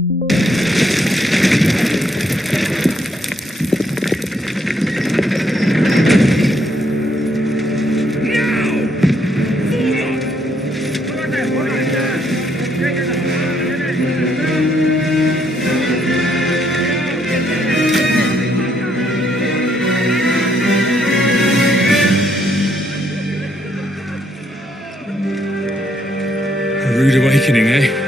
A rude awakening, eh?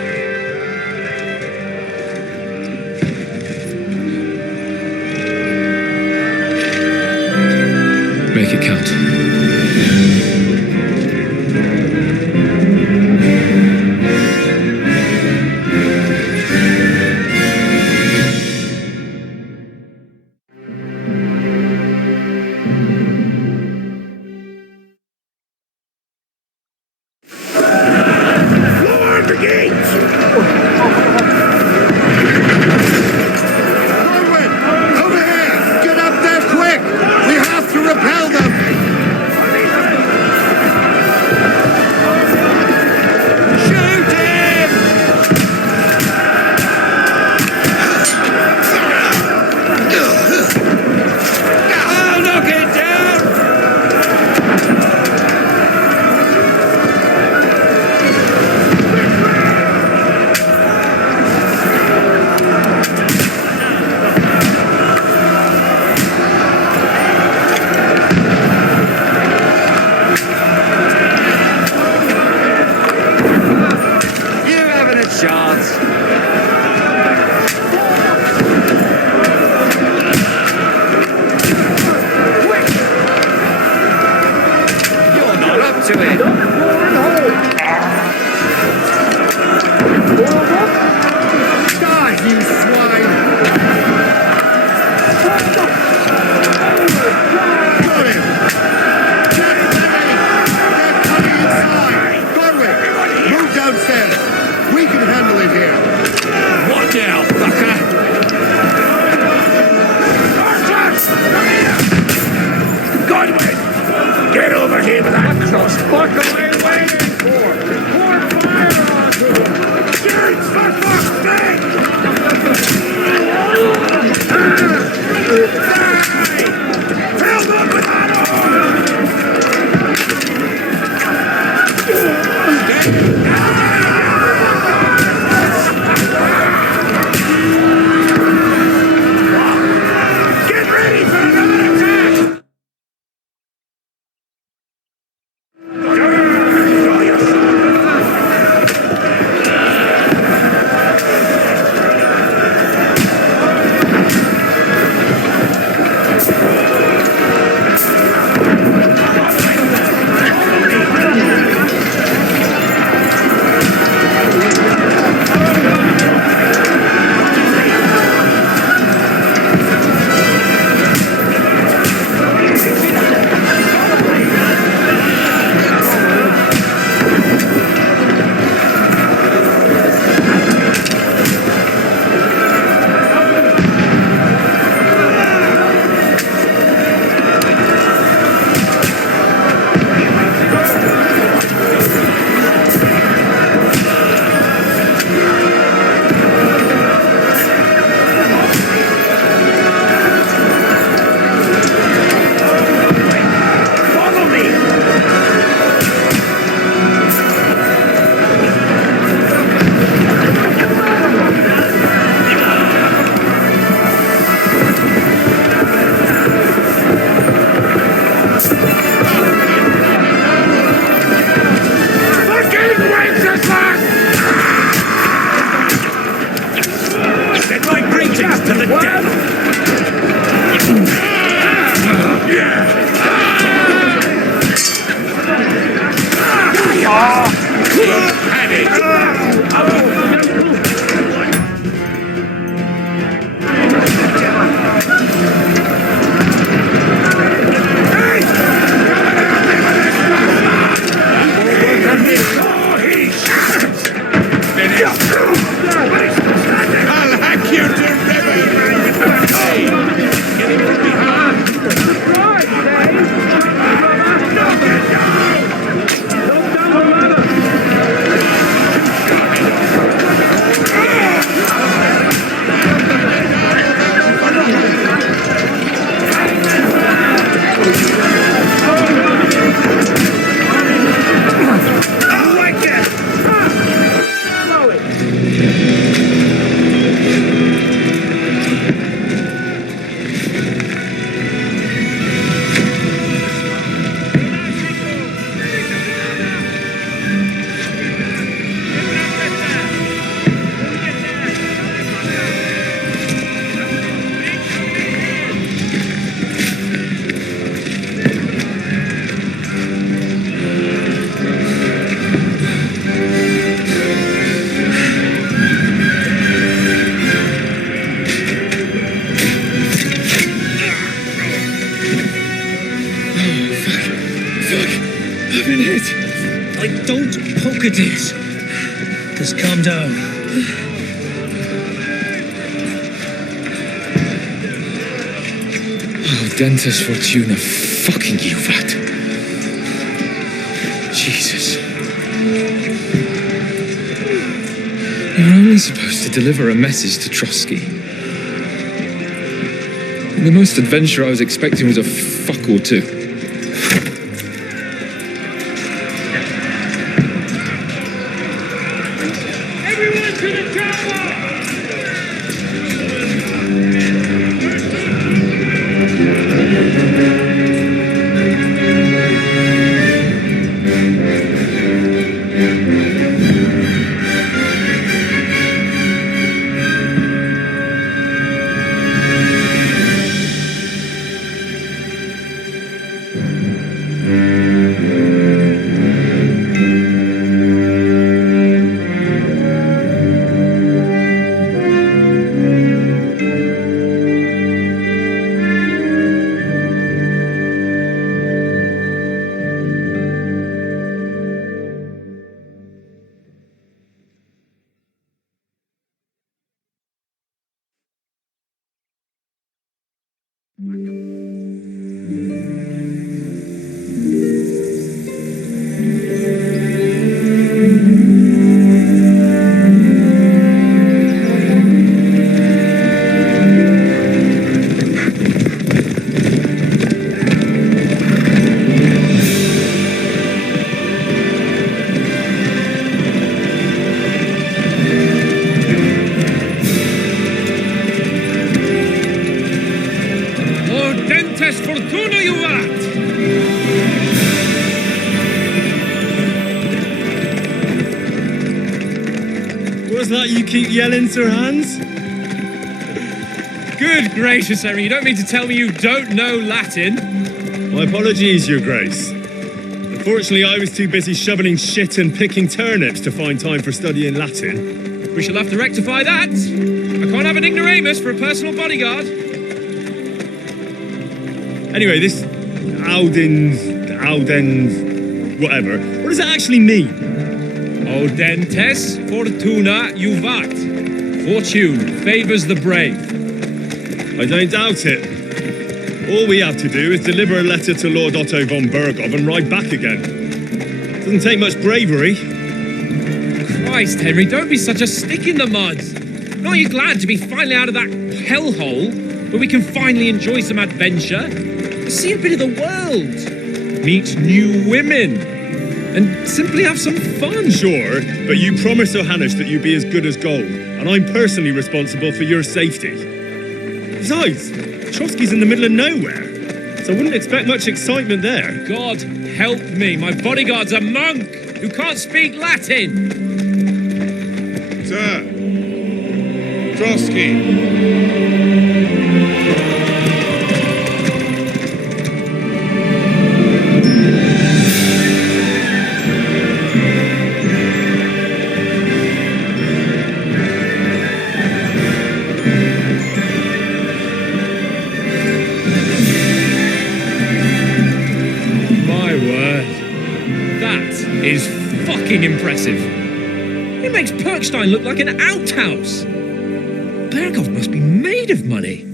Make it count. Look at this. Just calm down. Oh, Dentes Fortuna, fucking you, Vat. Jesus. You're only supposed to deliver a message to Trotsky. The most adventure I was expecting was a fuck or two. Everyone to the tower! What's that you keep yelling, Sir Hans? Good gracious, Henry, you don't mean to tell me you don't know Latin? My apologies, Your Grace. Unfortunately, I was too busy shoveling shit and picking turnips to find time for studying Latin. We shall have to rectify that. I can't have an ignoramus for a personal bodyguard. Anyway, this Audens, whatever. What does it actually mean? Audentes Fortuna Juvat. Fortune favours the brave. I don't doubt it. All we have to do is deliver a letter to Lord Otto von Bergov and ride back again. Doesn't take much bravery. Christ, Henry, don't be such a stick in the mud. Aren't you glad to be finally out of that hellhole where we can finally enjoy some adventure? See a bit of the world. Meet new women. And simply have some fun. Sure, but you promised Johannes that you'd be as good as gold, and I'm personally responsible for your safety. Besides, Trotsky's in the middle of nowhere, so I wouldn't expect much excitement there. God help me, my bodyguard's a monk who can't speak Latin. Sir, Trotsky. Is fucking impressive. It makes Perkstein look like an outhouse. Bergov must be made of money.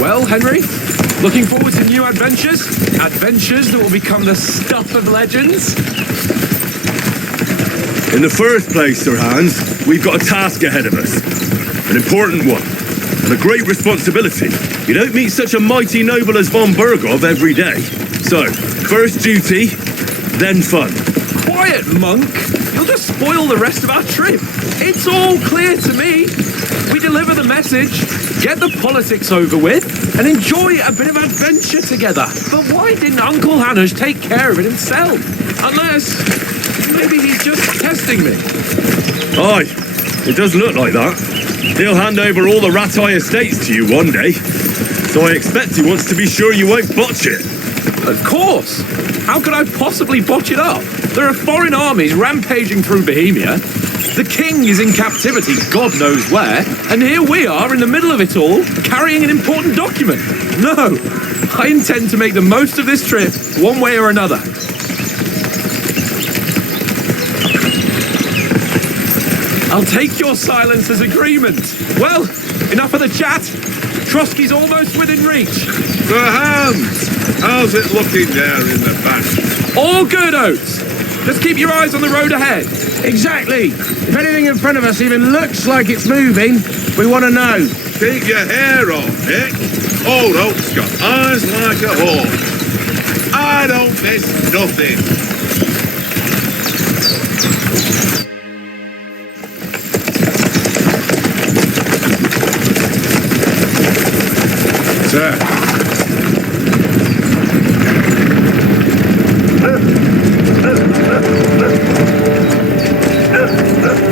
Well, Henry, looking forward to new adventures? Adventures that will become the stuff of legends? In the first place, Sir Hans, we've got a task ahead of us. An important one. And a great responsibility. You don't meet such a mighty noble as von Bergov every day. So, first duty, then fun. Quiet, monk. You'll just spoil the rest of our trip. It's all clear to me. We deliver the message, get the politics over with, and enjoy a bit of adventure together. But why didn't Uncle Hanush take care of it himself? Unless, maybe he's just testing me. Aye, it does look like that. He'll hand over all the Ratai estates to you one day, so I expect he wants to be sure you won't botch it. Of course. How could I possibly botch it up? There are foreign armies rampaging through Bohemia. The king is in captivity, God knows where, and here we are in the middle of it all, carrying an important document. No, I intend to make the most of this trip, one way or another. I'll take your silence as agreement. Well, enough of the chat. Trotsky's almost within reach. Sir Hans, how's it looking there in the back? All good, Oates. Just keep your eyes on the road ahead. Exactly. If anything in front of us even looks like it's moving, we want to know. Keep your hair on, Nick. Old Oak's got eyes like a hawk. I don't miss nothing. Sir.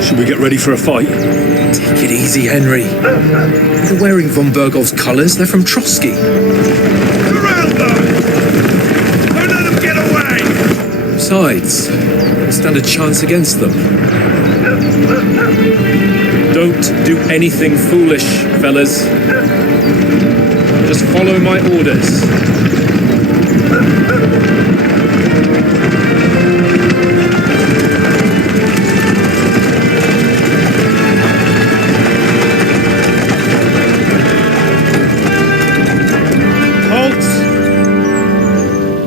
Should we get ready for a fight? Take it easy, Henry. You're wearing von Bergov's colours. They're from Trotsky. Around them! Don't let them get away! Besides, we stand a chance against them. Don't do anything foolish, fellas. Just follow my orders.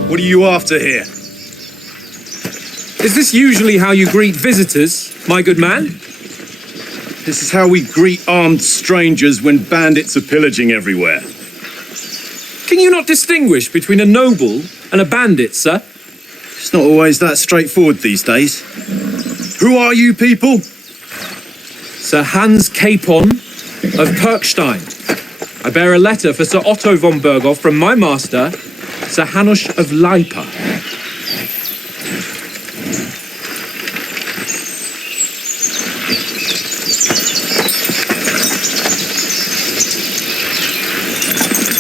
What are you after here? Is this usually how you greet visitors, my good man? This is how we greet armed strangers when bandits are pillaging everywhere. Can you not distinguish between a noble and a bandit, sir? It's not always that straightforward these days. Who are you people? Sir Hans Capon of Perkstein. I bear a letter for Sir Otto von Berghoff from my master, Sir Hanush of Lipa.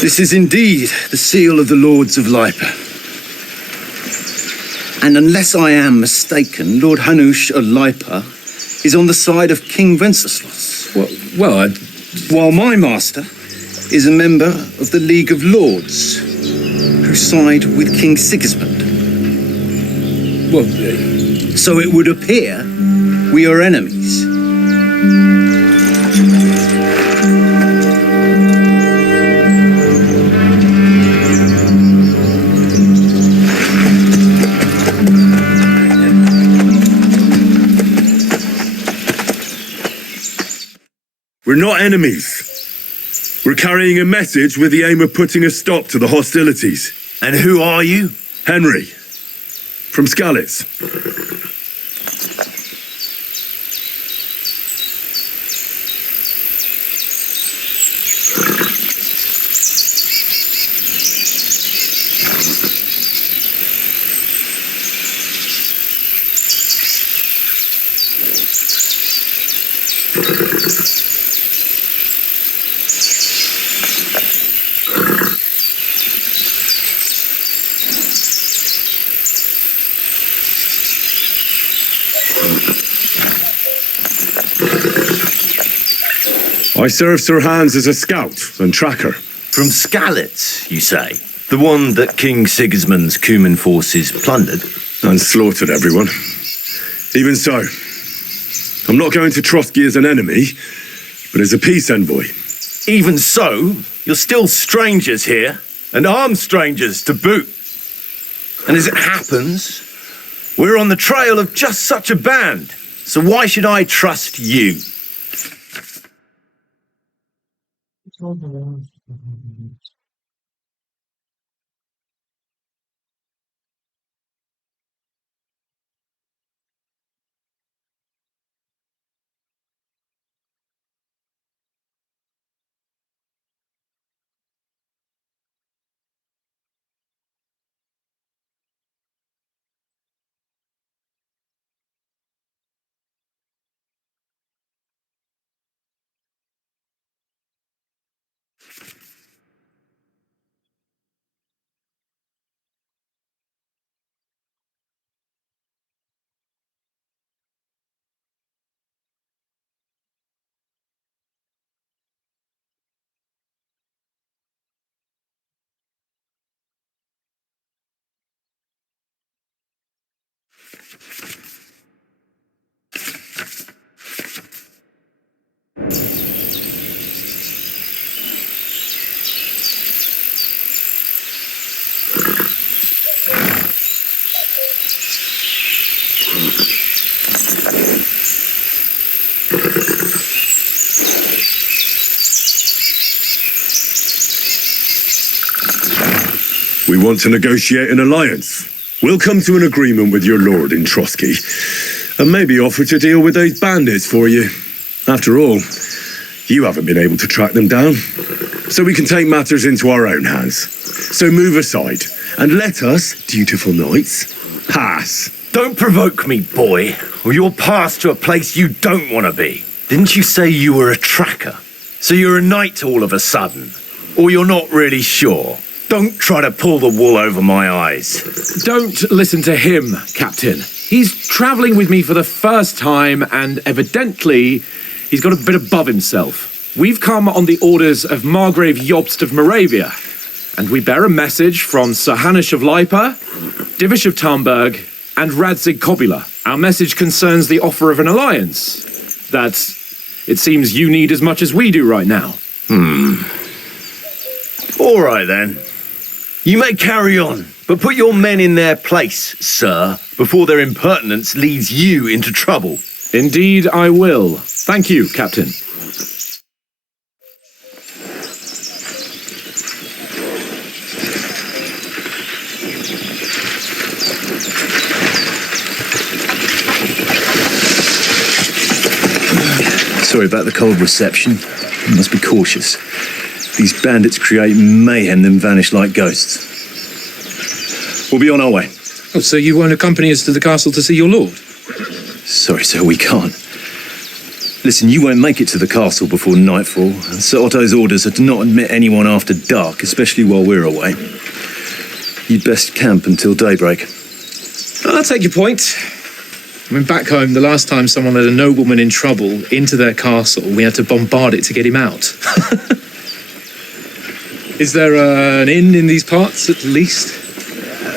This is indeed the seal of the Lords of Lipa. And unless I am mistaken, Lord Hanush of Lipa is on the side of King Wenceslas. While my master is a member of the League of Lords, who side with King Sigismund. So it would appear we are enemies. We're not enemies. We're carrying a message with the aim of putting a stop to the hostilities. And who are you? Henry, from Skalitz. I serve Sir Hans as a scout and tracker. From Skalitz, you say? The one that King Sigismund's Cuman forces plundered? And slaughtered everyone. Even so, I'm not going to Trotsky as an enemy, but as a peace envoy. Even so, you're still strangers here, and armed strangers to boot. And as it happens, we're on the trail of just such a band, so why should I trust you? We want to negotiate an alliance. We'll come to an agreement with your lord in Trotsky, and maybe offer to deal with those bandits for you. After all, you haven't been able to track them down. So we can take matters into our own hands. So move aside, and let us, dutiful knights, pass. Don't provoke me, boy, or you'll pass to a place you don't want to be. Didn't you say you were a tracker? So you're a knight all of a sudden? Or you're not really sure? Don't try to pull the wool over my eyes. Don't listen to him, Captain. He's travelling with me for the first time, and evidently he's got a bit above himself. We've come on the orders of Margrave Jobst of Moravia, and we bear a message from Sir Hanush of Lipa, Divish of Tarnberg, and Radzig Kobula. Our message concerns the offer of an alliance that it seems you need as much as we do right now. All right, then. You may carry on, but put your men in their place, sir, before their impertinence leads you into trouble. Indeed, I will. Thank you, Captain. Sorry about the cold reception. You must be cautious. These bandits create mayhem, then vanish like ghosts. We'll be on our way. Oh, so you won't accompany us to the castle to see your lord? Sorry, sir, we can't. Listen, you won't make it to the castle before nightfall. And Sir Otto's orders are to not admit anyone after dark, especially while we're away. You'd best camp until daybreak. I'll take your point. I mean, back home, the last time someone let a nobleman in trouble into their castle, we had to bombard it to get him out. Is there an inn in these parts, at least?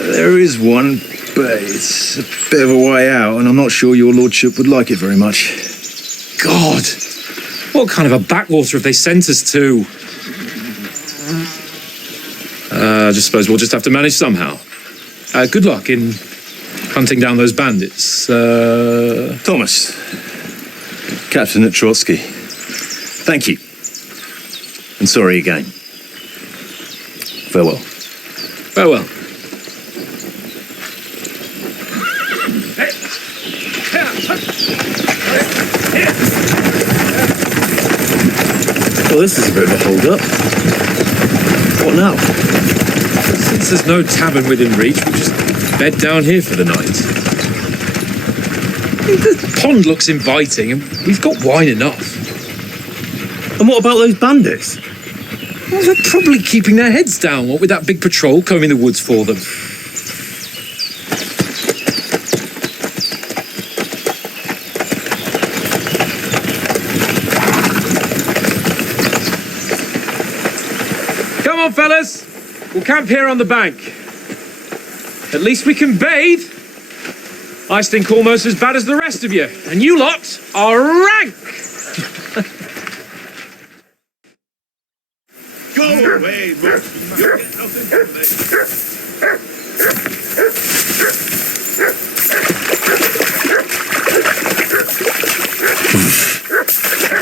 There is one, but it's a bit of a way out, and I'm not sure your lordship would like it very much. God! What kind of a backwater have they sent us to? I just suppose we'll just have to manage somehow. Good luck in hunting down those bandits. Thomas, Captain at Trotsky. Thank you. And sorry again. Farewell. Farewell. Well, this is a bit of a hold-up. What now? Since there's no tavern within reach, we'll just bed down here for the night. The pond looks inviting, and we've got wine enough. And what about those bandits? Well, they're probably keeping their heads down, what with that big patrol combing the woods for them. Come on, fellas. We'll camp here on the bank. At least we can bathe. I stink almost as bad as the rest of you, and you lot are rank. Go away, Murphy. You get nothing from me.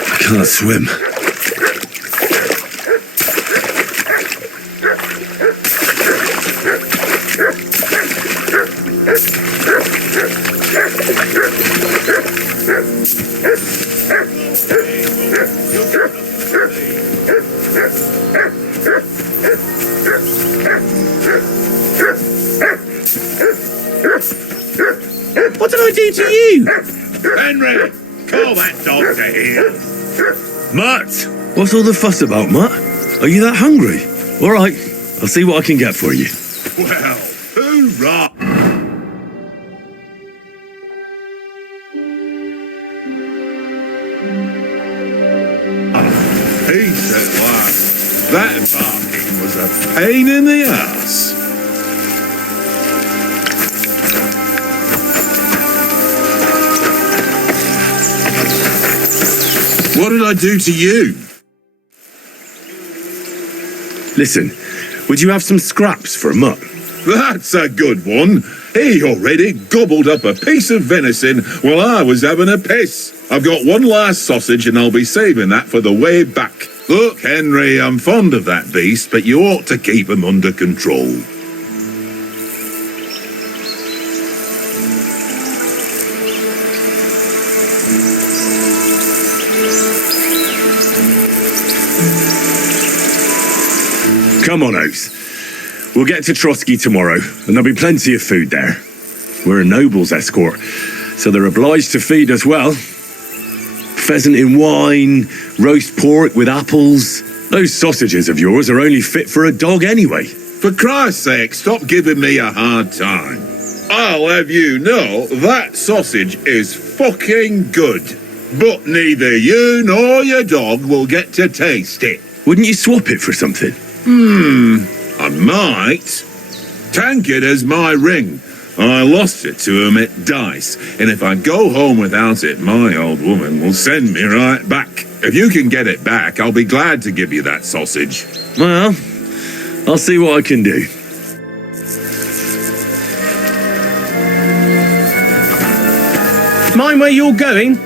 I can't swim. What did I do to you? Henry, call that dog to heel. Mutt! What's all the fuss about, Mutt? Are you that hungry? All right, I'll see what I can get for you. Well, hoorah! He said, lad, that barking was a pain in the ass. What did I do to you? Listen, would you have some scraps for a Mutt? That's a good one. He already gobbled up a piece of venison while I was having a piss. I've got one last sausage and I'll be saving that for the way back. Look, Henry, I'm fond of that beast, but you ought to keep him under control. Come on, Oates. We'll get to Trotsky tomorrow, and there'll be plenty of food there. We're a noble's escort, so they're obliged to feed us well. Pheasant in wine, roast pork with apples. Those sausages of yours are only fit for a dog anyway. For Christ's sake, stop giving me a hard time. I'll have you know that sausage is fucking good. But neither you nor your dog will get to taste it. Wouldn't you swap it for something? I might. Tankard has my ring. I lost it to him at dice, and if I go home without it, my old woman will send me right back. If you can get it back, I'll be glad to give you that sausage. Well, I'll see what I can do. Mind where you're going?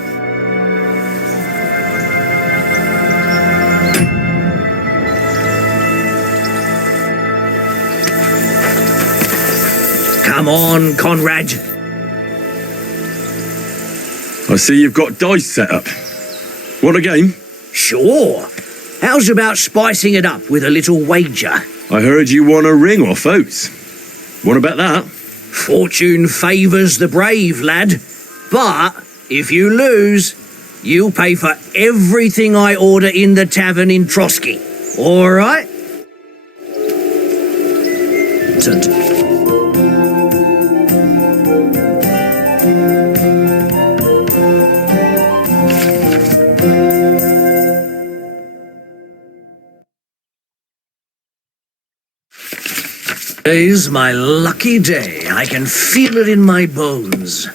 Come on, Conrad. I see you've got dice set up. Want a game? Sure. How's about spicing it up with a little wager? I heard you won a ring off Oates. Want to bet that? Fortune favours the brave, lad. But if you lose, you'll pay for everything I order in the tavern in Trotsky. All right? Today's my lucky day. I can feel it in my bones.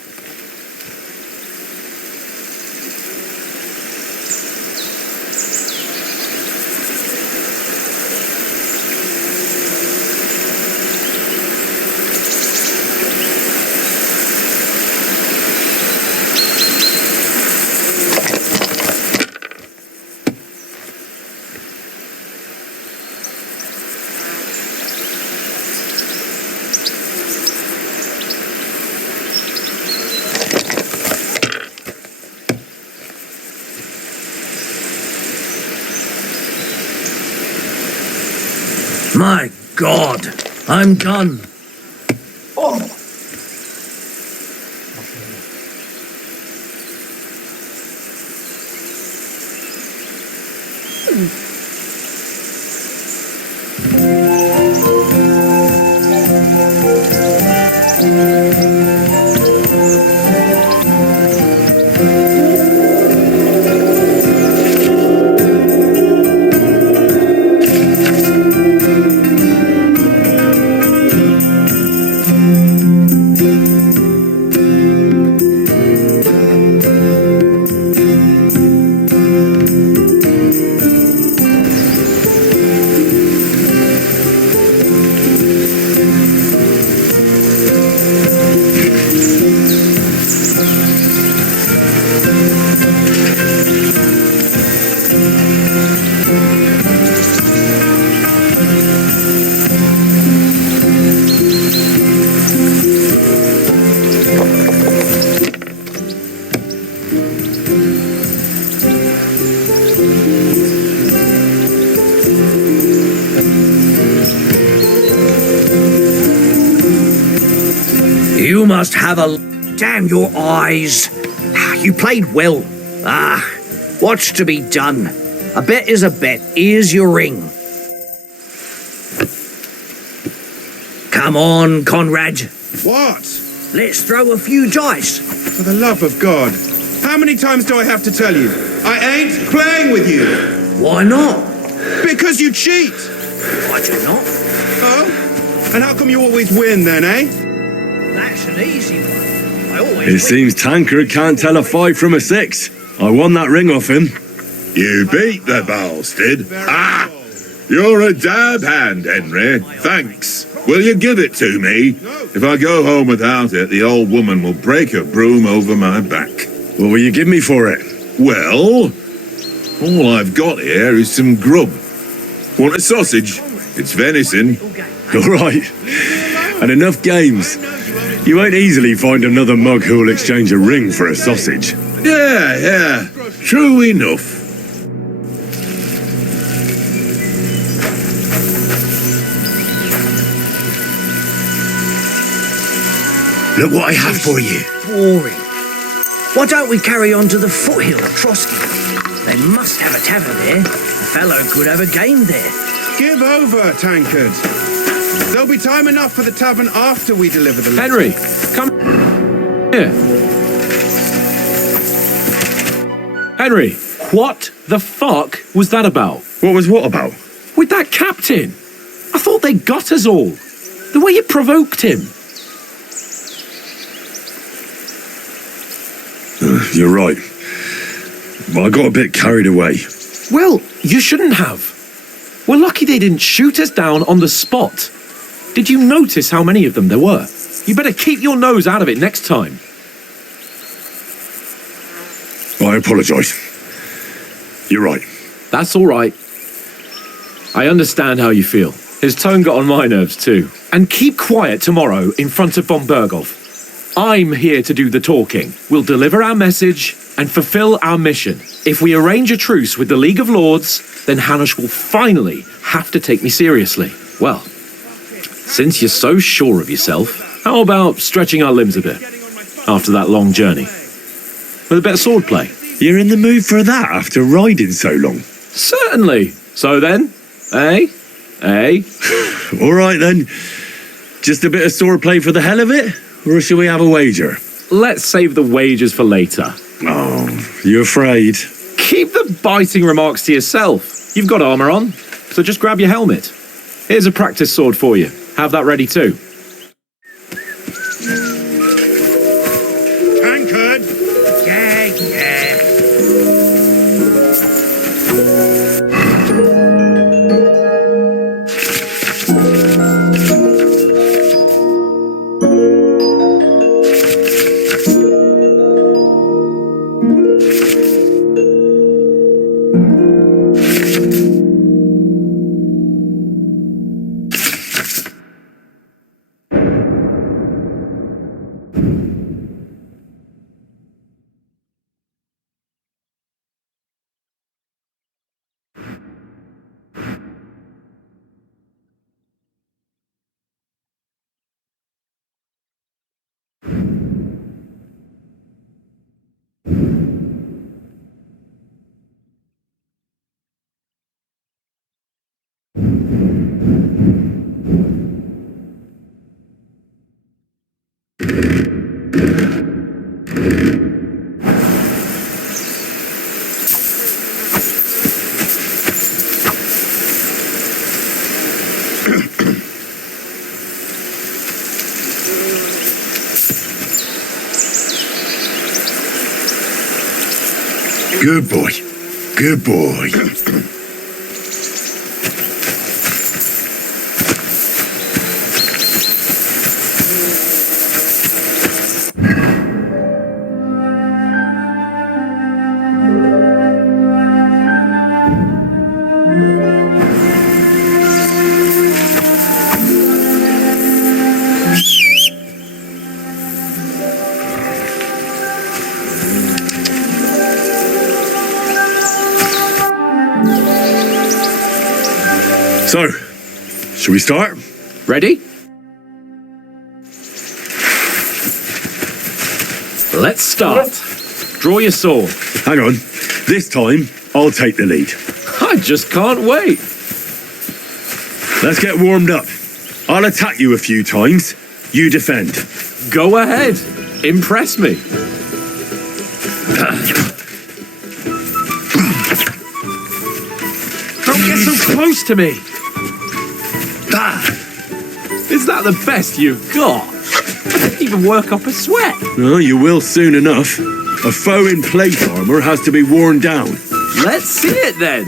My God, I'm done. You must have a... Damn your eyes. You played well. What's to be done? A bet is a bet. Here's your ring. Come on, Conrad. What? Let's throw a few dice. For the love of God. How many times do I have to tell you? I ain't playing with you. Why not? Because you cheat. I do not. Oh? And how come you always win then, eh? That's an easy one. I always It win. seems Tankard can't tell a 5 from a 6. I won that ring off him. You beat the bastard. You're a dab hand, Henry. Thanks. Will you give it to me? If I go home without it, the old woman will break her broom over my back. What will you give me for it? Well, All I've got here is some grub. Want a sausage? It's venison. All right. And enough games. You won't easily find another mug who'll exchange a ring for a sausage. Yeah. True enough. Look what I have for you. Boring. Why don't we carry on to the foothill of Trotsky? They must have a tavern there. A fellow could have a game there. Give over, Tankard. There'll be time enough for the tavern after we deliver the letter. Henry, come here. Henry, what the fuck was that about? What was what about? With that captain? I thought they got us all. The way you provoked him. You're right. But I got a bit carried away. Well, you shouldn't have. We're lucky they didn't shoot us down on the spot. Did you notice how many of them there were? You better keep your nose out of it next time. I apologise. You're right. That's all right. I understand how you feel. His tone got on my nerves too. And keep quiet tomorrow in front of von Berghoff. I'm here to do the talking. We'll deliver our message and fulfill our mission. If we arrange a truce with the League of Lords, then Hanush will finally have to take me seriously. Well, since you're so sure of yourself, how about stretching our limbs a bit after that long journey? With a bit of swordplay. You're in the mood for that after riding so long? Certainly. So then, eh? All right then. Just a bit of swordplay for the hell of it? Or shall we have a wager? Let's save the wagers for later. Oh, you afraid? Keep the biting remarks to yourself. You've got armour on, so just grab your helmet. Here's a practice sword for you. Have that ready too. Tankard! Yeah. Good boy. Good boy. So, shall we start? Ready? Let's start. Draw your sword. Hang on. This time, I'll take the lead. I just can't wait. Let's get warmed up. I'll attack you a few times. You defend. Go ahead. Impress me. Don't get so close to me. Is that the best you've got? I didn't even work up a sweat. Oh, you will soon enough. A foe in plate armor has to be worn down. Let's see it then.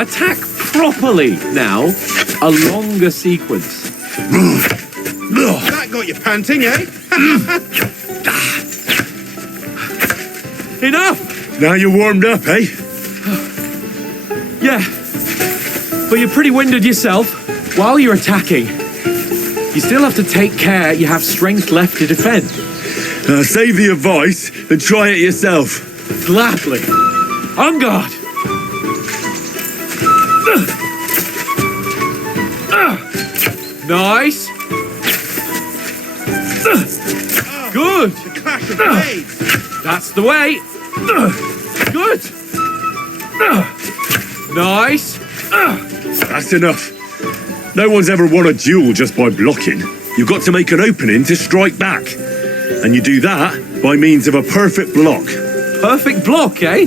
Attack properly now. A longer sequence. That got you panting, eh? Enough! Now you're warmed up, eh? Yeah. But you're pretty winded yourself. While you're attacking, you still have to take care you have strength left to defend. Save the advice and try it yourself. Gladly. On guard. Nice. Good. That's the way. Good. Nice. That's enough. No one's ever won a duel just by blocking. You've got to make an opening to strike back. And you do that by means of a perfect block. Perfect block, eh?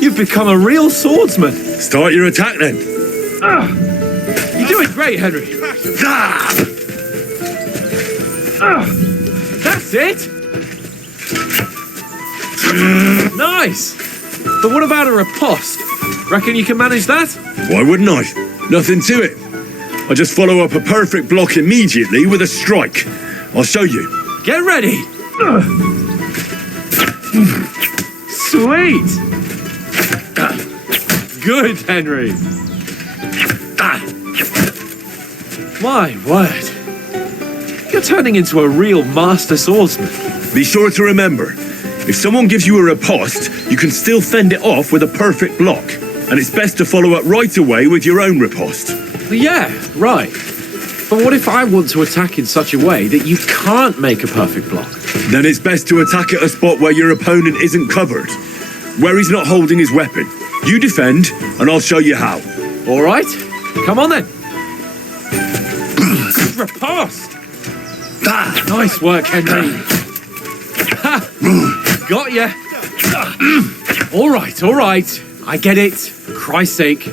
You've become a real swordsman. Start your attack then. You're doing great, Henry. That's it. Nice. But what about a riposte? Reckon you can manage that? Why wouldn't I? Nothing to it. I just follow up a perfect block immediately with a strike. I'll show you. Get ready. Sweet. Good, Henry. My word. You're turning into a real master swordsman. Be sure to remember, if someone gives you a riposte, you can still fend it off with a perfect block. And it's best to follow up right away with your own riposte. Yeah, right. But what if I want to attack in such a way that you can't make a perfect block? Then it's best to attack at a spot where your opponent isn't covered, where he's not holding his weapon. You defend, and I'll show you how. All right, come on then. Good riposte. Nice work, Henry. Ha! Got ya. All right. I get it. For Christ's sake.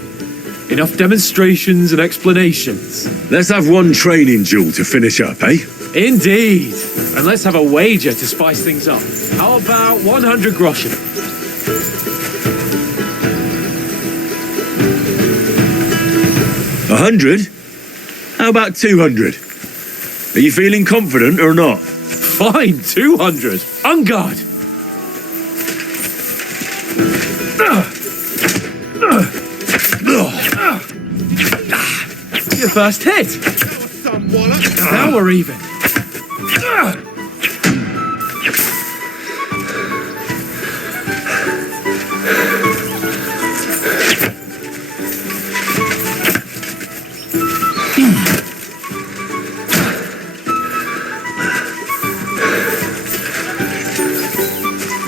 Enough demonstrations and explanations. Let's have one training duel to finish up, eh? Indeed. And let's have a wager to spice things up. How about 100 groschen? 100? How about 200? Are you feeling confident or not? Fine, 200. On guard. Your first hit. Now we're even.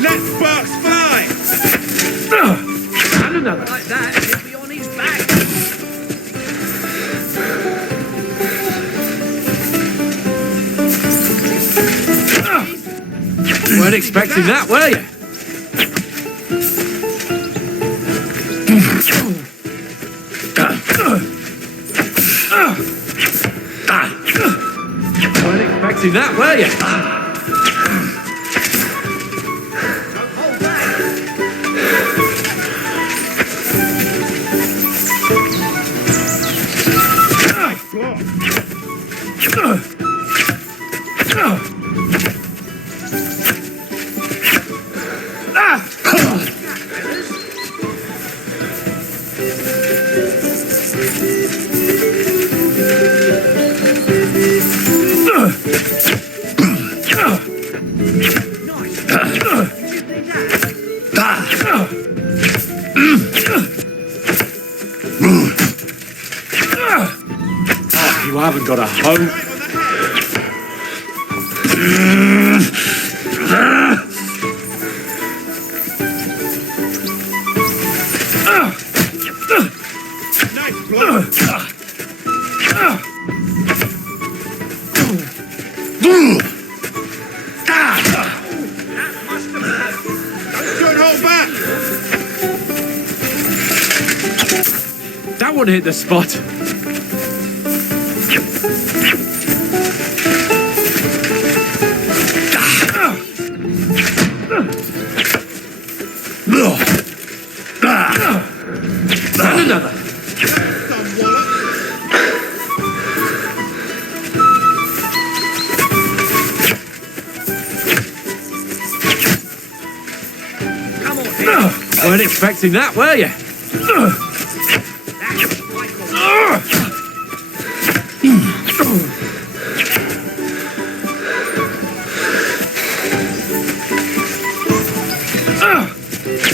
Let sparks fly! And another. Like that, he'll be on his back. Weren't expecting that, were you? Weren't expecting that, were you? Hold back. You haven't got a hope. Nice block! Don't hold back! That one hit the spot. And another. Some wallop! Come on, Henry. Weren't expecting that, were you?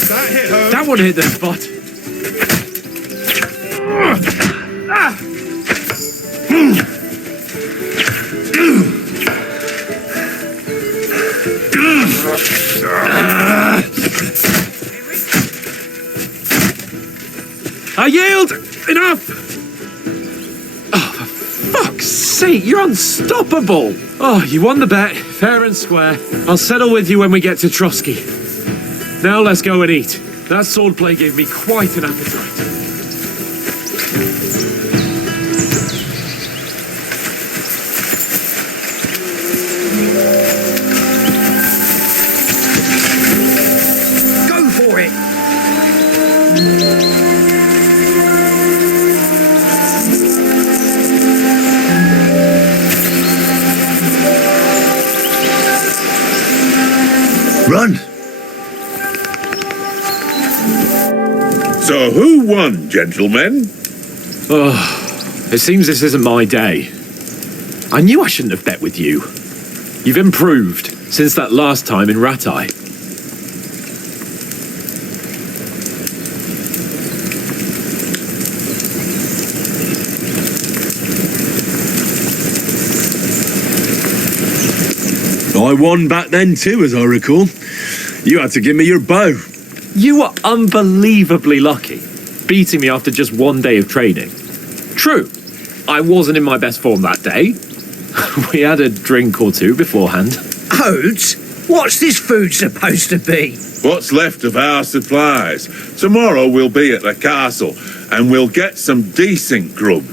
That hit home. That one hit the spot. I yield! Enough! Oh, for fuck's sake, you're unstoppable! Oh, you won the bet, fair and square. I'll settle with you when we get to Trotsky. Now let's go and eat. That swordplay gave me quite an appetite. Go for it! Run! So who won, gentlemen? Oh, it seems this isn't my day. I knew I shouldn't have bet with you. You've improved since that last time in Ratai. I won back then too, as I recall. You had to give me your bow. You were unbelievably lucky, beating me after just one day of training. True, I wasn't in my best form that day. We had a drink or two beforehand. Oates, what's this food supposed to be? What's left of our supplies? Tomorrow we'll be at the castle, and we'll get some decent grub.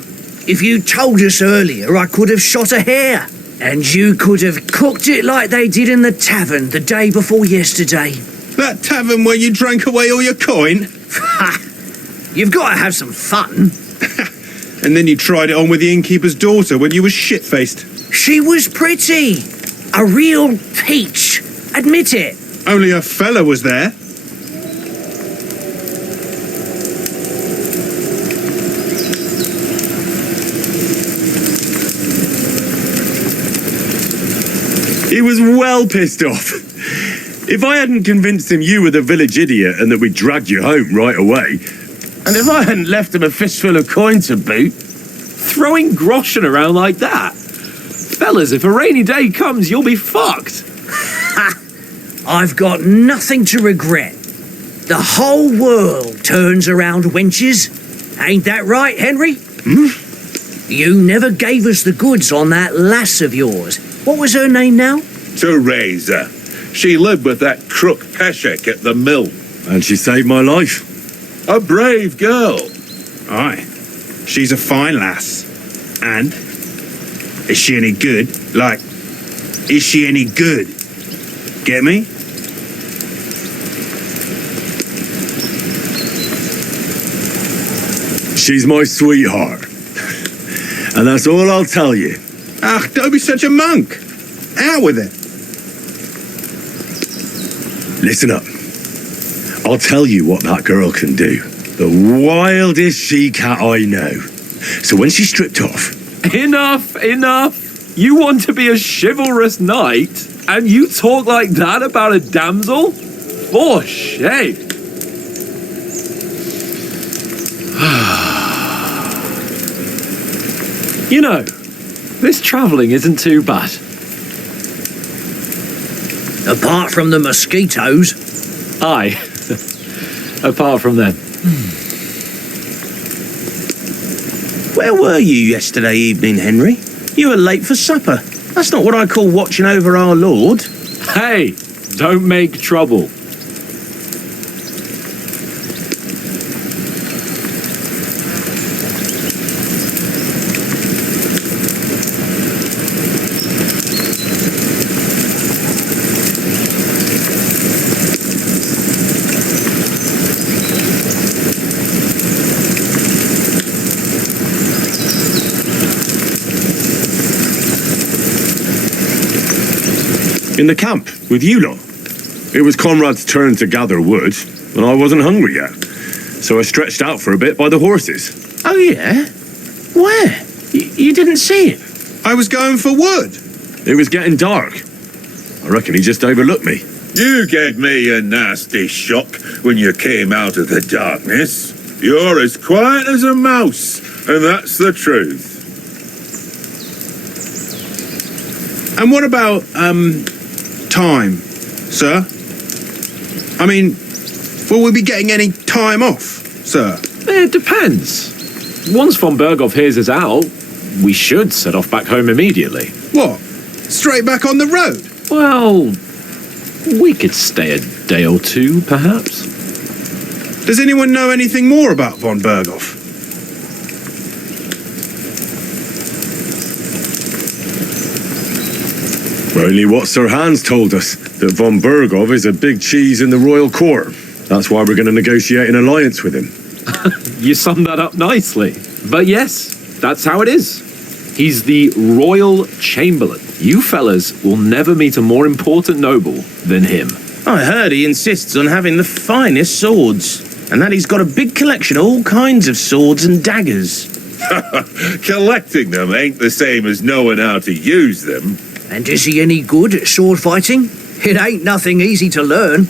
If you told us earlier, I could have shot a hare. And you could have cooked it like they did in the tavern the day before yesterday. That tavern where you drank away all your coin? Ha! You've got to have some fun. And then you tried it on with the innkeeper's daughter when you were shit-faced. She was pretty. A real peach. Admit it. Only a fella was there. He was well pissed off. If I hadn't convinced him you were the village idiot and that we dragged you home right away, And if I hadn't left him a fistful of coin to boot, Throwing groschen around like that? Fellas, if a rainy day comes, you'll be fucked. Ha! I've got nothing to regret. The whole world turns around wenches. Ain't that right, Henry? You never gave us the goods on that lass of yours. What was her name now? Teresa. She lived with that crook Peshek at the mill. and she saved my life. A brave girl. Aye. She's a fine lass. And? Is she any good? Like, is she any good? Get me? She's my sweetheart. And that's all I'll tell you. Ah, don't be such a monk. Out with it. Listen up. I'll tell you what that girl can do. The wildest she-cat I know. So when she's stripped off... Enough, enough. You want to be a chivalrous knight, and you talk like that about a damsel? For shame. You know, this travelling isn't too bad. Apart from the mosquitoes. Aye. Apart from them. where were you yesterday evening, Henry? You were late for supper. That's not what I call watching over our Lord. Hey, don't make trouble. In the camp, with you lot. It was Conrad's turn to gather wood, and I wasn't hungry yet. So I stretched out for a bit by the horses. Oh, yeah? Where? You didn't see him? I was going for wood. It was getting dark. I reckon he just overlooked me. You gave me a nasty shock when you came out of the darkness. You're as quiet as a mouse, and that's the truth. And what about, time, sir? I mean, will we be getting any time off, sir? It depends. Once von Berghoff hears us out, we should set off back home immediately. What? Straight back on the road? Well, we could stay a day or two, perhaps. Does anyone know anything more about von Berghoff? Only what Sir Hans told us, that von Berghoff is a big cheese in the royal court. That's why we're going to negotiate an alliance with him. You summed that up nicely. But yes, that's how it is. He's the royal chamberlain. You fellas will never meet a more important noble than him. I heard he insists on having the finest swords, and that he's got a big collection of all kinds of swords and daggers. Collecting them ain't the same as knowing how to use them. And is he any good at sword fighting? It ain't nothing easy to learn.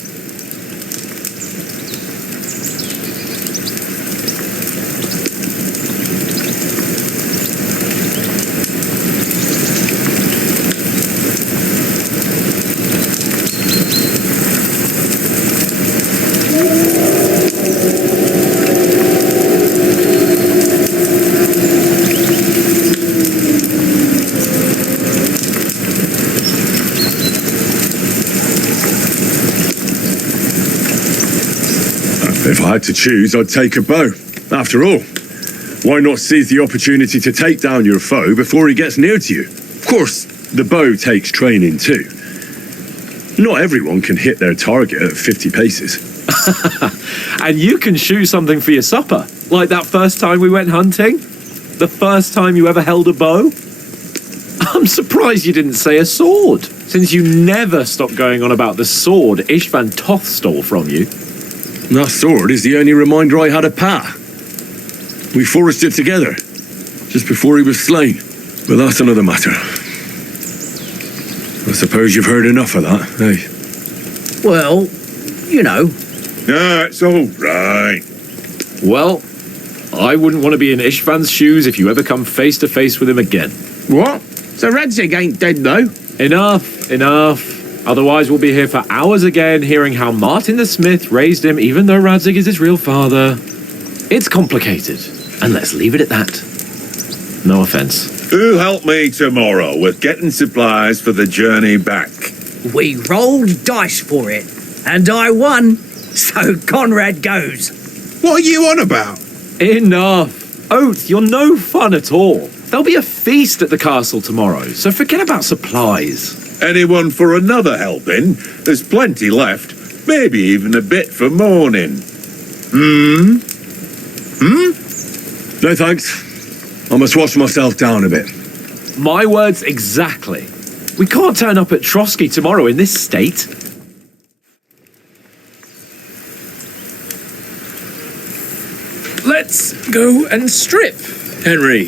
If I had to choose, I'd take a bow. After all, why not seize the opportunity to take down your foe before he gets near to you? Of course, the bow takes training too. Not everyone can hit their target at 50 paces. And you can shoot something for your supper, like that first time we went hunting. The first time you ever held a bow. I'm surprised you didn't say a sword, since you never stopped going on about the sword Ishvan Toth stole from you. That sword is the only reminder I had of Pa. We forged it together, just before he was slain. But that's another matter. I suppose you've heard enough of that, eh? Well, you know. It's all right. Well, I wouldn't want to be in Ishvan's shoes if you ever come face to face with him again. What? So Radzig ain't dead, though? Enough. Otherwise, we'll be here for hours again hearing how Martin the Smith raised him even though Radzig is his real father. It's complicated, and let's leave it at that. No offense. Who'll help me tomorrow with getting supplies for the journey back? We rolled dice for it, and I won. So Conrad goes. What are you on about? Enough. Oath, you're no fun at all. There'll be a feast at the castle tomorrow, so forget about supplies. Anyone for another helping? There's plenty left. Maybe even a bit for morning. No thanks. I must wash myself down a bit. My words exactly. We can't turn up at Trotsky tomorrow in this state. Let's go and strip, Henry.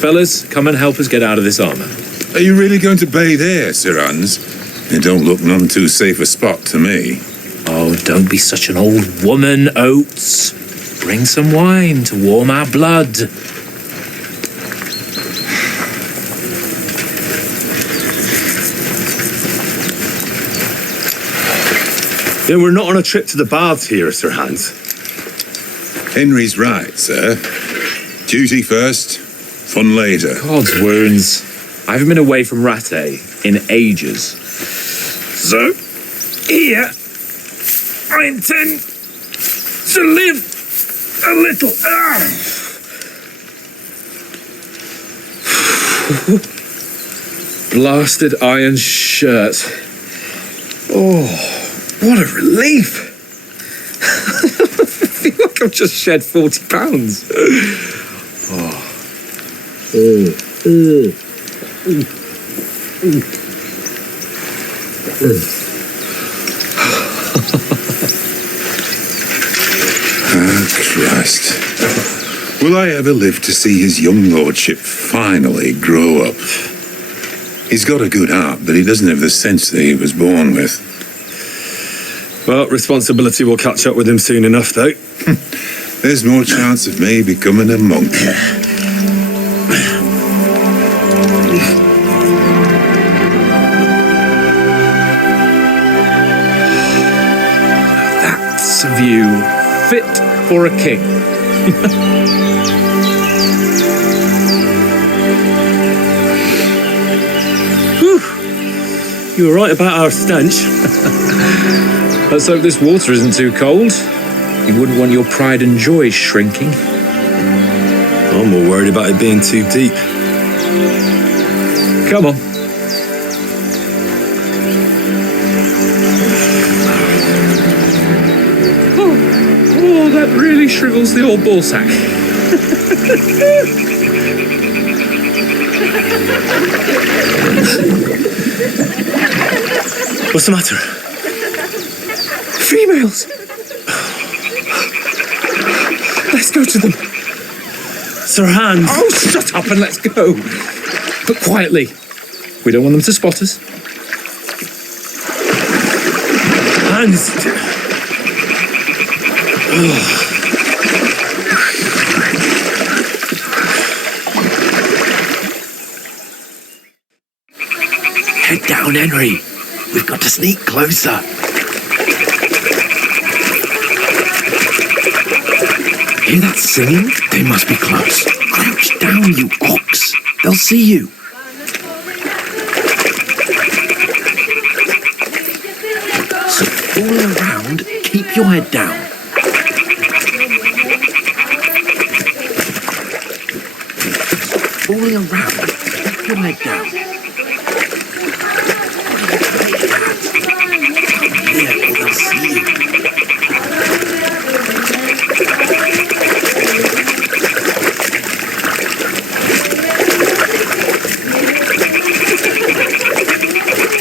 Fellas, come and help us get out of this armor. Are you really going to bathe here, Sir Hans? It don't look none too safe a spot to me. Oh, don't be such an old woman, Oates. Bring some wine to warm our blood. Yeah, we're not on a trip to the baths here, Sir Hans. Henry's right, sir. Duty first, fun later. God's wounds. I haven't been away from Rattay in ages. So, here, I intend to live a little. Blasted iron shirt. Oh, what a relief. I feel like I've just shed 40 pounds. Christ. Will I ever live to see his young lordship finally grow up? He's got a good heart, but he doesn't have the sense that he was born with. Well, responsibility will catch up with him soon enough, though. There's more chance of me becoming a monk. That's a view fit for a king. You were right about our stench. Let's hope this water isn't too cold. You wouldn't want your pride and joy shrinking. I'm more worried about it being too deep. Come on. Oh, that really shrivels the old ball sack. What's the matter? Females! Let's go to them. Sir Hans! Oh, shut up and let's go. But quietly. We don't want them to spot us. Hans! Head down, Henry. We've got to sneak closer. Hear that singing? They must be close. Crouch down, you ox. They'll see you. So all around, keep your head down. Falling around, keep your head down. Here, or they'll see you.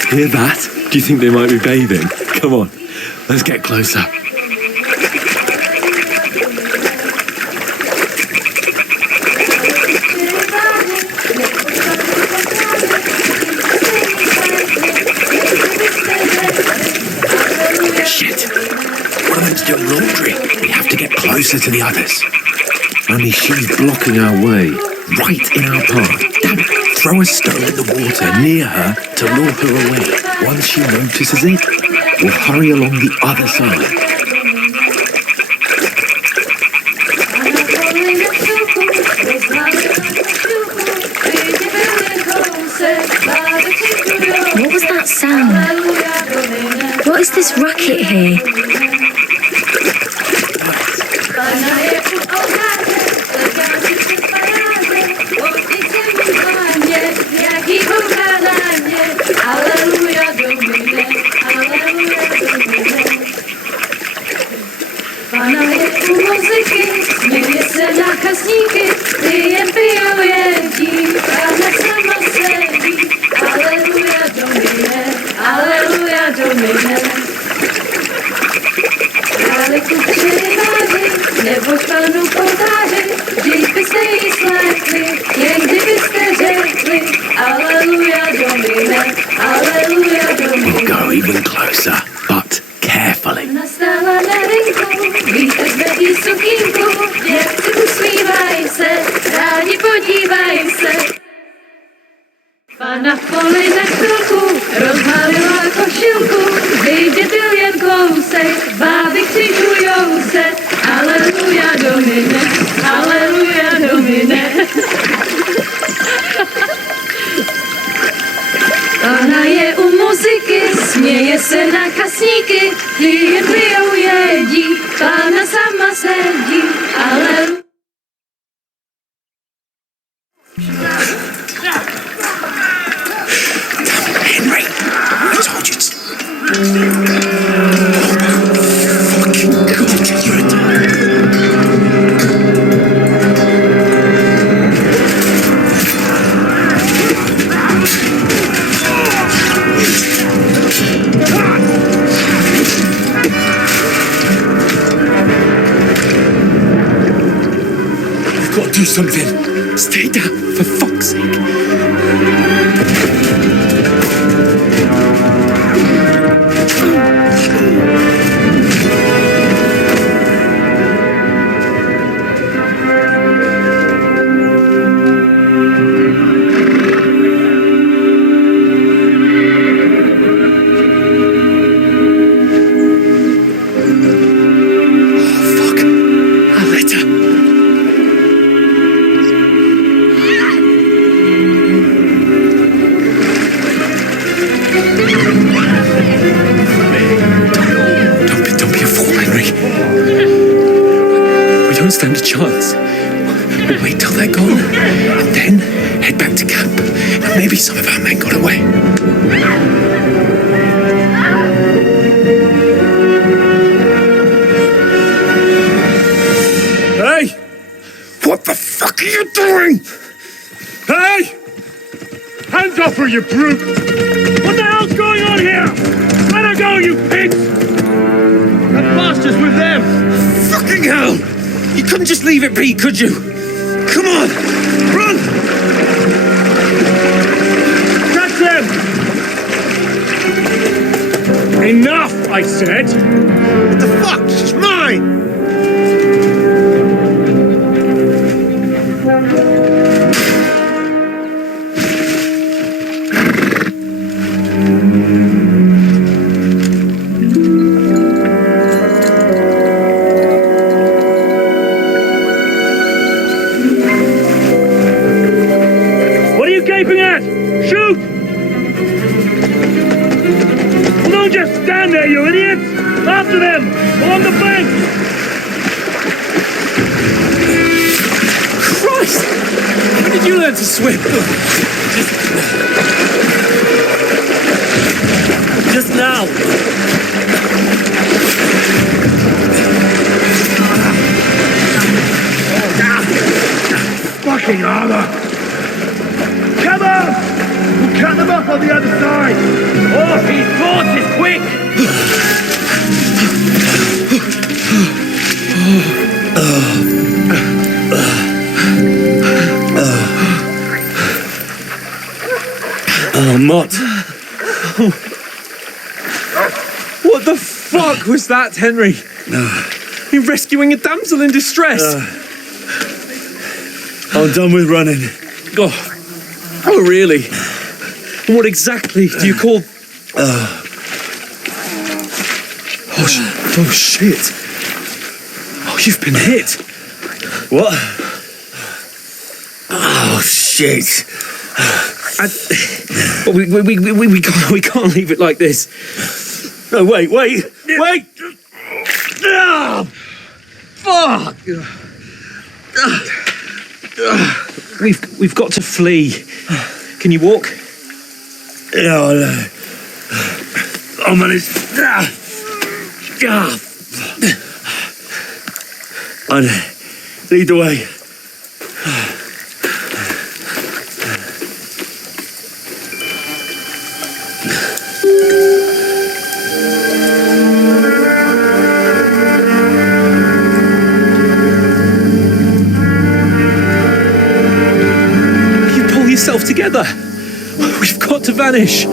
Hear that? Do you think they might be bathing? Come on, let's get closer. Shit! One of them's doing laundry. We have to get closer to the others. Only she's blocking our way. Right in our path. Damn it! Throw a stone in the water near her to lure her away. Once she notices it, we'll hurry along the other side. What was that sound? What is this racket here? We'll go even closer, but carefully. Pana v poli na chvilku rozhalila košilku, vyjde byl jen kousek, báby křižujou se, aleluja domine, aleluja domine. Pana je u muziky, směje se na kasníky, jen pijou jedí, Pana sama sedí, aleluja. Henry, I told you to... Fucking God, you're a... something. Stay down, for fuck's sake. Stand a chance. We'll wait till they're gone, and then head back to camp. And maybe some of our men got away. Hey! What the fuck are you doing? Hey! Hands off her, you brute! What the hell's going on here? Let her go, you pigs! That bastard's with them! Fucking hell! You couldn't just leave it be, could you? Come on! Run! Catch them! Enough, I said! What the fuck? She's mine! What are you gaping at? Shoot! Well, don't just stand there, you idiots! After them! Along the bank! Christ! When did you learn to swim? Just now! Fucking armor! Come on! We'll cut them off on the other side! Oh, his force is quick! Oh, Mott. What the fuck was that, Henry? You rescuing a damsel in distress? I'm done with running. Oh, really? What exactly do you call... Oh, shit. Oh, you've been hit. What? Oh, shit. We can't leave it like this. No, wait! Ah, fuck! We've got to flee. Can you walk? Yeah, I'll manage. I'd lead the way. Yourself together. We've got to vanish.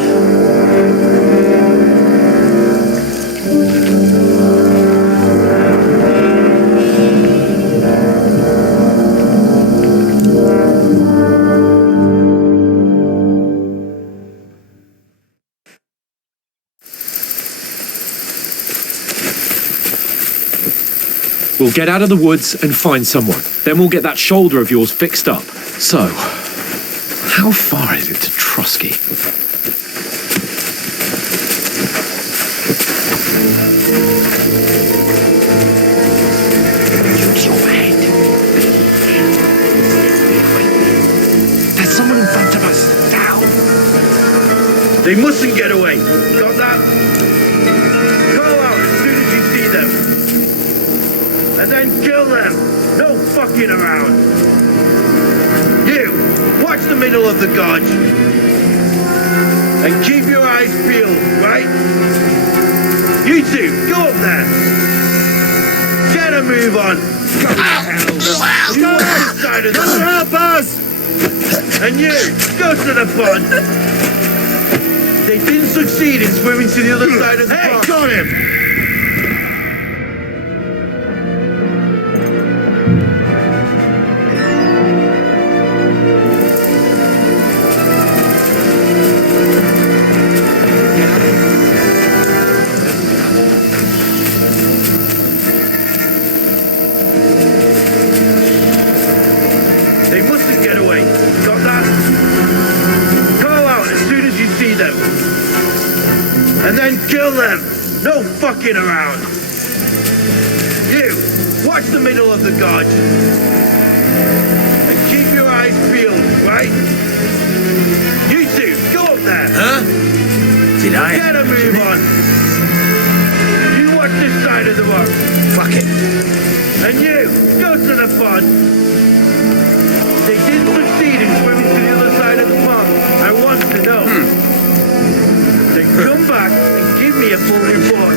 We'll get out of the woods and find someone. Then we'll get that shoulder of yours fixed up. So, how far is it to Trusky? Use your head. There's someone in front of us. Down. They mustn't get away. Got that? Call out as soon as you see them. And then kill them. No fucking around. You, watch the middle of the gorge. And keep your eyes peeled, right? You two, go up there. Get a move on. Go to hell. Side of the help us! And you, go to the pond. They didn't succeed in swimming to the other side of the pond. Hey, got him! They mustn't get away. Got that? Call out as soon as you see them. And then kill them. No fucking around. You, watch the middle of the gorge. And keep your eyes peeled, right? You two, go up there. Huh? Did I? Get a move on. You watch this side of the rock. Fuck it. And you, go to the pond. They didn't succeed in swimming to the other side of the pond. I want to know. Then come back and give me a full report.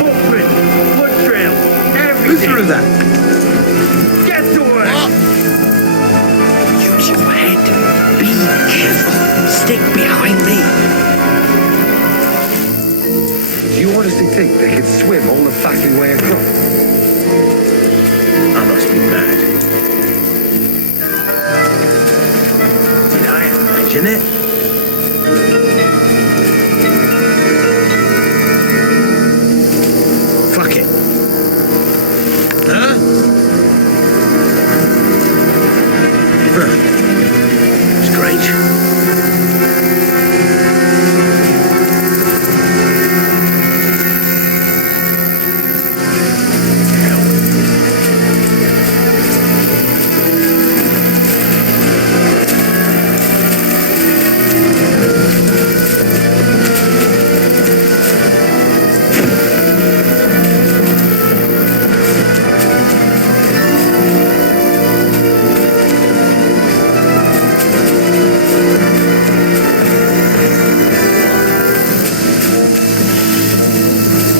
Footprint, blood trail, everything. Who threw that? Get to work. Use your head. Be careful. Stick behind me. Do you honestly think they could swim all the fucking way across? I must be mad. Did I imagine it? Fuck it. Huh? Strange.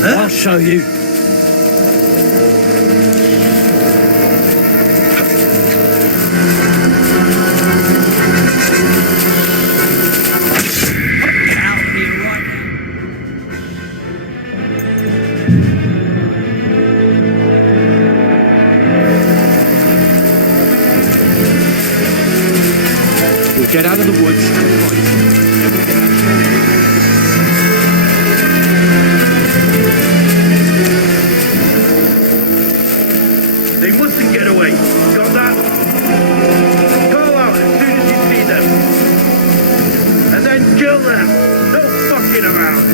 I'll show you. Out here right now. We'll get out of the woods and fight. They mustn't get away. Got that? Call out as soon as you see them. And then kill them. No fucking around.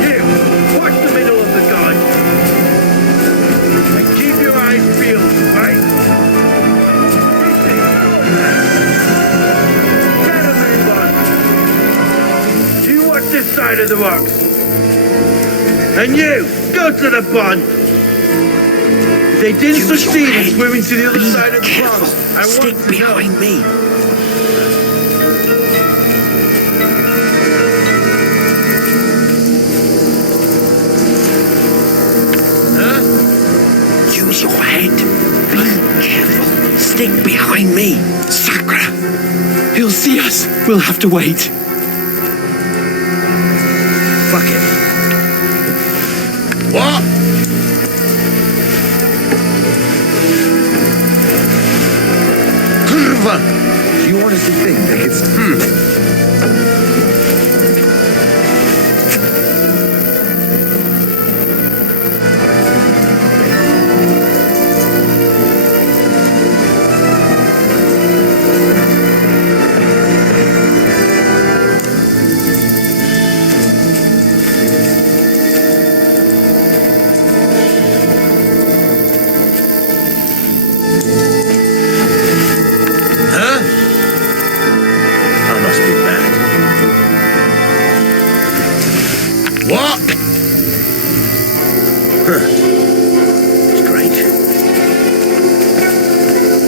You, watch the middle of the gorge. And keep your eyes peeled, right? Get a move on. You watch this side of the rocks. And you, go to the pond. They didn't succeed in swimming to the other side of the pond. I Stick want to know. behind me. Huh? Use your head. Be careful. Stick behind me. Sacra! He'll see us. We'll have to wait. Fuck it. What? Do you honestly think they could... I must be mad. What? Strange.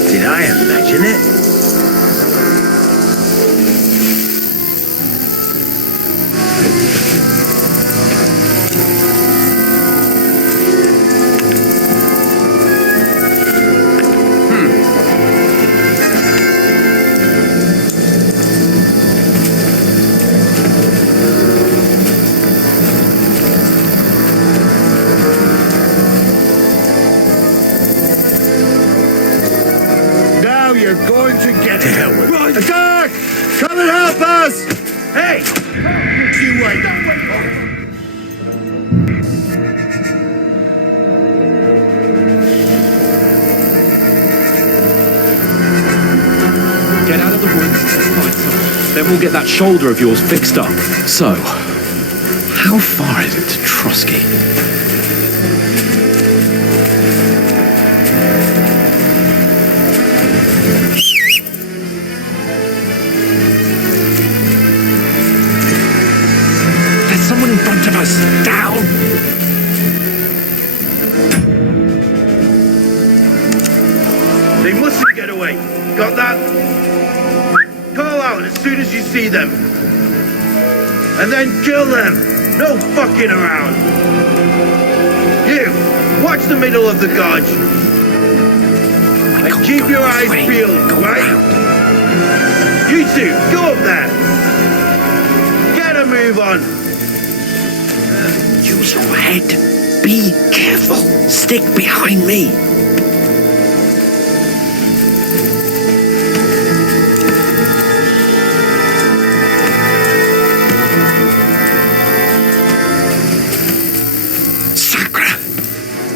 Did I imagine it? how you're going to get it. hell with it. Right. Attack! Come and help us! Hey! You wait. Get out of the woods and find someone. Then we'll get that shoulder of yours fixed up. So, how far is it to Trusky? There's someone in front of us. Down! They mustn't get away. Got that? Call out as soon as you see them. And then kill them. No fucking around. You, watch the middle of the gorge. And keep your eyes peeled, right? You two, go up there. Get a move on. Use your head. Be careful. Stick behind me.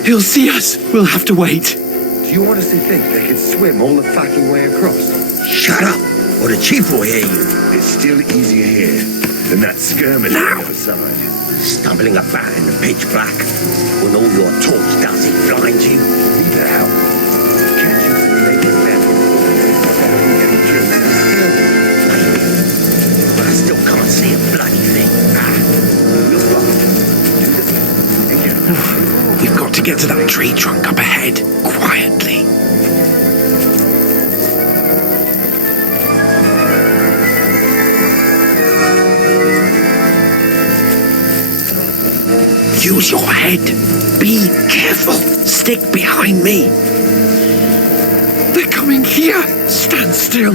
He'll see us. We'll have to wait. Do you honestly think they can swim all the fucking way across? Shut up, or the chief will hear you. It's still easier here than that skirmish Now. outside. Stumbling about in the pitch black. When all your torch does is blind you. Need the help. Catching some naked men. Getting killed in the skirmish. But I still can't see a bloody thing. You're fucked. Do this and get We've got to get to that tree trunk up ahead, quietly. Use your head. Be careful. Stick behind me. They're coming here. Stand still.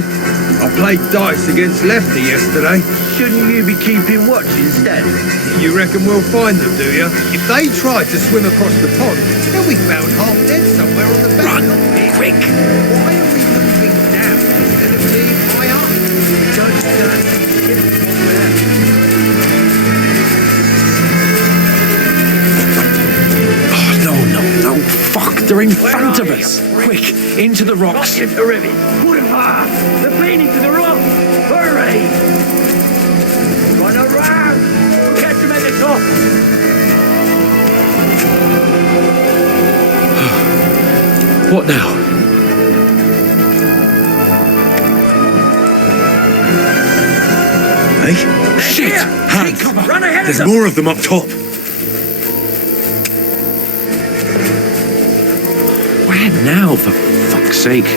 I played dice against Lefty yesterday. Shouldn't you be keeping watch instead? You reckon we'll find them, do you? If they tried to swim across the pond, they'll be found half dead somewhere on the bank. Run, quick. Why are we moving down instead of being high up? Don't No, fuck, they're in front of us. Quick, into the rocks. Get the river. Put him fast. They're bleeding to the rock. Hurry! Run around. Catch him at the top. What now? Hey? Shit! Hans, Run ahead there's of them. more of them up top. Where now, for fuck's sake?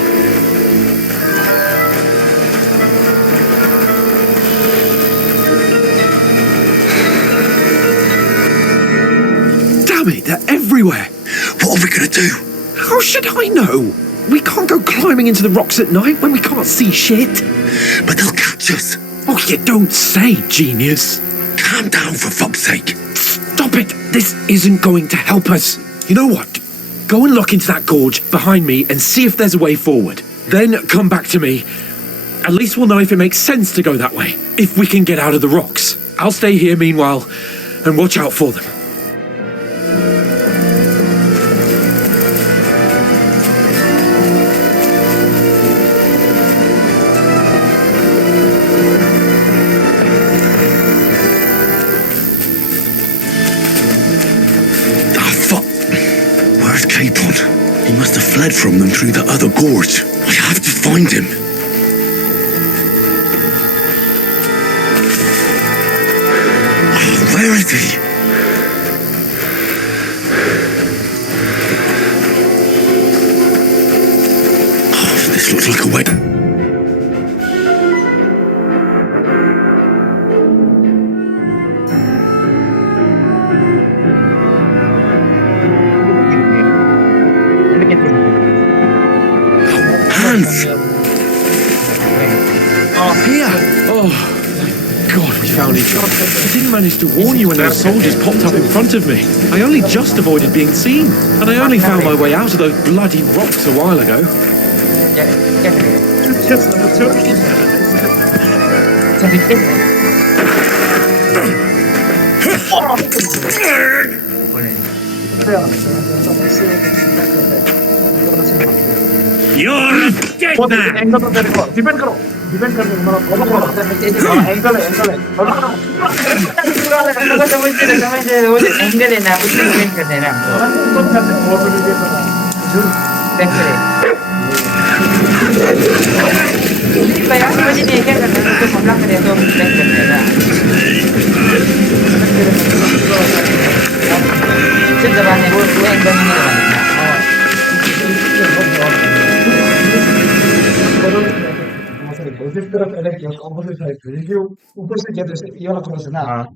Damn it, they're everywhere. What are we gonna do? How should I know? We can't go climbing into the rocks at night when we can't see shit. But they'll catch us. Oh, you don't say, genius. Calm down, for fuck's sake. Stop it. This isn't going to help us. You know what? Go and look into that gorge behind me and see if there's a way forward. Then come back to me. At least we'll know if it makes sense to go that way. If we can get out of the rocks. I'll stay here meanwhile and watch out for them. He must have fled from them through the other gorge. I have to find him. Oh, where is he? Oh, this looks like a way. Here! Oh, thank God we found each other. I didn't manage to warn you when those soldiers popped up in front of me. I only just avoided being seen, and I only found my way out of those bloody rocks a while ago. You're a dead man!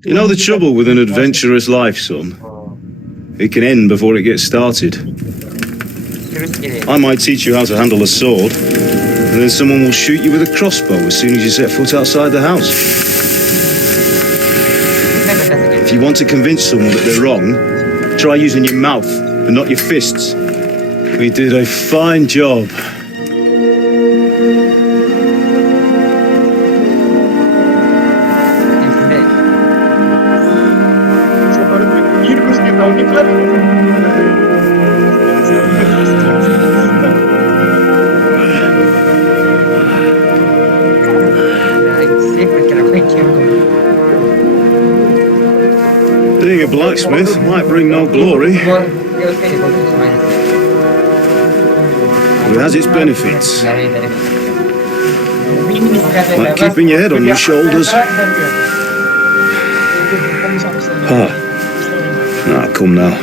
You know the trouble with an adventurous life, son? It can end before it gets started. I might teach you how to handle a sword, and then someone will shoot you with a crossbow as soon as you set foot outside the house. If you want to convince someone that they're wrong, try using your mouth and not your fists. We did a fine job. Being a blacksmith might bring no glory, but it has its benefits. Like keeping your head on your shoulders. Ah, come now.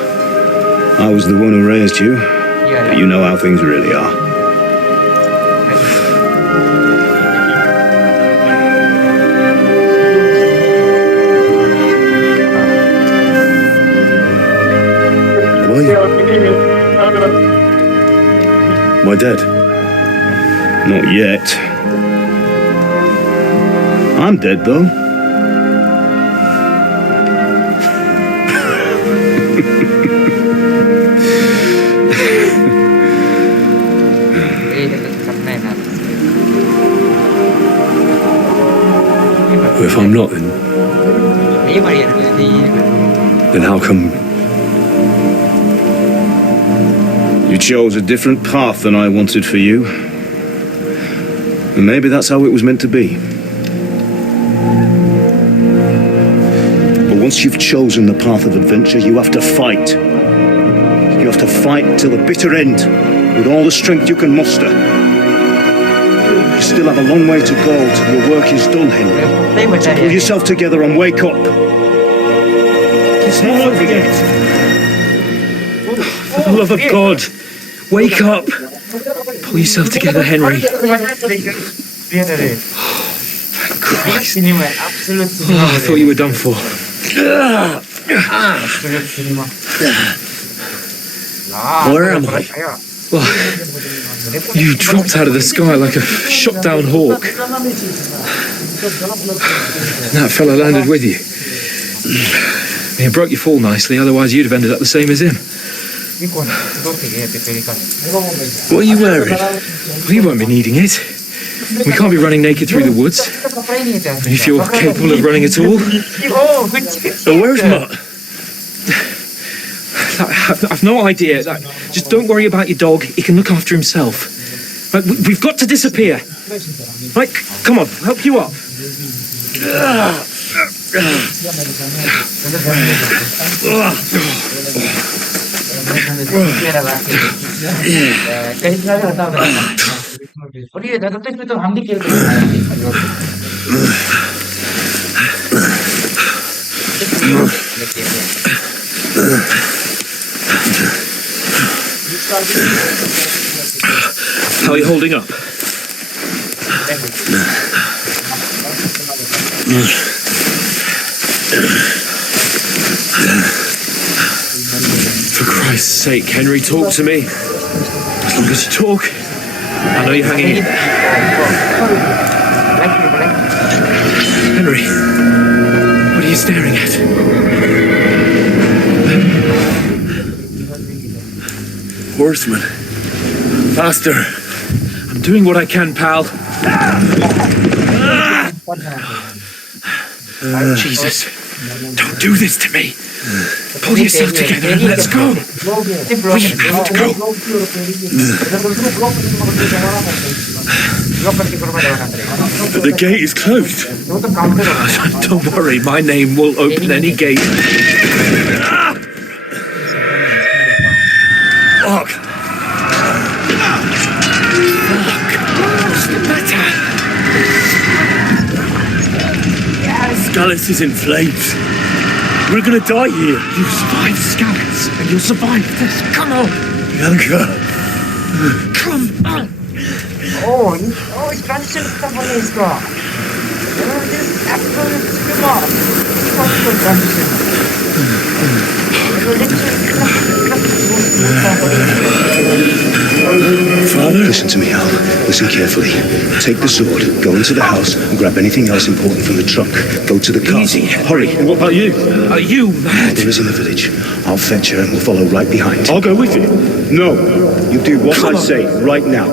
I was the one who raised you, but you know how things really are. Are you? Am I dead? Not yet. I'm dead, though. Well, if I'm not, then how come you chose a different path than I wanted for you? And maybe that's how it was meant to be. But once you've chosen the path of adventure, you have to fight. You have to fight till the bitter end, with all the strength you can muster. You still have a long way to go till your work is done, Henry. So pull yourself together and wake up. It's not over yet. For the love of God, wake up! Pull yourself together, Henry. Thank Christ. Oh, I thought you were done for. Where am I? Well, you dropped out of the sky like a shot-down hawk. That fella landed with you. He broke your fall nicely, otherwise you'd have ended up the same as him. What are you wearing? Well, you won't be needing it. We can't be running naked through the woods. If you're capable of running at all. So where's Mutt? I've no idea. Just don't worry about your dog. He can look after himself. We've got to disappear. Right, come on, I'll help you up. How are you holding up? For Christ's sake, Henry, talk to me. As long as you talk, I know you're hanging in there. Henry, what are you staring at? Horseman. Faster. I'm doing what I can, pal. Jesus, don't do this to me. Pull yourself together and let's go. We have to go. The gate is closed. Don't worry, my name will open any gate. Fuck. What's the matter? Scallis is in flames. We're gonna die here. You survived Scallops, and you'll survive this. Come on. Bianca. Come on. Father? Listen to me, Al. Listen carefully. Take the sword, go into the house, and grab anything else important from the trunk. Go to the car. Easy. Hurry. And what about you? Are you mad? Mother is in the village. I'll fetch her and we'll follow right behind. I'll go with you. No. You do what Come I on. say right now.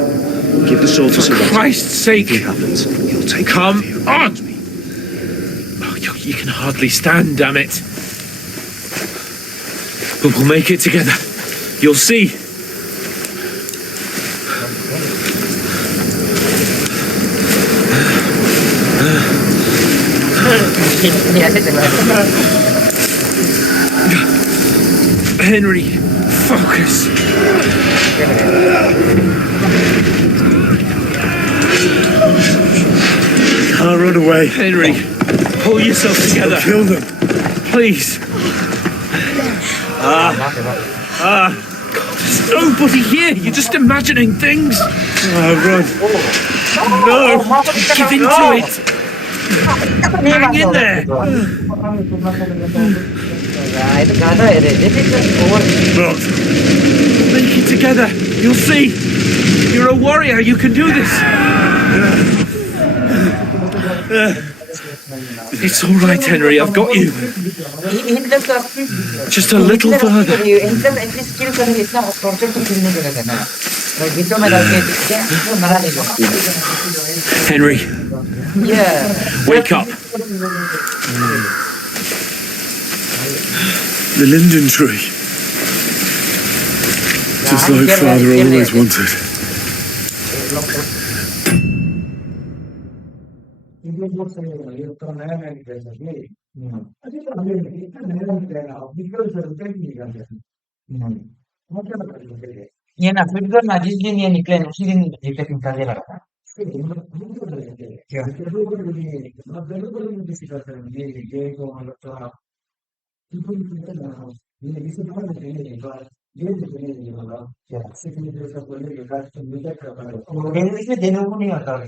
Give the sword to For Sir Christ's sake. If it happens, he'll take Come care of you. on. Oh, you can hardly stand, damn it. But we'll make it together. You'll see. Henry, focus. Can't run away. Henry, pull yourself together. Kill them. Please. There's nobody here. You're just imagining things. Run. No, don't give in to it. Hang in there. Not. Make it together. You'll see. You're a warrior. You can do this. It's all right, Henry. I've got you. Just a little further. Henry, wake up. The linden tree. Just like Father always wanted. 얘나 불건 나지진이니까 우리는 이렇게 생각해라. Enrique tiene un niño acá.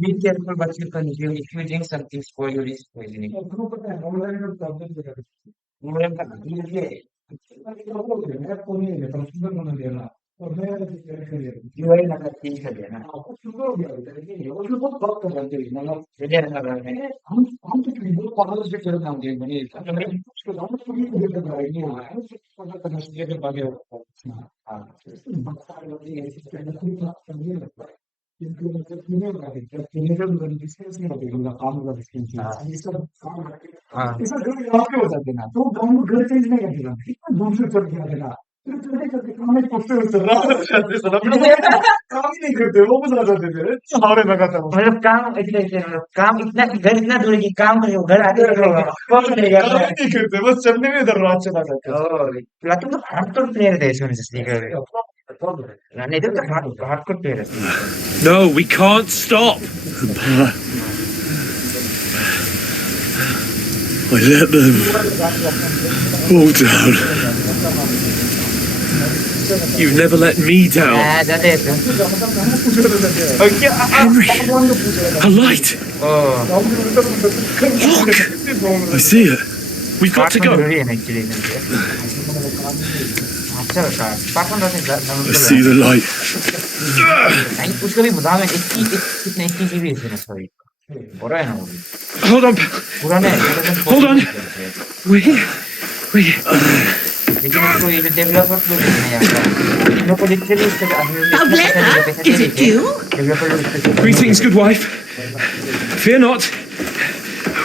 Be careful what you consume. If you drink something spoiled, it is poisoning. Io è una cattiva italiana. Io non posso vedere la veramente. Anche che non parlo di quello che non viene. Non so di quello che vai via. Non so cosa per spiegare va bene. Ma parlo di मतलब काम इतने काम इतना घर इतना दूर की काम नहीं हो घर आके कौन नहीं करते बस चलने में इधर रात चला जाता है लातू तो हार्डकोर प्लेयर है इसमें से स्नीकर नहीं तो हार्डकोर प्लेयर है No, we can't stop. I let them all down. You've never let me down. Henry, a light. Look, I see it. We've got to go. I see the light. उसको भी बता मैं इसकी कितने इसकी भी है ना सॉरी बुरा है ना वो Hold on. पुराने Hold on. We. लेकिन उसको ये जो डेवलपर लोग नहीं आता इन लोगों को लिटरली इसके Is it you? Greetings, good wife. Fear not.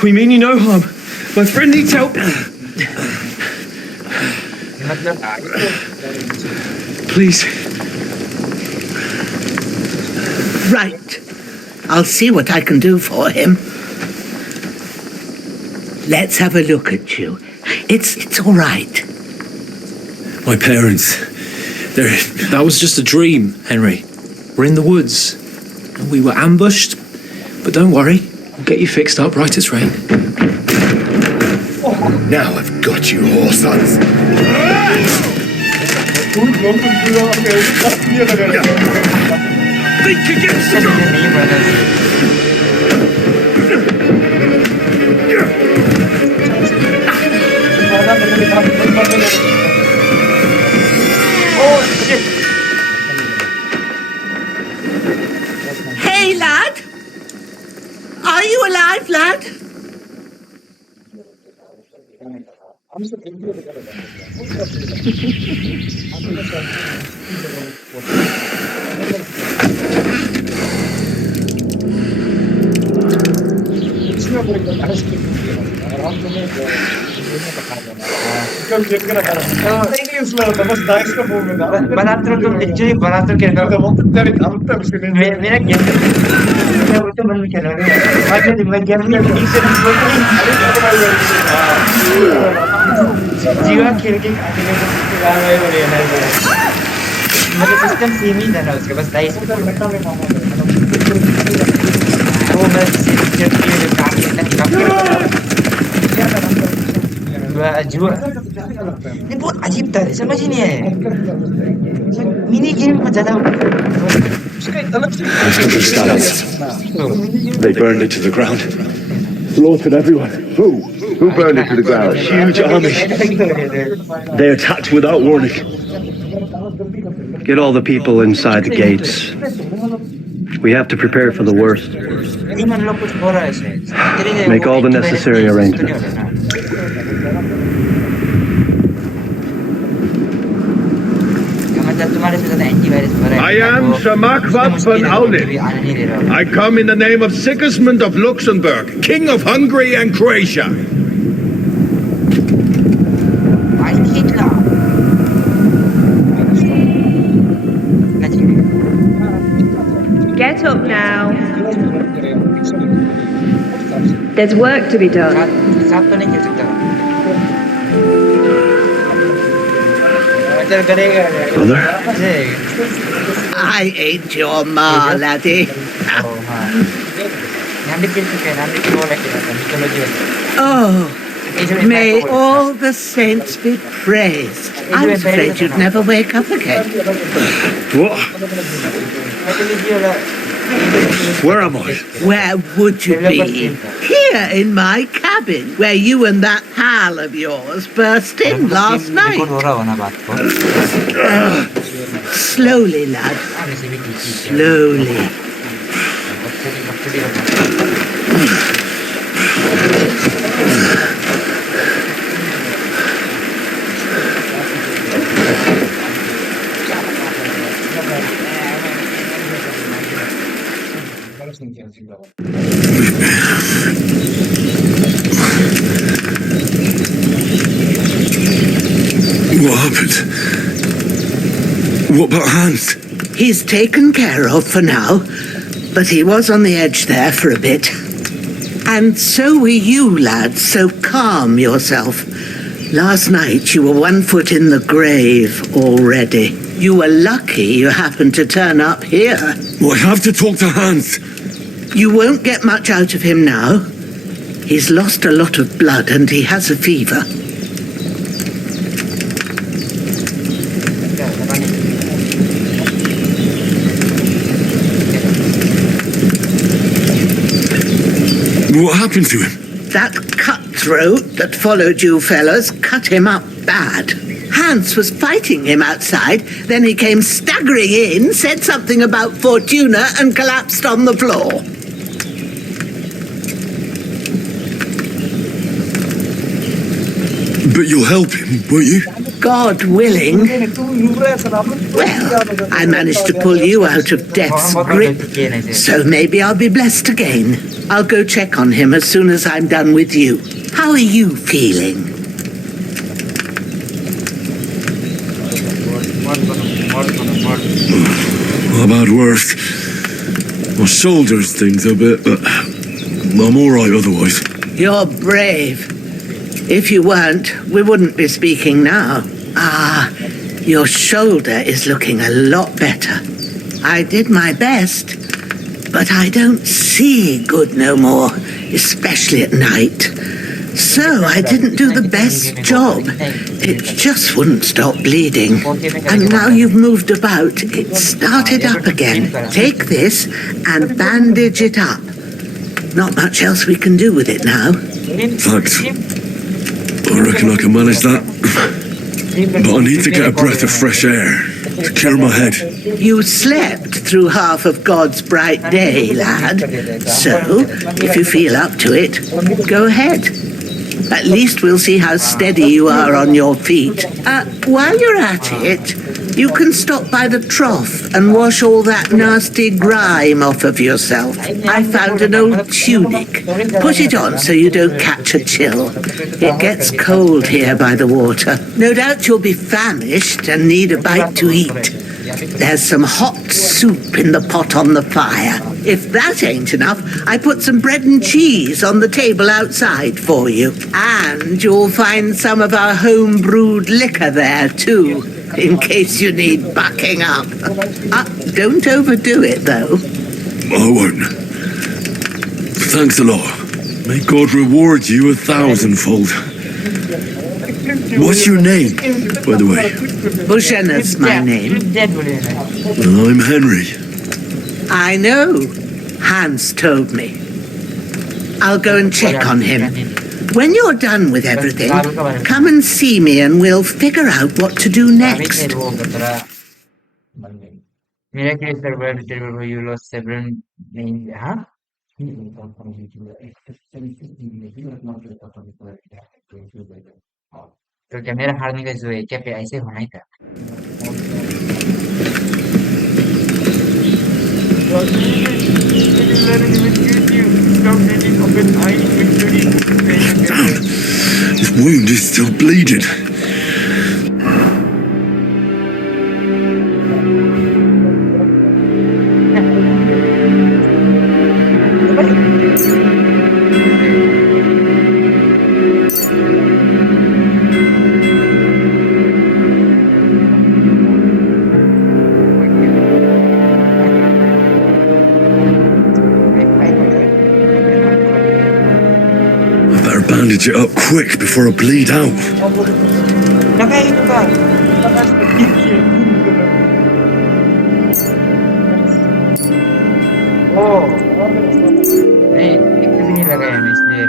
We mean you no harm. My friend needs help. Please. Right. I'll see what I can do for him. Let's have a look at you. It's all right. My parents. That was just a dream, Henry. We're in the woods. We were ambushed. But don't worry. We'll get you fixed up right as rain. Now I've got you, whoresons. Think against them! Hey, lad. Are you alive, lad? बनात्र तो actually बनात्र के मेरा game वो तो मन में खेल रहा है मैं गेम में से जीवा खेल के मतलब सिस्टम सेम ही था उसके बस डाइस वो मैं जुआ ये बहुत अजीब था समझ ही नहीं आया मिनी गेम में ज्यादा They burned it to the ground. Slaughtered everyone. Who burned it to the ground? A huge army. They attacked without warning. Get all the people inside the gates. We have to prepare for the worst. Make all the necessary arrangements. I am Shamakwat van Aulin. I come in the name of Sigismund of Luxembourg, King of Hungary and Croatia. Get up now. There's work to be done. Mother? I ain't your ma, laddie. Oh, may all the saints be praised. I was afraid you'd never wake up again. What? Where am I? Where would you be? Here. fire in my cabin where you and that pal of yours burst in last night. Slowly, lad. Slowly. What happened? What about Hans? He's taken care of for now, but he was on the edge there for a bit. And so were you, lad, so calm yourself. Last night you were 1 foot in the grave already. You were lucky you happened to turn up here. Well, I have to talk to Hans. You won't get much out of him now. He's lost a lot of blood and he has a fever. What happened to him? That cutthroat that followed you fellas cut him up bad. Hans was fighting him outside, then he came staggering in, said something about Fortuna and collapsed on the floor. But you'll help him, won't you? God willing. Well, I managed to pull you out of death's grip, so maybe I'll be blessed again. I'll go check on him as soon as I'm done with you. How are you feeling? I've had worse. My shoulder stings a bit, but I'm all right otherwise. You're brave. If you weren't, we wouldn't be speaking now. Ah, your shoulder is looking a lot better. I did my best, but I don't see good no more, especially at night. So I didn't do the best job. It just wouldn't stop bleeding. And now you've moved about, it started up again. Take this and bandage it up. Not much else we can do with it now. Thanks. I reckon I can manage that. But I need to get a breath of fresh air to clear my head. You slept through half of God's bright day, lad. So, if you feel up to it, go ahead. At least we'll see how steady you are on your feet. While you're at it, you can stop by the trough and wash all that nasty grime off of yourself. I found an old tunic. Put it on so you don't catch a chill. It gets cold here by the water. No doubt you'll be famished and need a bite to eat. There's some hot soup in the pot on the fire. If that ain't enough, I put some bread and cheese on the table outside for you. And you'll find some of our home-brewed liquor there, too, in case you need bucking up. Don't overdo it, though. I won't. Thanks a lot. May God reward you 1,000-fold. What's your name, by the way? Bushena's my name. Well, I'm Henry. I know. Hans told me. I'll go and check on him. When you're done with everything, come and see me and we'll figure out what to do next. Miraculous survival where you lost several names, huh? तो क्या मेरा हारने का जो है क्या फिर ऐसे होना ही था Damn, his wound is still bleeding. Bandage it up quick before I bleed out. नहीं एक भी नहीं लगाया मैं इसलिए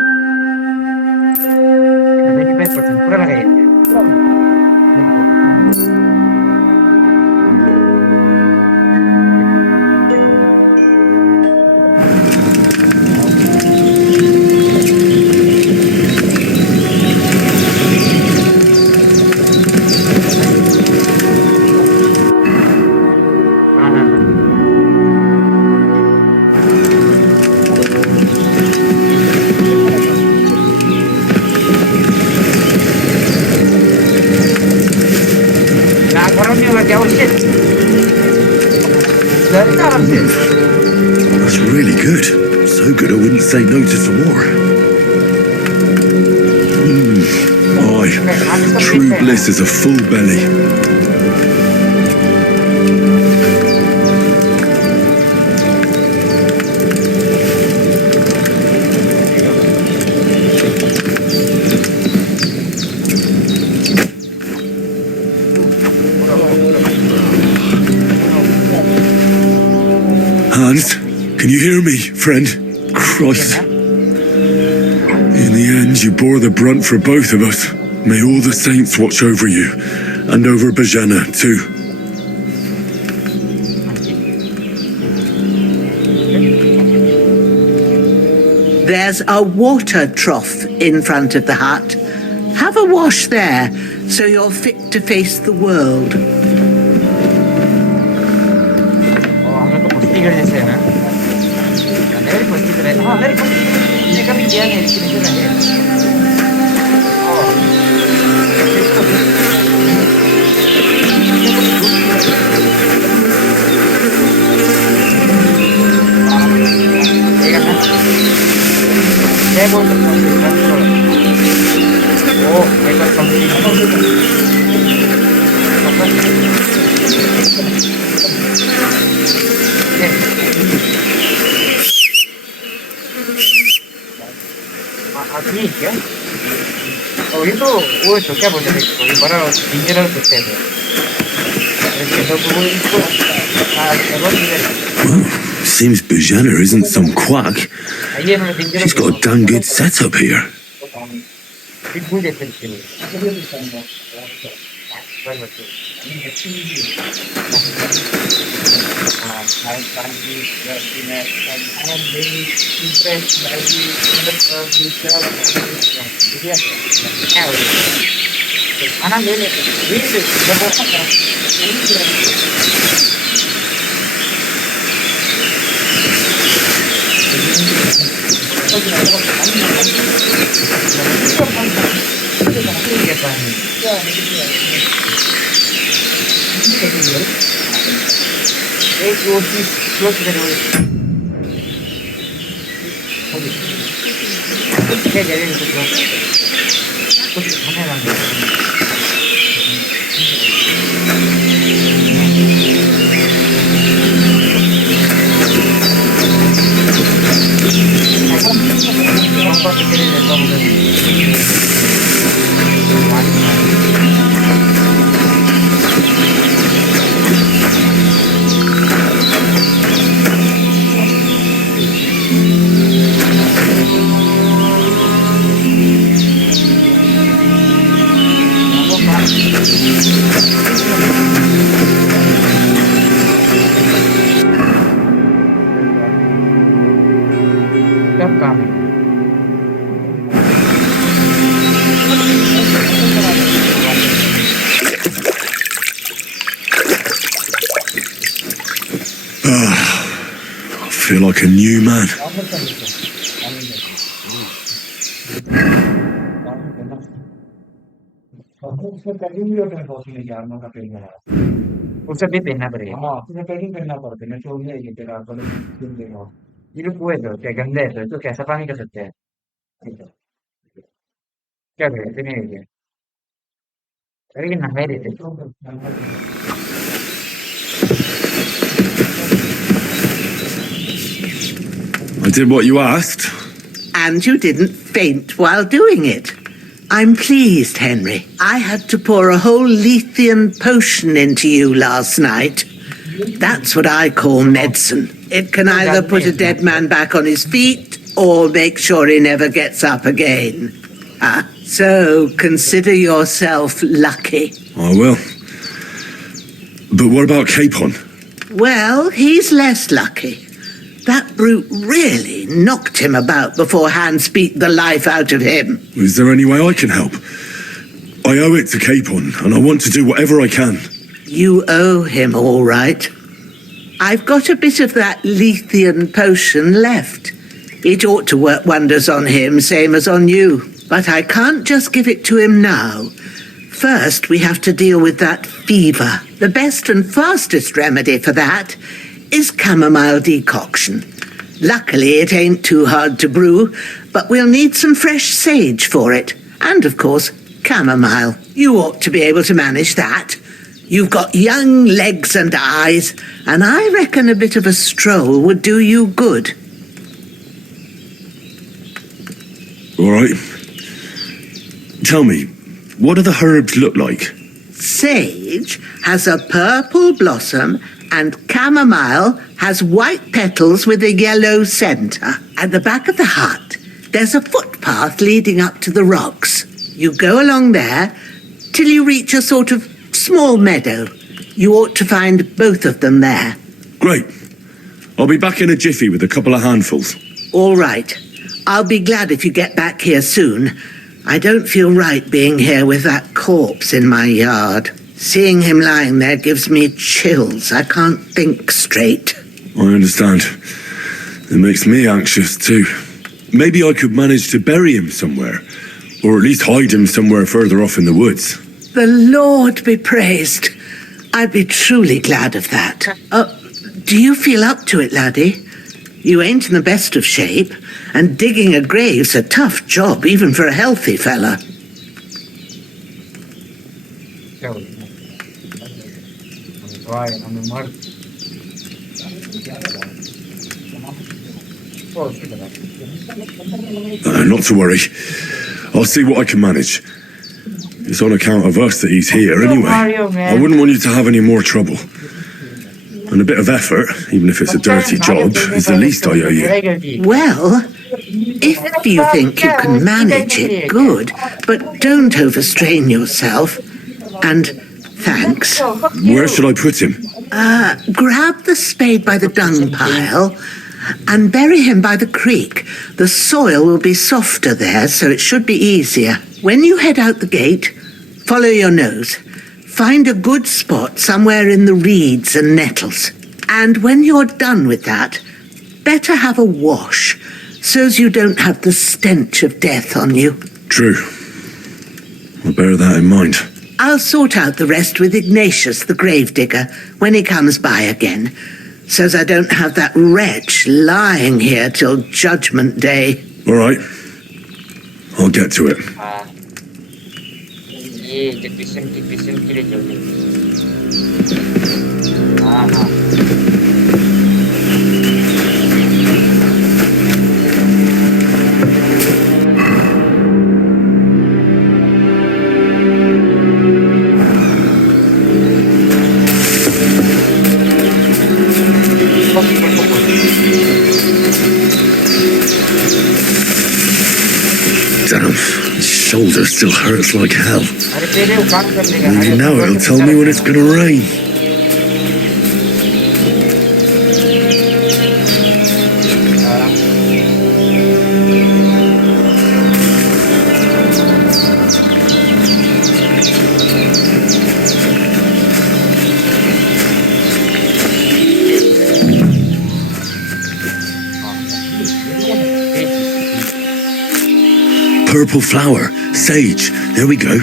That's really good. So good I wouldn't say no to some more. Aye, true bliss is a full belly. Hans, can you hear me, friend? Christ. In the end, you bore the brunt for both of us. May all the saints watch over you, and over Bajana, too. There's a water trough in front of the hut. Have a wash there, so you're fit to face the world. Seems Bajana isn't some quack. She's got a damn good setup here. I feel like a new man. Usa di penna per penna forte, non c'è un lei che te la il puedo, che gandetto, tu che sa panica su te. Che avete, tenete. Perché non vedete? I did what you asked. And you didn't faint while doing it. I'm pleased, Henry. I had to pour a whole Lethean potion into you last night. That's what I call medicine. It can either put a dead man back on his feet or make sure he never gets up again. So consider yourself lucky. I will. But what about Capon? Well, he's less lucky. That brute really knocked him about before Hans beat the life out of him. Is there any way I can help? I owe it to Capon, and I want to do whatever I can. You owe him, all right. I've got a bit of that Lethean potion left. It ought to work wonders on him, same as on you. But I can't just give it to him now. First, we have to deal with that fever. The best and fastest remedy for that is chamomile decoction. Luckily, it ain't too hard to brew, but we'll need some fresh sage for it. And, of course, chamomile. You ought to be able to manage that. You've got young legs and eyes, and I reckon a bit of a stroll would do you good. All right. Tell me, what do the herbs look like? Sage has a purple blossom and chamomile has white petals with a yellow centre. At the back of the hut, there's a footpath leading up to the rocks. You go along there till you reach a sort of small meadow. You ought to find both of them there. Great. I'll be back in a jiffy with a couple of handfuls. All right. I'll be glad if you get back here soon. I don't feel right being here with that corpse in my yard. Seeing him lying there gives me chills. I can't think straight. I understand. It makes me anxious too. Maybe I could manage to bury him somewhere, or at least hide him somewhere further off in the woods. The Lord be praised. I'd be truly glad of that. Do you feel up to it, laddie? You ain't in the best of shape, and digging a grave's a tough job, even for a healthy fella. Not to worry. I'll see what I can manage. It's on account of us that he's here anyway. I wouldn't want you to have any more trouble. And a bit of effort, even if it's a dirty job, is the least I owe you. Well, if you think you can manage it, good, but don't overstrain yourself. And thanks. Where should I put him? Grab the spade by the dung pile and bury him by the creek. The soil will be softer there, so it should be easier. When you head out the gate, follow your nose. Find a good spot somewhere in the reeds and nettles. And when you're done with that, better have a wash, so's you don't have the stench of death on you. True. I'll bear that in mind. I'll sort out the rest with Ignatius, the gravedigger, when he comes by again, so's I don't have that wretch lying here till Judgment Day. All right. I'll get to it. Damn, his shoulder still hurts like hell. And you know it'll tell me when it's gonna rain. Purple flower, sage, there we go.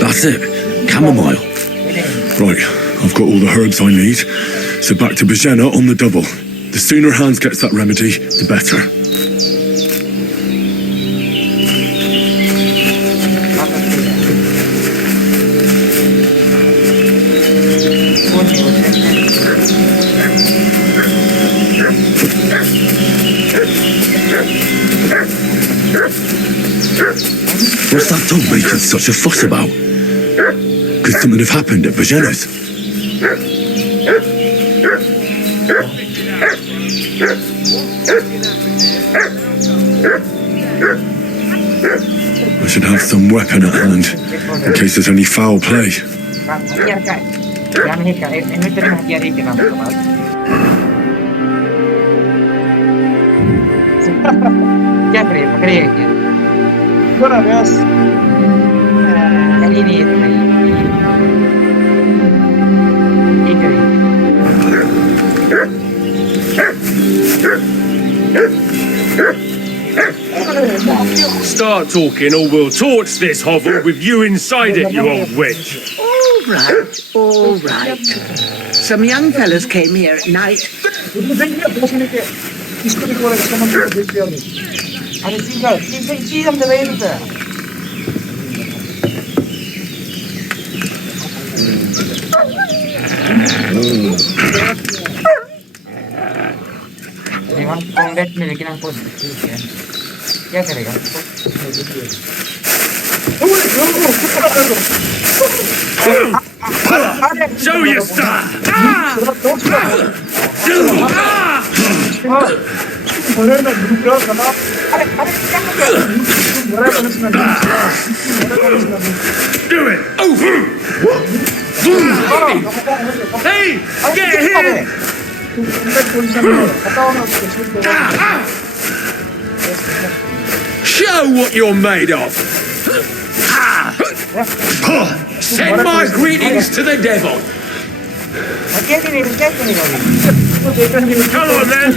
That's it, chamomile. Right, I've got all the herbs I need, so back to Bajena on the double. The sooner Hans gets that remedy, the better. What's that dog making such a fuss about? Could something have happened at Bajena's? I should have some weapon at hand, in case there's any foul play. क्या करें पकड़िए थोड़ा बस नहीं नहीं ये करिए Start talking or we'll torch this hovel with you inside it, you old witch. All right, all right. Some young fellas came here at night. अरे चीज हम दे रहे थे हम कॉम्बैट में लेकिन हमको क्या करेगा Show your star! Do it! Hey! Get him! Show what you're made of! Send my greetings to the devil! Come on then!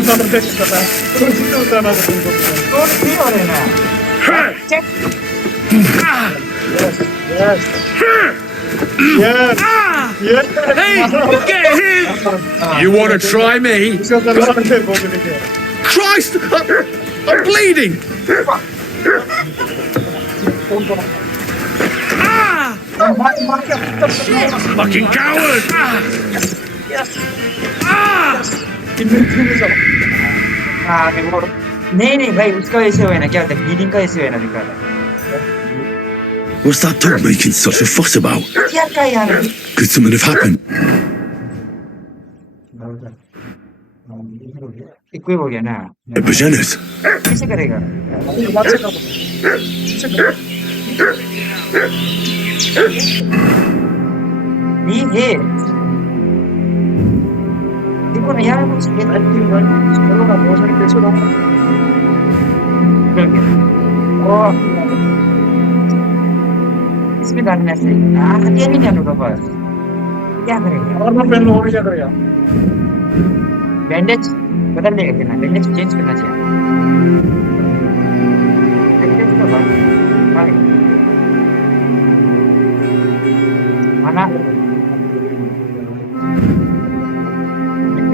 Hey, get him! You want to try me? Christ! I'm bleeding! Shit! Fucking coward! नहीं भाई उसका ऐसे हुआ ना क्या होता है bleeding का ऐसे हुआ ना दिखा What's that dog making such a fuss about? क्या क्या यार Could something have happened? Equip हो गया ना At Bajena's? कैसे करेगा ये देखो ना यार कुछ इसमें डालने से हथियार नहीं डालूंगा बस क्या करेगा और मैं पहन लूँगा क्या करेगा बैंडेज बदल देगा क्या ना बैंडेज चेंज करना चाहिए बैंडेज का बात mana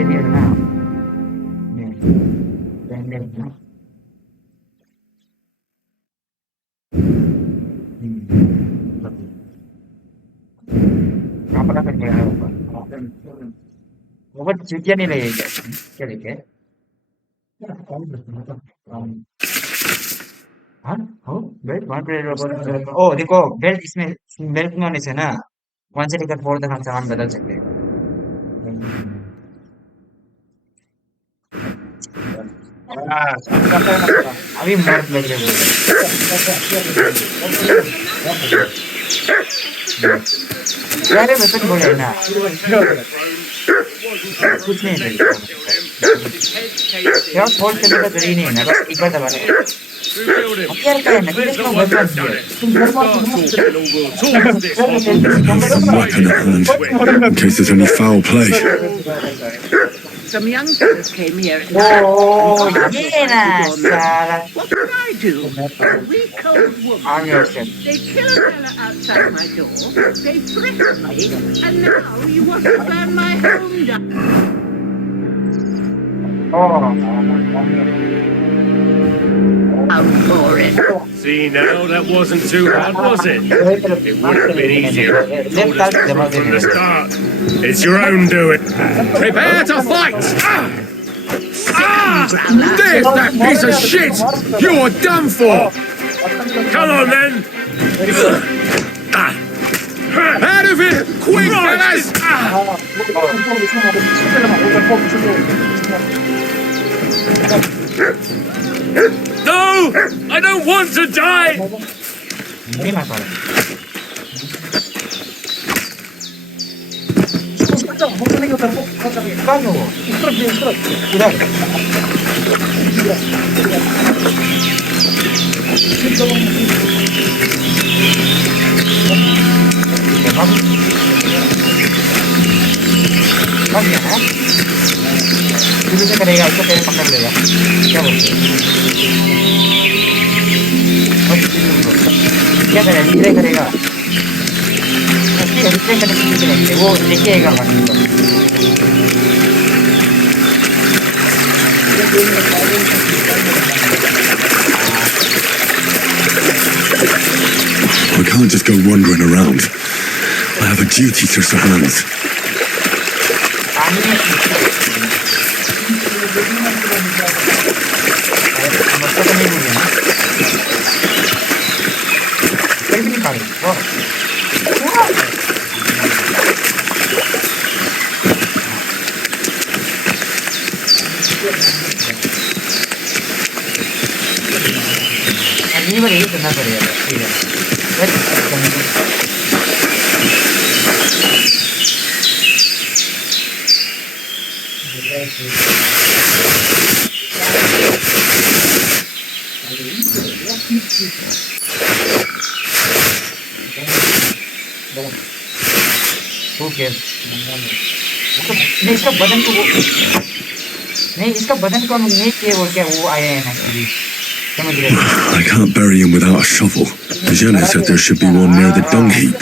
ini nah nih bandel nah apa nak kerja apa buat cucian ini ya क्या लिखे हाँ हो बेल्ट वन पे ओ देखो बेल्ट इसमें बेल्ट में होने से ना 1 से लेकर 4 तक हम सामान बदल सकते हैं अभी मर्द लगे हुए यारे बस कुछ बोले ना कुछ नहीं है यार फोल्ड करने का जरूरी नहीं है ना बस एक बार दबाना हथियार का है ना फिर इसको बदल दिया Some weapon at hand, in case there's any foul play. Some young fellas came here at night. Oh, yeah, what can I do? A weak old woman. They kill a fella outside my door, they threaten me, and now you want to burn my home down. Out for it. See now, that wasn't too hard, was it? It would have been easier. Told us from the start. It's your own doing. Prepare to fight! There's that piece of shit! You're done for! Come on then! it! Quick, fellas! No! I don't want to die! Cambia, ¿eh? Dulu saya kena itu kayak pakai dulu ya. Ya boleh. Oh, itu dulu. Ya kena ini करेगा. Nanti harus saya kena itu lagi. वो लिखेगा kan itu. I can't just go wandering around. I have a duty to Sir Hans. Ini करना पड़ेगा ठीक है okay नहीं इसका बदन को वो नहीं इसका बदन को हम नहीं किए वो क्या वो आया है ना समझ रहे I can't bury him without a shovel. Jenna said there should be one near the dung heap.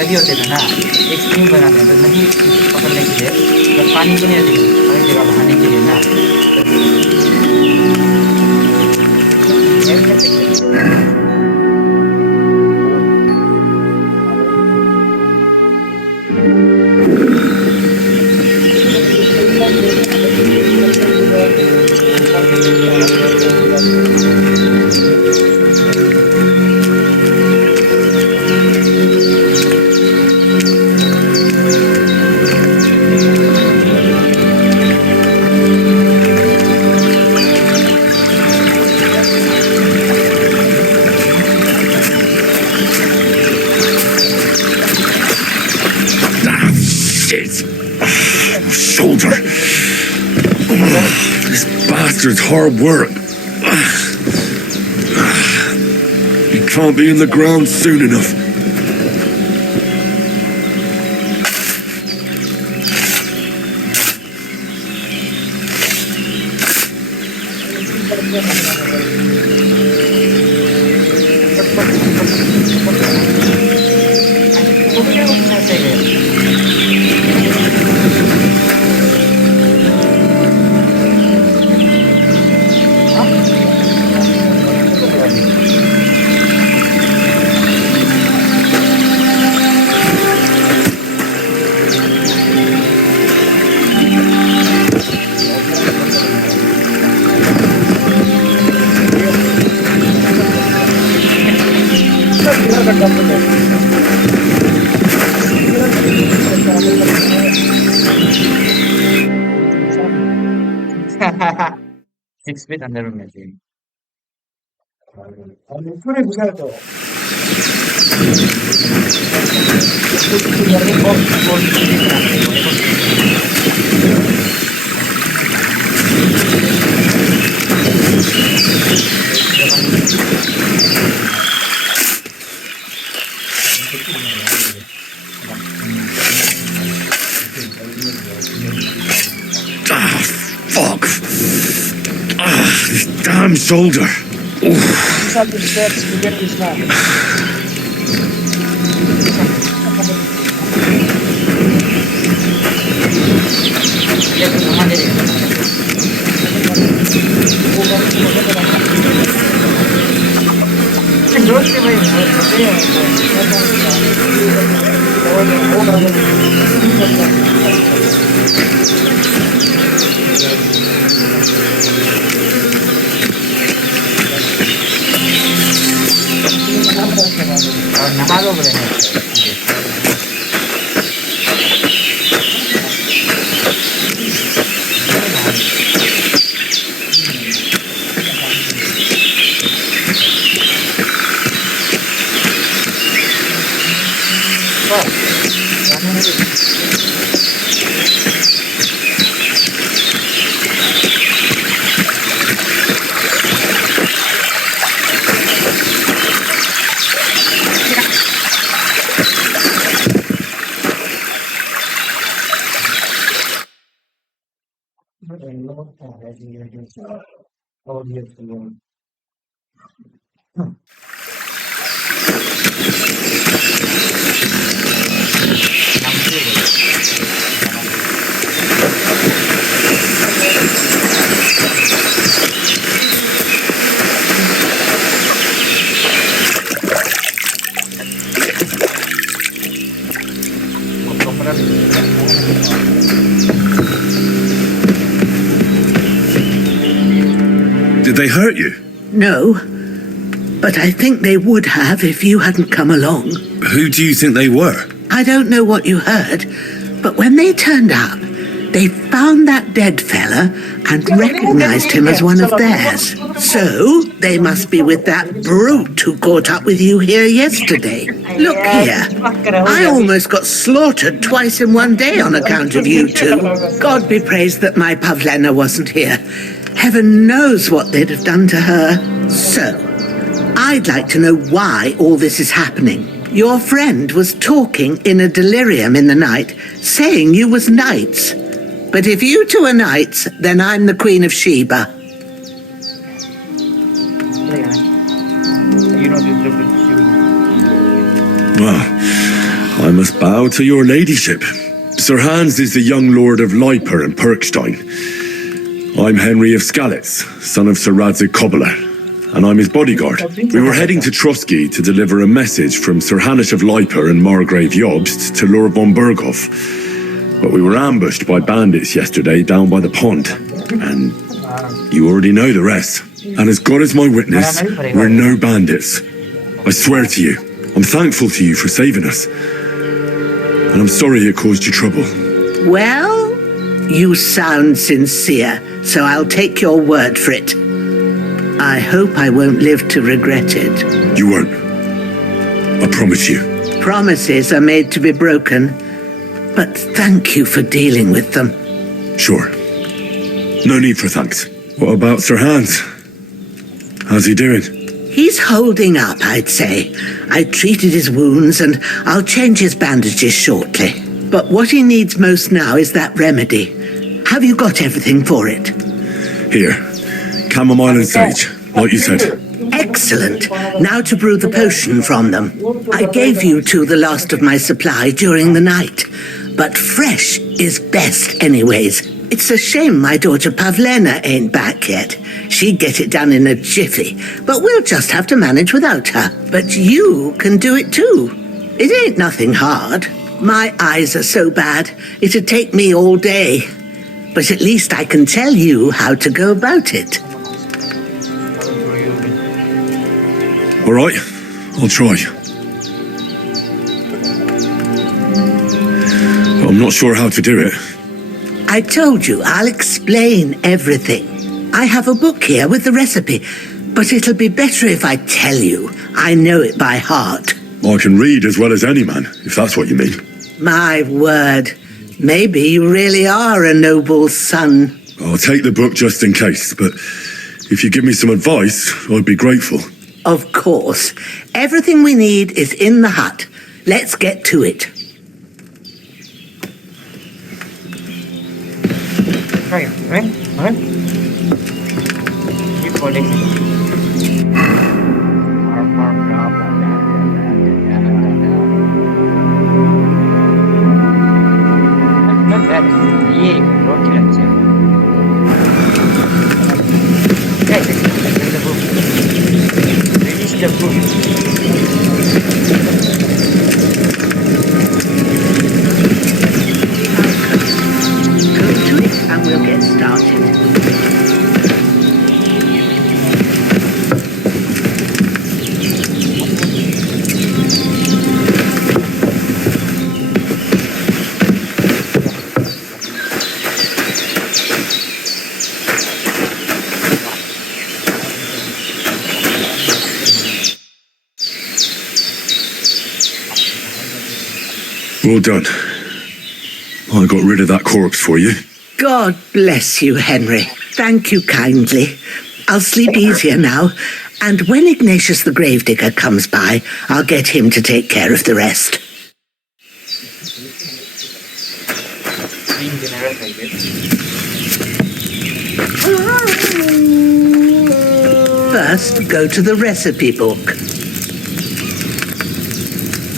नदी होते थे ना एक स्ट्रीम बनाते हैं तो नदी पकड़ने के लिए तो पानी के लिए हर जगह बहाने के लिए ना Shoulder. This bastard's hard work. He can't be in the ground soon enough. 6 feet under machine. Neppure usato. Ah, fuck. Ah, this damn shoulder. Salto steps to get this man. Nahalo boleh. Oh, yes, Lord. Did they hurt you? No, but I think they would have if you hadn't come along. Who do you think they were? I don't know what you heard, but when they turned up, they found that dead fella and recognized him as one of theirs. So, they must be with that brute who caught up with you here yesterday. Look here. I almost got slaughtered twice in one day on account of you two. God be praised that my Pavlena wasn't here. Heaven knows what they'd have done to her. So, I'd like to know why all this is happening. Your friend was talking in a delirium in the night, saying you was knights. But if you two are knights, then I'm the Queen of Sheba. Well, I must bow to your ladyship. Sir Hans is the young lord of Leiper and Perkstein. I'm Henry of Skalitz, son of Sir Radzig Kobyla, and I'm his bodyguard. We were heading to Trotsky to deliver a message from Sir Hanish of Leiper and Margrave Jobst to Lord von Berghoff. But we were ambushed by bandits yesterday down by the pond, and you already know the rest. And as God is my witness, we're no bandits. I swear to you, I'm thankful to you for saving us. And I'm sorry it caused you trouble. Well, you sound sincere, so I'll take your word for it. I hope I won't live to regret it. You won't. I promise you. Promises are made to be broken, but thank you for dealing with them. Sure. No need for thanks. What about Sir Hans? How's he doing? He's holding up, I'd say. I treated his wounds and I'll change his bandages shortly. But what he needs most now is that remedy. Have you got everything for it? Here. Chamomile and sage, like you said. Excellent. Now to brew the potion from them. I gave you two the last of my supply during the night. But fresh is best anyways. It's a shame my daughter Pavlena ain't back yet. She'd get it done in a jiffy, but we'll just have to manage without her. But you can do it too. It ain't nothing hard. My eyes are so bad, it'd take me all day. But at least I can tell you how to go about it. All right, I'll try. But I'm not sure how to do it. I told you, I'll explain everything. I have a book here with the recipe, but it'll be better if I tell you. I know it by heart. I can read as well as any man, if that's what you mean. My word. Maybe you really are a noble son. I'll take the book just in case, but if you give me some advice, I'd be grateful. Of course. Everything we need is in the hut. Let's get to it. Right. Keep holding it. Not that. Yeah, don't get it. Right, the book. Release the book. Go to it and we'll get started. Well done. I got rid of that corpse for you. God bless you, Henry. Thank you kindly. I'll sleep easier now, and when Ignatius the Gravedigger comes by, I'll get him to take care of the rest. First, go to the recipe book.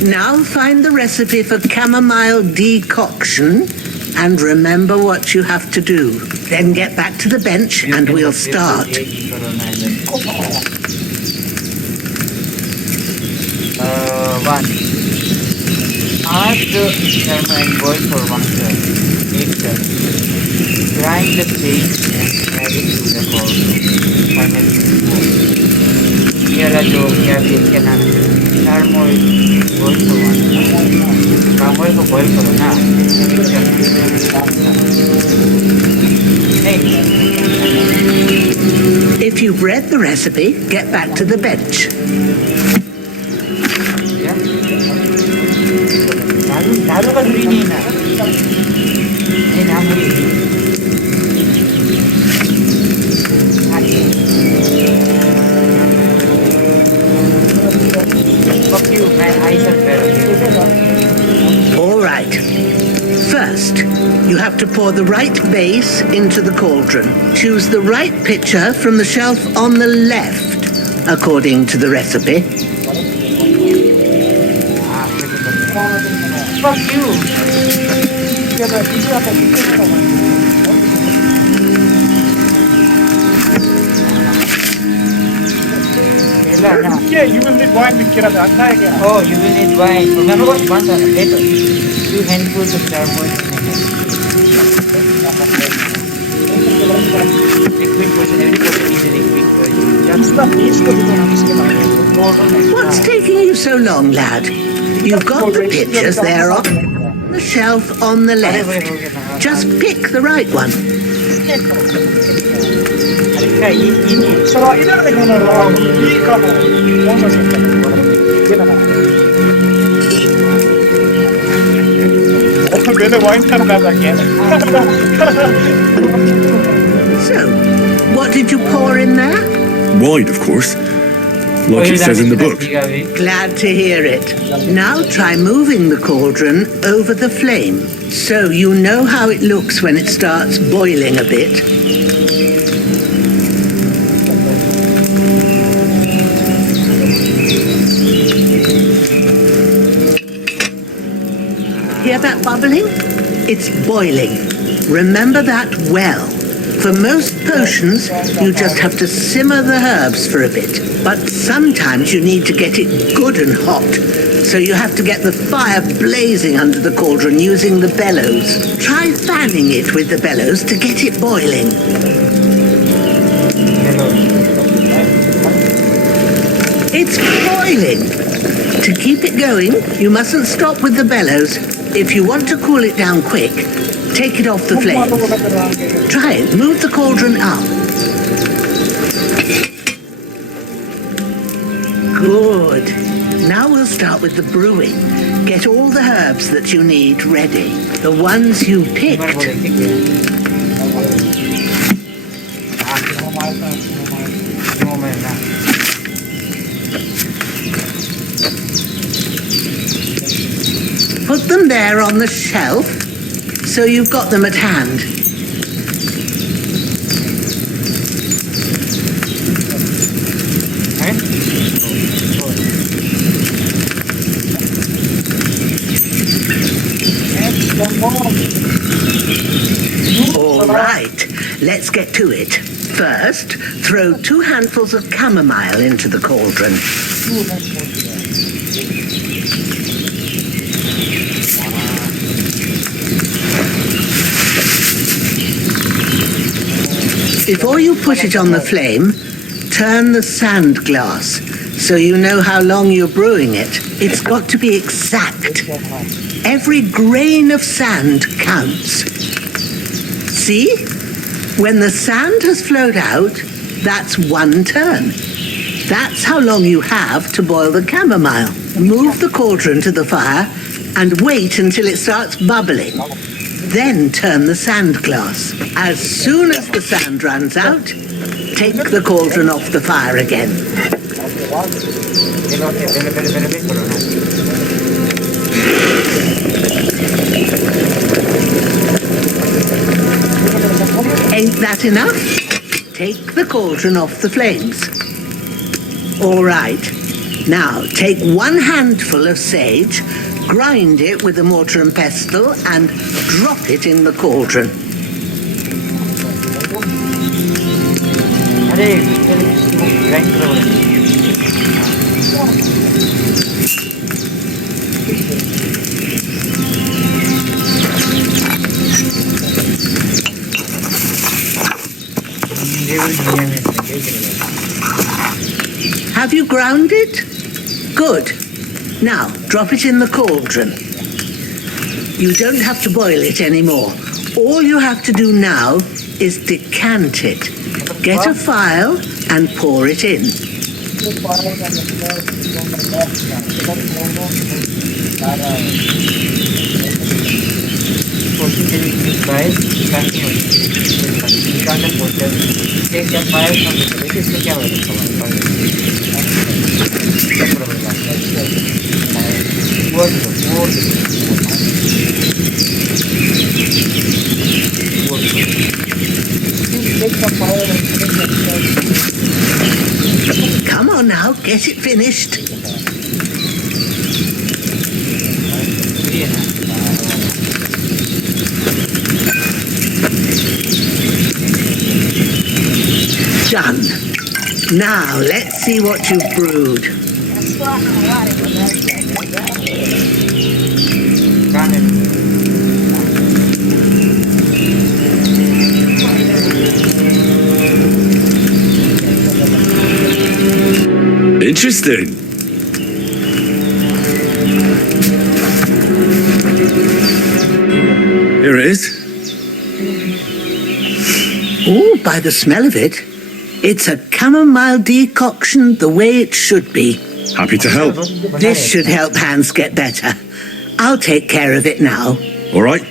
Now find the recipe for chamomile decoction and remember what you have to do. Then get back to the bench and we'll start. One. Add the thermal and boil for 1 turn. 8 turns. Grind the paste and add it to the cauldron. Finally, boil. Here are the thermal boil for 1 turn. Thermal को boil करो ना. If you've read the recipe, get back to the bench. दारू का दूरी नहीं ना ये नाम है fuck you man I said better. All right. First, you have to pour the right base into the cauldron. Choose the right pitcher from the shelf on the left, according to the recipe. Fuck you. Yeah, you will need wine with Kirata. Oh, you will need wine. Remember what? One second later. 2 handfuls of charcoal. Liquid version. Every person needs a liquid version. What's taking you so long, lad? You've got the pitchers there on the shelf on the left. Just pick the right one. So, what did you pour in there? Wine, of course. Like it says in the book. Glad to hear it. Now try moving the cauldron over the flame, so you know how it looks when it starts boiling a bit. Hear that bubbling? It's boiling. Remember that well. For most potions, you just have to simmer the herbs for a bit. But sometimes you need to get it good and hot. So you have to get the fire blazing under the cauldron using the bellows. Try fanning it with the bellows to get it boiling. It's boiling. To keep it going, you mustn't stop with the bellows. If you want to cool it down quick, take it off the flames. Try it. Move the cauldron up. Good. Now we'll start with the brewing. Get all the herbs that you need ready. The ones you picked. Put them there on the shelf, so you've got them at hand. All right, let's get to it. First, throw 2 handfuls of chamomile into the cauldron. Before you put it on the flame, turn the sand glass so you know how long you're brewing it. It's got to be exact. Every grain of sand counts. See? When the sand has flowed out, that's 1 turn. That's how long you have to boil the chamomile. Move the cauldron to the fire and wait until it starts bubbling. Then turn the sand glass. As soon as the sand runs out, take the cauldron off the fire again. Ain't that enough? Take the cauldron off the flames. All right. Now, take 1 handful of sage, grind it with a mortar and pestle, and drop it in the cauldron. Have you ground it? Good. Now, drop it in the cauldron. You don't have to boil it anymore. All you have to do now is decant it. Get a phial and pour it in. Come on now, get it finished. Done. Now, let's see what you've brewed. Interesting. Here it is. Oh, by the smell of it, it's a chamomile decoction the way it should be. Happy to help. This should help Hans get better. I'll take care of it now. All right.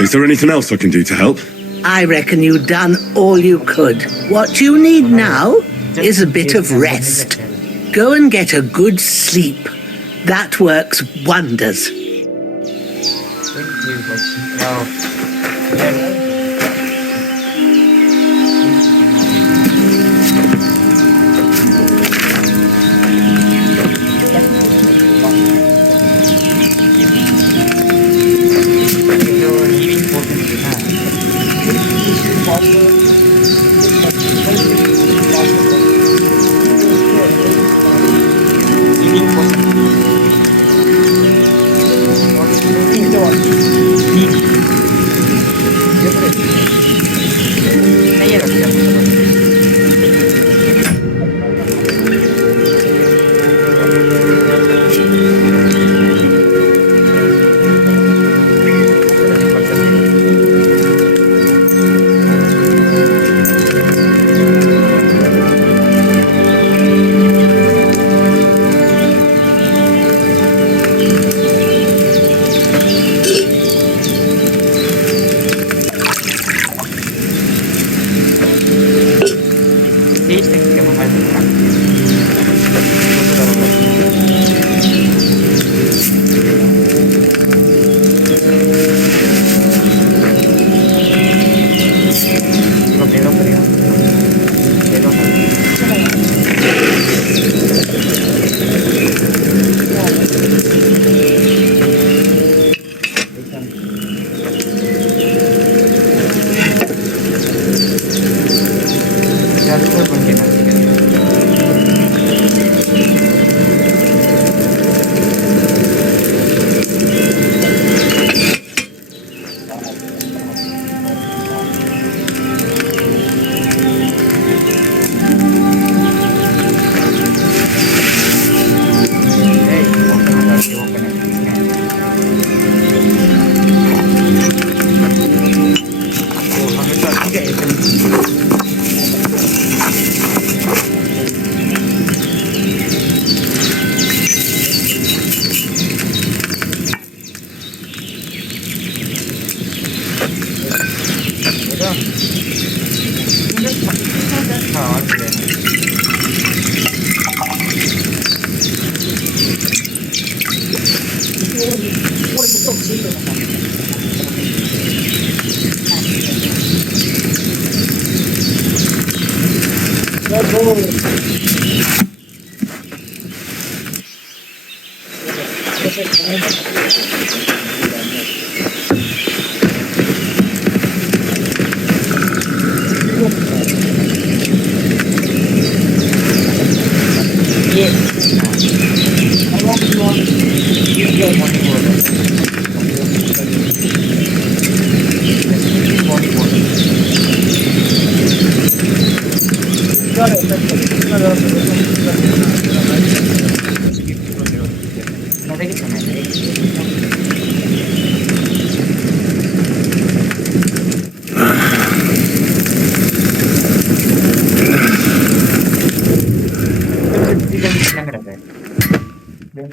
Is there anything else I can do to help? I reckon you've done all you could. What you need now is a bit of rest. Go and get a good sleep. That works wonders.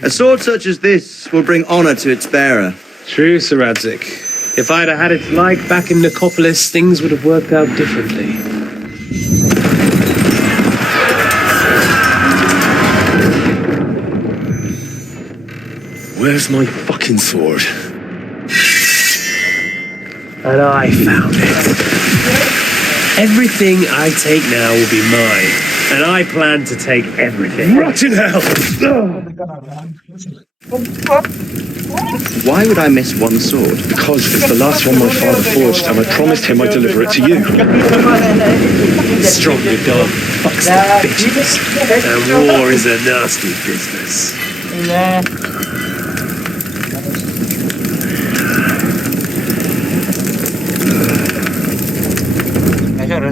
A sword such as this will bring honor to its bearer. True, Sir Radzik. If I'd had its like back in Nicopolis, things would have worked out differently. Where's my fucking sword? And I found it. Everything I take now will be mine, and I plan to take everything. Rotten hell! Why would I miss one sword? Because it's the last one my father forged, and I promised him I'd deliver it to you. Stronger dog fucks the bitches, and war is a nasty business.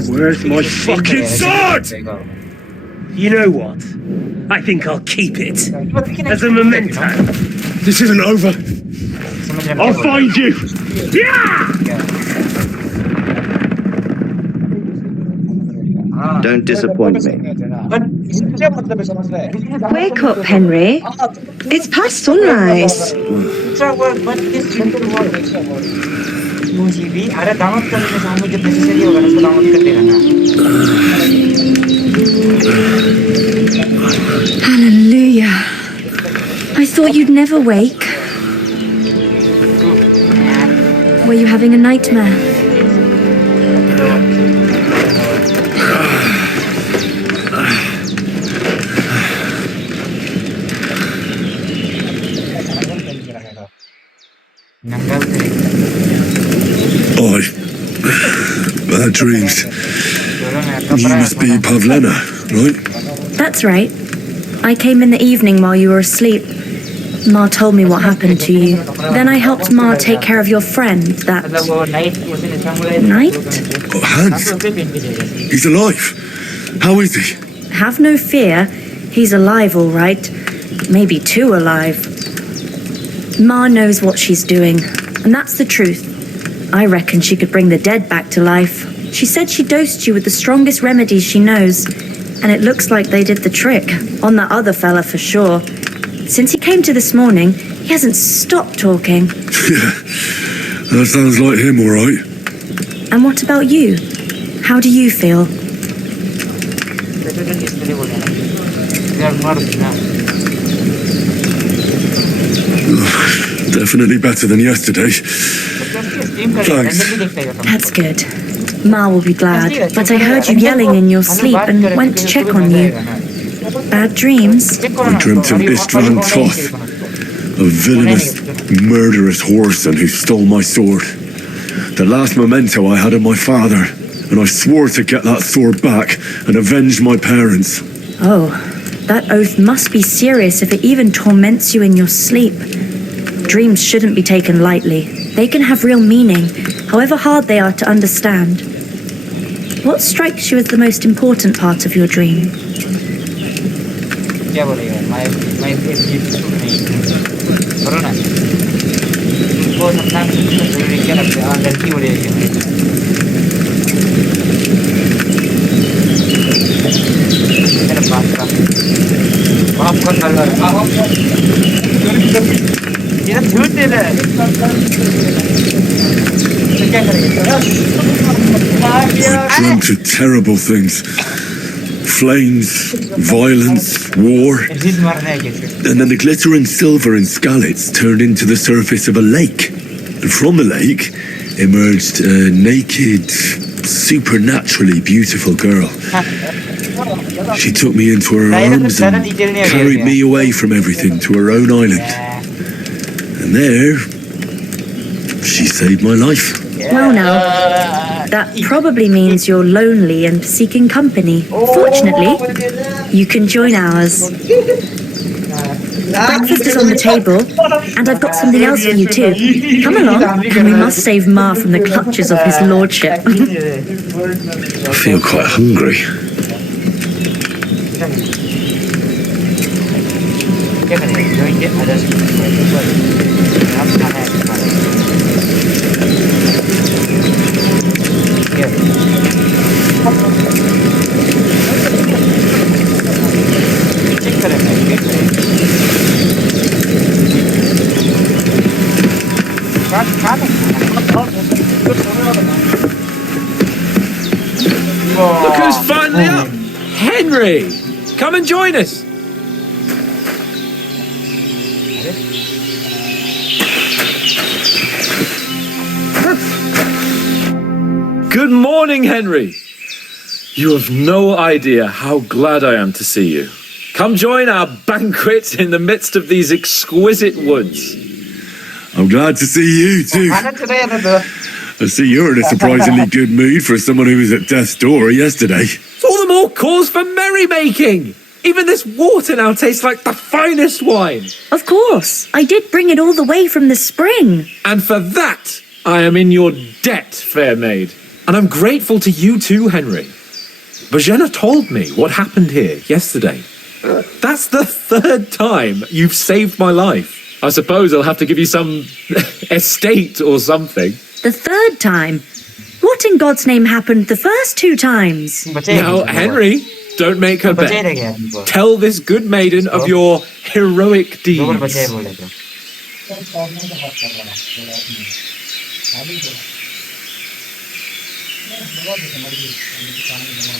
Where's my fucking sword? You know what? I think I'll keep it as a memento. This isn't over. I'll find you. Yeah! Don't disappoint me. Wake up, Henry. It's past sunrise. Hallelujah. I thought you'd never wake. Were you having a nightmare? Bad dreams. You must be Pavlena, right? That's right. I came in the evening while you were asleep. Ma told me what happened to you. Then I helped Ma take care of your friend, that... night? Oh, Hans. He's alive. How is he? Have no fear. He's alive, all right. Maybe too alive. Ma knows what she's doing, and that's the truth. I reckon she could bring the dead back to life. She said she dosed you with the strongest remedies she knows, and it looks like they did the trick. On that other fella for sure. Since he came to this morning, he hasn't stopped talking. Yeah, that sounds like him, all right. And what about you? How do you feel? Definitely better than yesterday. Thanks. That's good. Ma will be glad. But I heard you yelling in your sleep and went to check on you. Bad dreams? I dreamt of Istvan Toth, a villainous, murderous whoreson who stole my sword. The last memento I had of my father, and I swore to get that sword back and avenge my parents. Oh, that oath must be serious if it even torments you in your sleep. Dreams shouldn't be taken lightly. They can have real meaning, however hard they are to understand. What strikes you as the most important part of your dream? I dreamt of terrible things. Flames, violence, war. And then the glittering silver and scallops turned into the surface of a lake. And from the lake emerged a naked, supernaturally beautiful girl. She took me into her arms and carried me away from everything to her own island. And there, she saved my life. Well now, that probably means you're lonely and seeking company. Fortunately, you can join ours. Breakfast is on the table, and I've got something else for you too. Come along, and we must save Ma from the clutches of his lordship. I feel quite hungry. Look who's finally up! Henry! Come and join us! Good morning, Henry! You have no idea how glad I am to see you. Come join our banquet in the midst of these exquisite woods. I'm glad to see you too. I see you're in a surprisingly good mood for someone who was at death's door yesterday. It's all the more cause for merrymaking! Even this water now tastes like the finest wine. Of course, I did bring it all the way from the spring. And for that, I am in your debt, fair maid. And I'm grateful to you too, Henry. Bajena told me what happened here yesterday. That's the third time you've saved my life. I suppose I'll have to give you some estate or something. The third time? What in God's name happened the first two times? Now, Henry, don't make her beg. Tell this good maiden of your heroic deeds.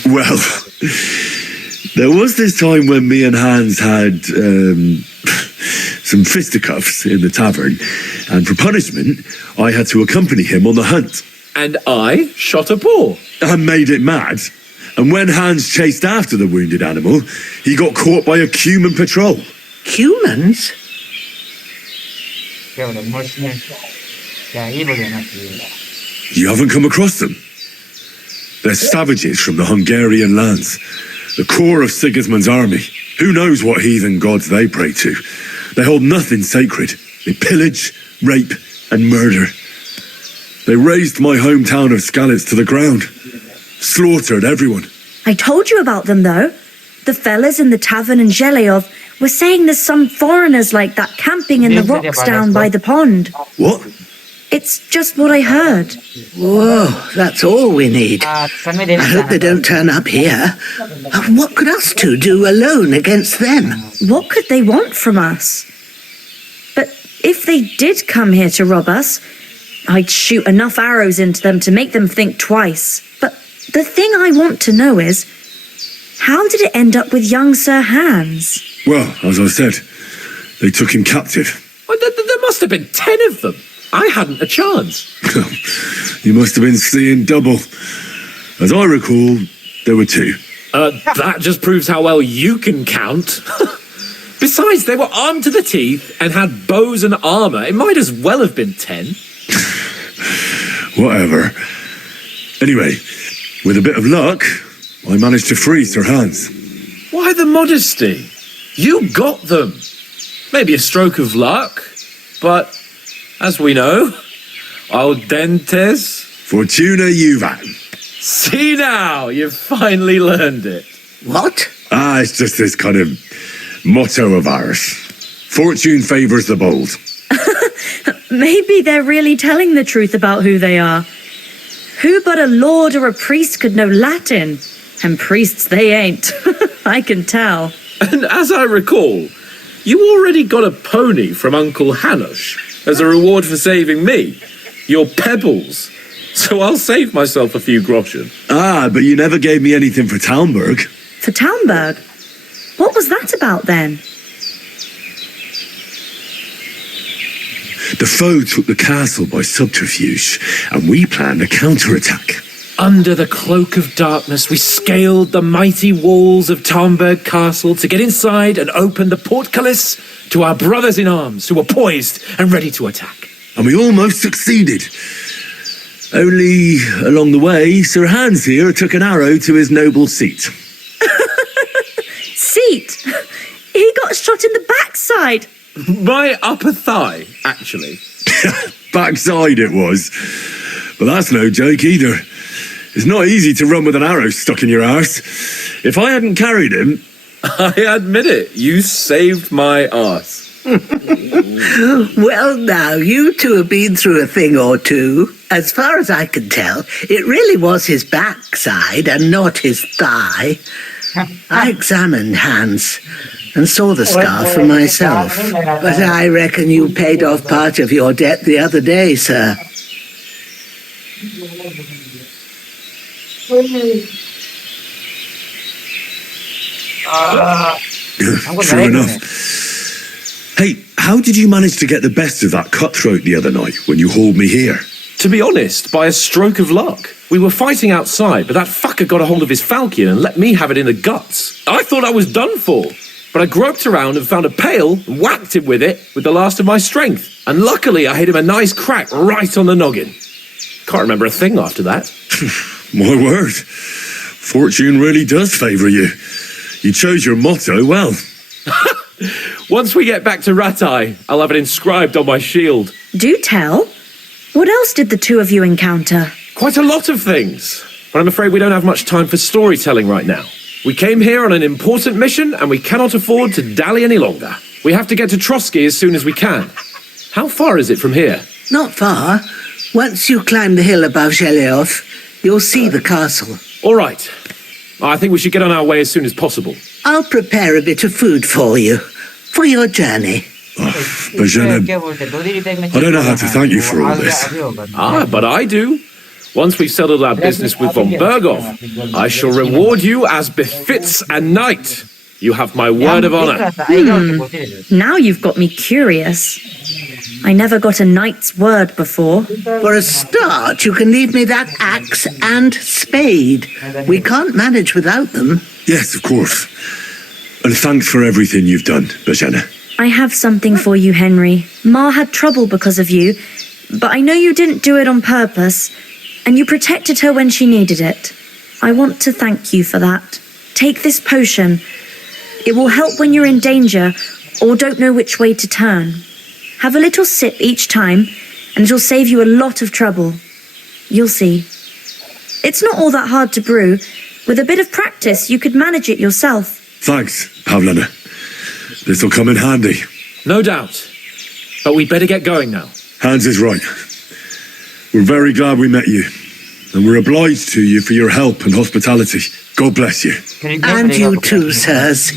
Well, there was this time when me and Hans had some fisticuffs in the tavern, and for punishment, I had to accompany him on the hunt. And I shot a boar. And made it mad. And when Hans chased after the wounded animal, he got caught by a Cuman patrol. Humans? You haven't come across them? They're savages from the Hungarian lands, the core of Sigismund's army. Who knows what heathen gods they pray to? They hold nothing sacred. They pillage, rape, and murder. They razed my hometown of Skalitz to the ground. Slaughtered everyone. I told you about them, though. The fellas in the tavern in Zheleyov were saying there's some foreigners like that camping in the rocks down by the pond. What? It's just what I heard. Whoa, that's all we need. I hope they don't turn up here. What could us two do alone against them? What could they want from us? But if they did come here to rob us, I'd shoot enough arrows into them to make them think twice. But the thing I want to know is, how did it end up with young Sir Hans? Well, as I said, they took him captive. Well, there must have been 10 of them. I hadn't a chance. You must have been seeing double. As I recall, there were 2. That just proves how well you can count. Besides, they were armed to the teeth and had bows and armour. It might as well have been 10. Whatever. Anyway, with a bit of luck, I managed to free Sir Hans. Why the modesty? You got them. Maybe a stroke of luck, but as we know, audentes fortuna juvat. See now, you've finally learned it. What? It's just this kind of motto of ours. Fortune favours the bold. Maybe they're really telling the truth about who they are. Who but a lord or a priest could know Latin? And priests they ain't. I can tell. And as I recall, you already got a pony from Uncle Hanush as a reward for saving me. Your pebbles. So I'll save myself a few groschen. But you never gave me anything for Talmberg. For Talmberg? What was that about then? The foe took the castle by subterfuge, and we planned a counterattack. Under the cloak of darkness, we scaled the mighty walls of Talmberg Castle to get inside and open the portcullis to our brothers in arms who were poised and ready to attack. And we almost succeeded. Only, along the way, Sir Hans here took an arrow to his noble seat. Seat? He got shot in the backside. My upper thigh, actually. Backside it was. But that's no joke either. It's not easy to run with an arrow stuck in your arse. If I hadn't carried him... I admit it, you saved my arse. Well, now, you two have been through a thing or two. As far as I can tell, it really was his backside and not his thigh. I examined Hans and saw the scar for myself. But I reckon you paid off part of your debt the other day, sir. True enough. Hey, how did you manage to get the best of that cutthroat the other night when you hauled me here? To be honest, by a stroke of luck. We were fighting outside, but that fucker got a hold of his falchion and let me have it in the guts. I thought I was done for, but I groped around and found a pail and whacked him with it with the last of my strength. And luckily, I hit him a nice crack right on the noggin. Can't remember a thing after that. My word. Fortune really does favour you. You chose your motto well. Once we get back to Ratai, I'll have it inscribed on my shield. Do tell. What else did the two of you encounter? Quite a lot of things, but I'm afraid we don't have much time for storytelling right now. We came here on an important mission and we cannot afford to dally any longer. We have to get to Trotsky as soon as we can. How far is it from here? Not far. Once you climb the hill above Zhelyov, you'll see the castle. All right. I think we should get on our way as soon as possible. I'll prepare a bit of food for you, for your journey. Bajana, I don't know how to thank you for all this. But I do. Once we've settled our business with von Berghoff, I shall reward you as befits a knight. You have my word of honor. Now you've got me curious. I never got a knight's word before. For a start, you can leave me that axe and spade. We can't manage without them. Yes, of course. And thanks for everything you've done, Bajana. I have something for you, Henry. Ma had trouble because of you, but I know you didn't do it on purpose, and you protected her when she needed it. I want to thank you for that. Take this potion. It will help when you're in danger or don't know which way to turn. Have a little sip each time, and it'll save you a lot of trouble. You'll see. It's not all that hard to brew. With a bit of practice, you could manage it yourself. Thanks, Pavlana. This'll come in handy. No doubt. But we'd better get going now. Hans is right. We're very glad we met you. And we're obliged to you for your help and hospitality. God bless you. And you too, sirs.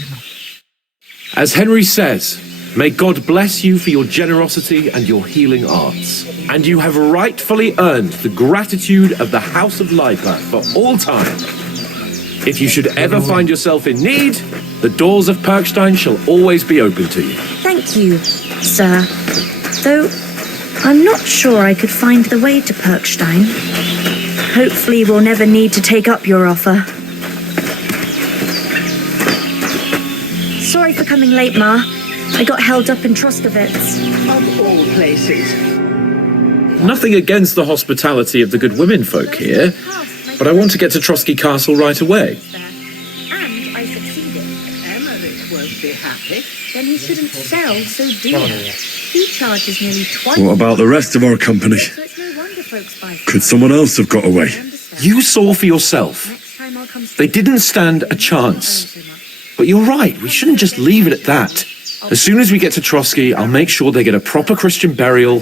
As Henry says, may God bless you for your generosity and your healing arts. And you have rightfully earned the gratitude of the House of Lipa for all time. If you should ever find yourself in need, the doors of Perkstein shall always be open to you. Thank you, sir. Though I'm not sure I could find the way to Perkstein. Hopefully we'll never need to take up your offer. Sorry for coming late, Ma. I got held up in Troskowitz. Of all places. Nothing against the hospitality of the good women folk here, but I want to get to Trotsky Castle right away. And I succeeded. Emmerich won't be happy. Then he shouldn't sell so dear. He charges nearly twice. What about the rest of our company? So it's no wonder folks buy. Could someone else have got away? You saw for yourself. They didn't stand a chance. But you're right, we shouldn't just leave it at that. As soon as we get to Trotsky, I'll make sure they get a proper Christian burial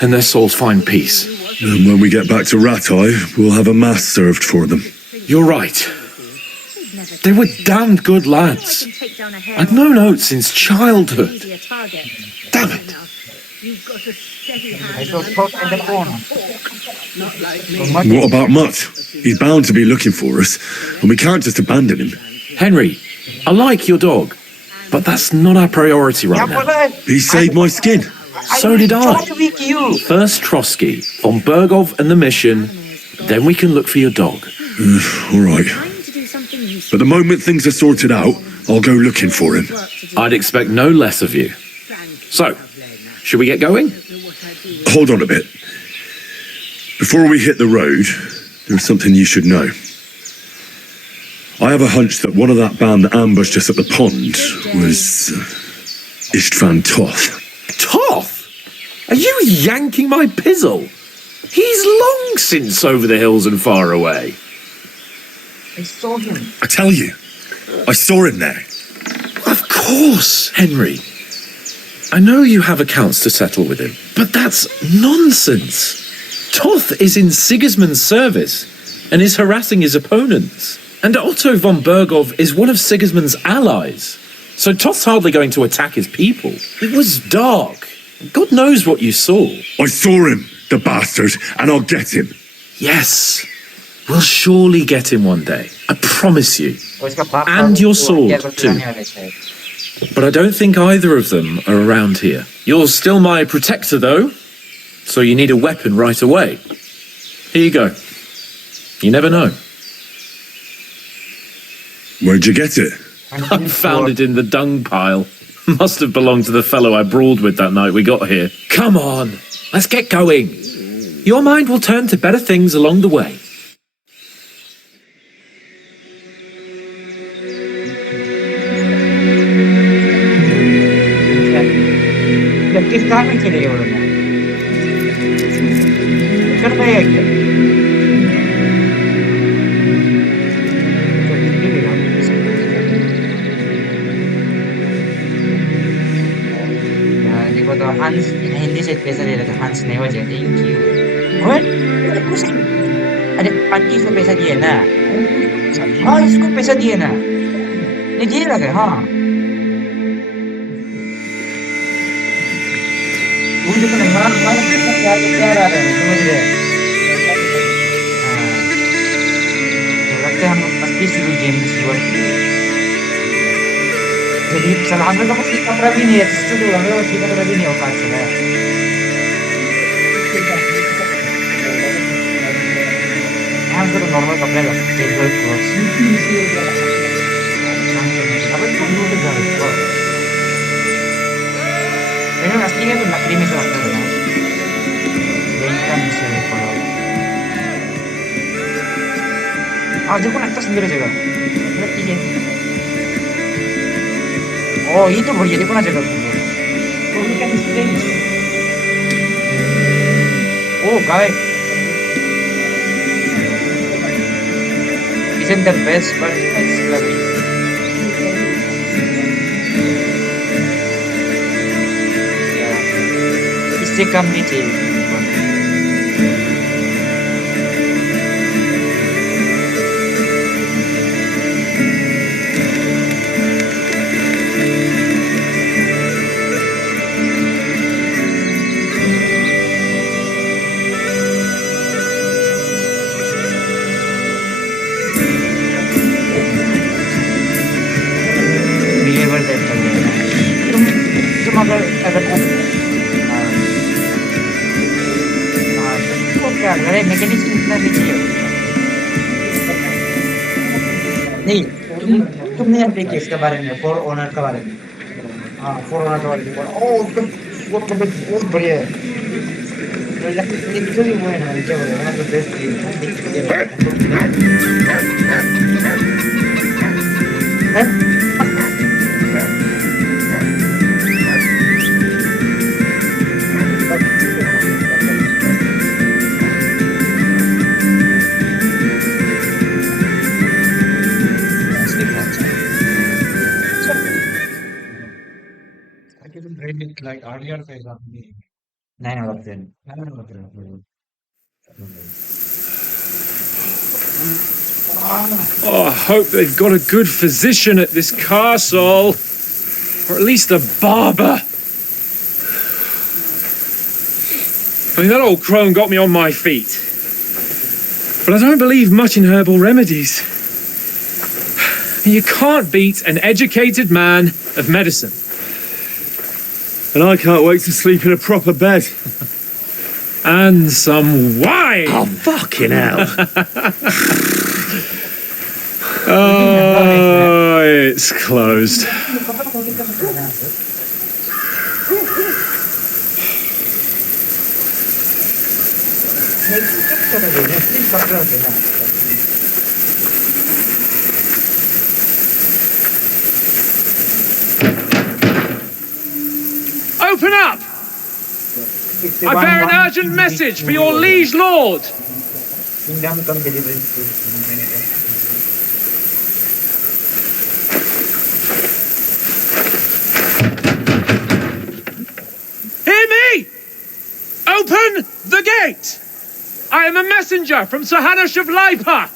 and their souls find peace. And when we get back to Ratai, we'll have a mass served for them. You're right. They were damned good lads. I'd known Oates since childhood. Damn it. What about Mutt? He's bound to be looking for us, and we can't just abandon him. Henry, I like your dog, but that's not our priority right now. He saved my skin. So did I. With you. First Trotsky, von Bergov and the mission, then we can look for your dog. All right. But the moment things are sorted out, I'll go looking for him. I'd expect no less of you. So, should we get going? Hold on a bit. Before we hit the road, there's something you should know. I have a hunch that one of that band that ambushed us at the pond was Istvan Toth. Toth? Are you yanking my pizzle? He's long since over the hills and far away. I saw him. I tell you, I saw him there. Of course, Henry. I know you have accounts to settle with him, but that's nonsense. Toth is in Sigismund's service and is harassing his opponents. And Otto von Bergov is one of Sigismund's allies. So Toth's hardly going to attack his people. It was dark. God knows what you saw. I saw him, the bastard, and I'll get him. Yes. We'll surely get him one day. I promise you. And your sword, too. But I don't think either of them are around here. You're still my protector, though. So you need a weapon right away. Here you go. You never know. Where'd you get it? I found it in the dung pile. Must have belonged to the fellow I brawled with that night we got here. Come on, let's get going. Your mind will turn to better things along the way. किस काम में चले गए कर पाएगा क्या देखो तो हंस हिंदी से पैसा दे रहा था हंस नहीं बजे थैंक यू अरे आंटी को पैसा दिए ना हाँ इसको पैसा दिए ना नहीं दिए लगे हाँ मुझे तो मार प्यार आ रहा है समझ रहे तो लगता है हम असली शुरू गेम शुरू jadi salah ambil kamu sih kamera ini ya itu dulu ambil sih kamera ini oke sudah yang sudah normal kamera lah table close apa itu dulu juga ini aslinya tuh nak krimis lah kan bengkan bisa kalau aja pun atas sendiri juga lihat ini oh itu boleh jadi pun aja kan oh ini kan strange oh guys isn't the best but it's lovely yeah istiqam नीचे अगर तो क्या अगर mechanism इतना भी चाहिए नहीं तुमने यहाँ देखिए इसके बारे में फोर ओनर के बारे में हाँ फोर ओनर के बारे में ओह वो तो बहुत बढ़िया है तो ये जो भी वो है ना क्या बोले वन ऑफ द बेस्ट है like earlier phase of the 9 out of 10 9 out of 10 Oh, I hope they've got a good physician at this castle. Or at least a barber. I mean, that old crone got me on my feet. But I don't believe much in herbal remedies. You can't beat an educated man of medicine. And I can't wait to sleep in a proper bed. And some wine! Oh, fucking hell. Oh, it's closed. Open up! I bear an urgent message for your liege lord. Kingdom come deliverance. Hear me! Open the gate! I am a messenger from Sir Hanush of Lipa.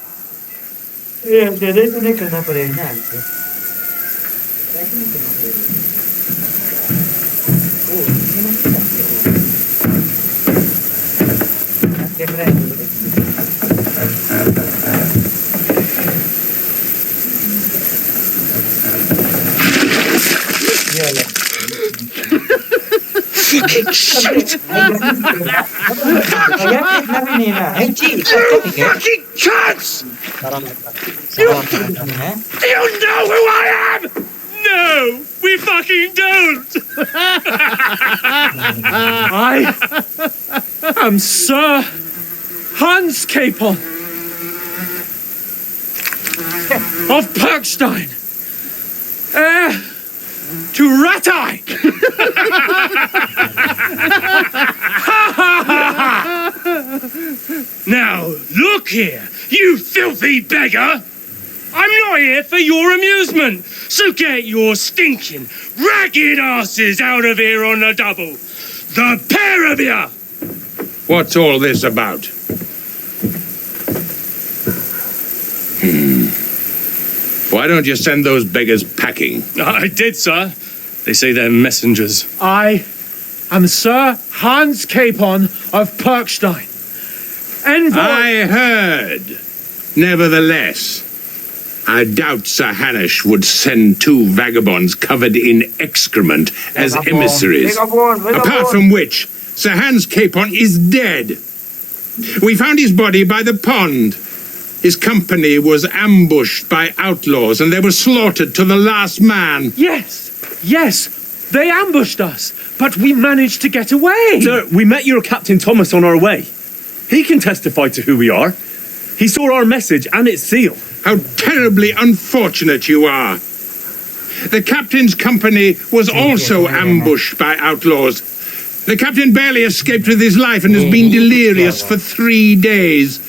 Fucking shit! You fucking cunts! Do you know who I am? No, we fucking don't! I am Sir Hans Capon of Perkstein, heir to Ratai! Now, look here, you filthy beggar! I'm not here for your amusement, so get your stinking, ragged asses out of here on the double! The pair of you! What's all this about? Why don't you send those beggars packing? I did, sir. They say they're messengers. I am Sir Hans Capon of Perkstein. Envoy... I heard. Nevertheless, I doubt Sir Hanush would send two vagabonds covered in excrement as emissaries. Apart from which, Sir Hans Capon is dead. We found his body by the pond. His company was ambushed by outlaws and they were slaughtered to the last man. Yes, they ambushed us, but we managed to get away. Sir, we met your Captain Thomas on our way. He can testify to who we are. He saw our message and its seal. How terribly unfortunate you are. The captain's company was also ambushed by outlaws. The captain barely escaped with his life and has been delirious for 3 days.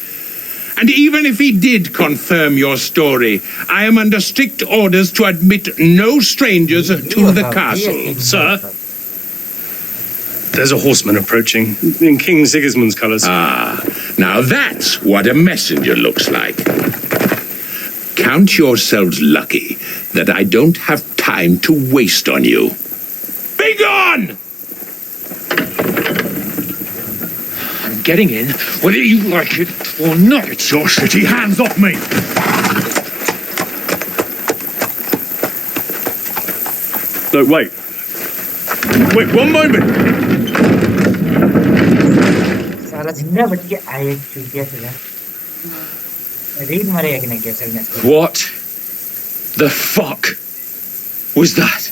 And even if he did confirm your story, I am under strict orders to admit no strangers to the castle. Sir, there's a horseman approaching in King Sigismund's colours. Ah, now that's what a messenger looks like. Count yourselves lucky that I don't have time to waste on you. Be gone! I'm getting in, whether you like it or not. Get your shitty hands off me! No, wait. Wait, one moment! What the fuck was that?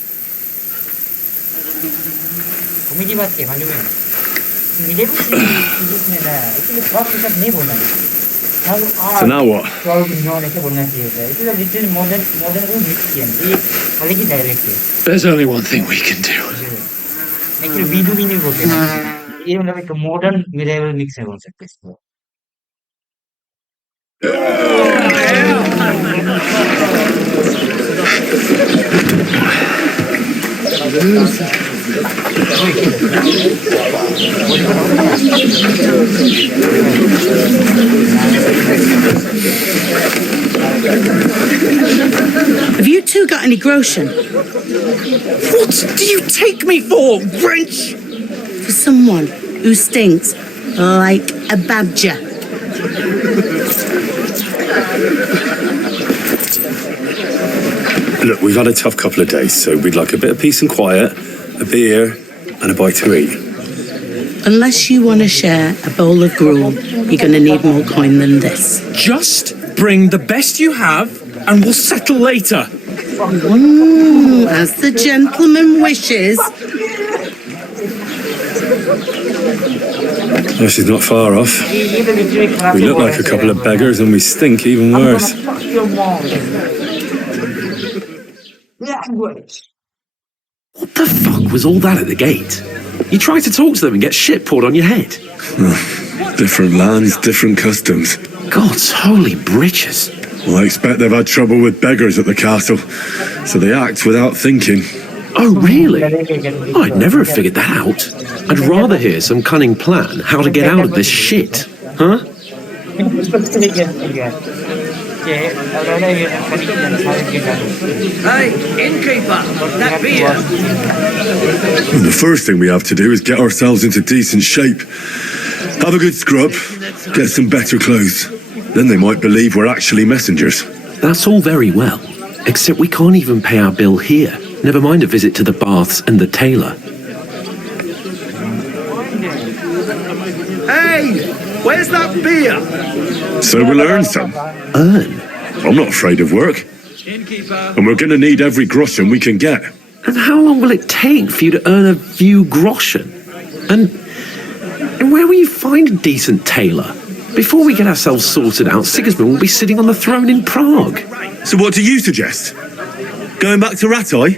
So now what? There's only one thing we can do. Actually, we do need even like a modern medieval mixer concept. Have you two got any groschen? What do you take me for, wench? For someone who stinks like a badger. Look, we've had a tough couple of days, so we'd like a bit of peace and quiet, a beer, and a bite to eat. Unless you want to share a bowl of gruel, you're going to need more coin than this. Just bring the best you have, and we'll settle later. As the gentleman wishes. Oh, she's not far off. We look like a couple of beggars, and we stink even worse. What the fuck was all that at the gate? You tried to talk to them and get shit poured on your head. Different lands, different customs. God's holy britches. Well, I expect they've had trouble with beggars at the castle, so they act without thinking. Oh, really? I'd never have figured that out. I'd rather hear some cunning plan how to get out of this shit. Huh? Hey, innkeeper, that beer. Well, the first thing we have to do is get ourselves into decent shape. Have a good scrub, get some better clothes. Then they might believe we're actually messengers. That's all very well, except we can't even pay our bill here. Never mind a visit to the baths and the tailor. Hey, where's that beer? So we'll earn some. Earn? I'm not afraid of work. And we're going to need every groschen we can get. And how long will it take for you to earn a few groschen? And where will you find a decent tailor? Before we get ourselves sorted out, Sigismund will be sitting on the throne in Prague. So what do you suggest? Going back to Ratai?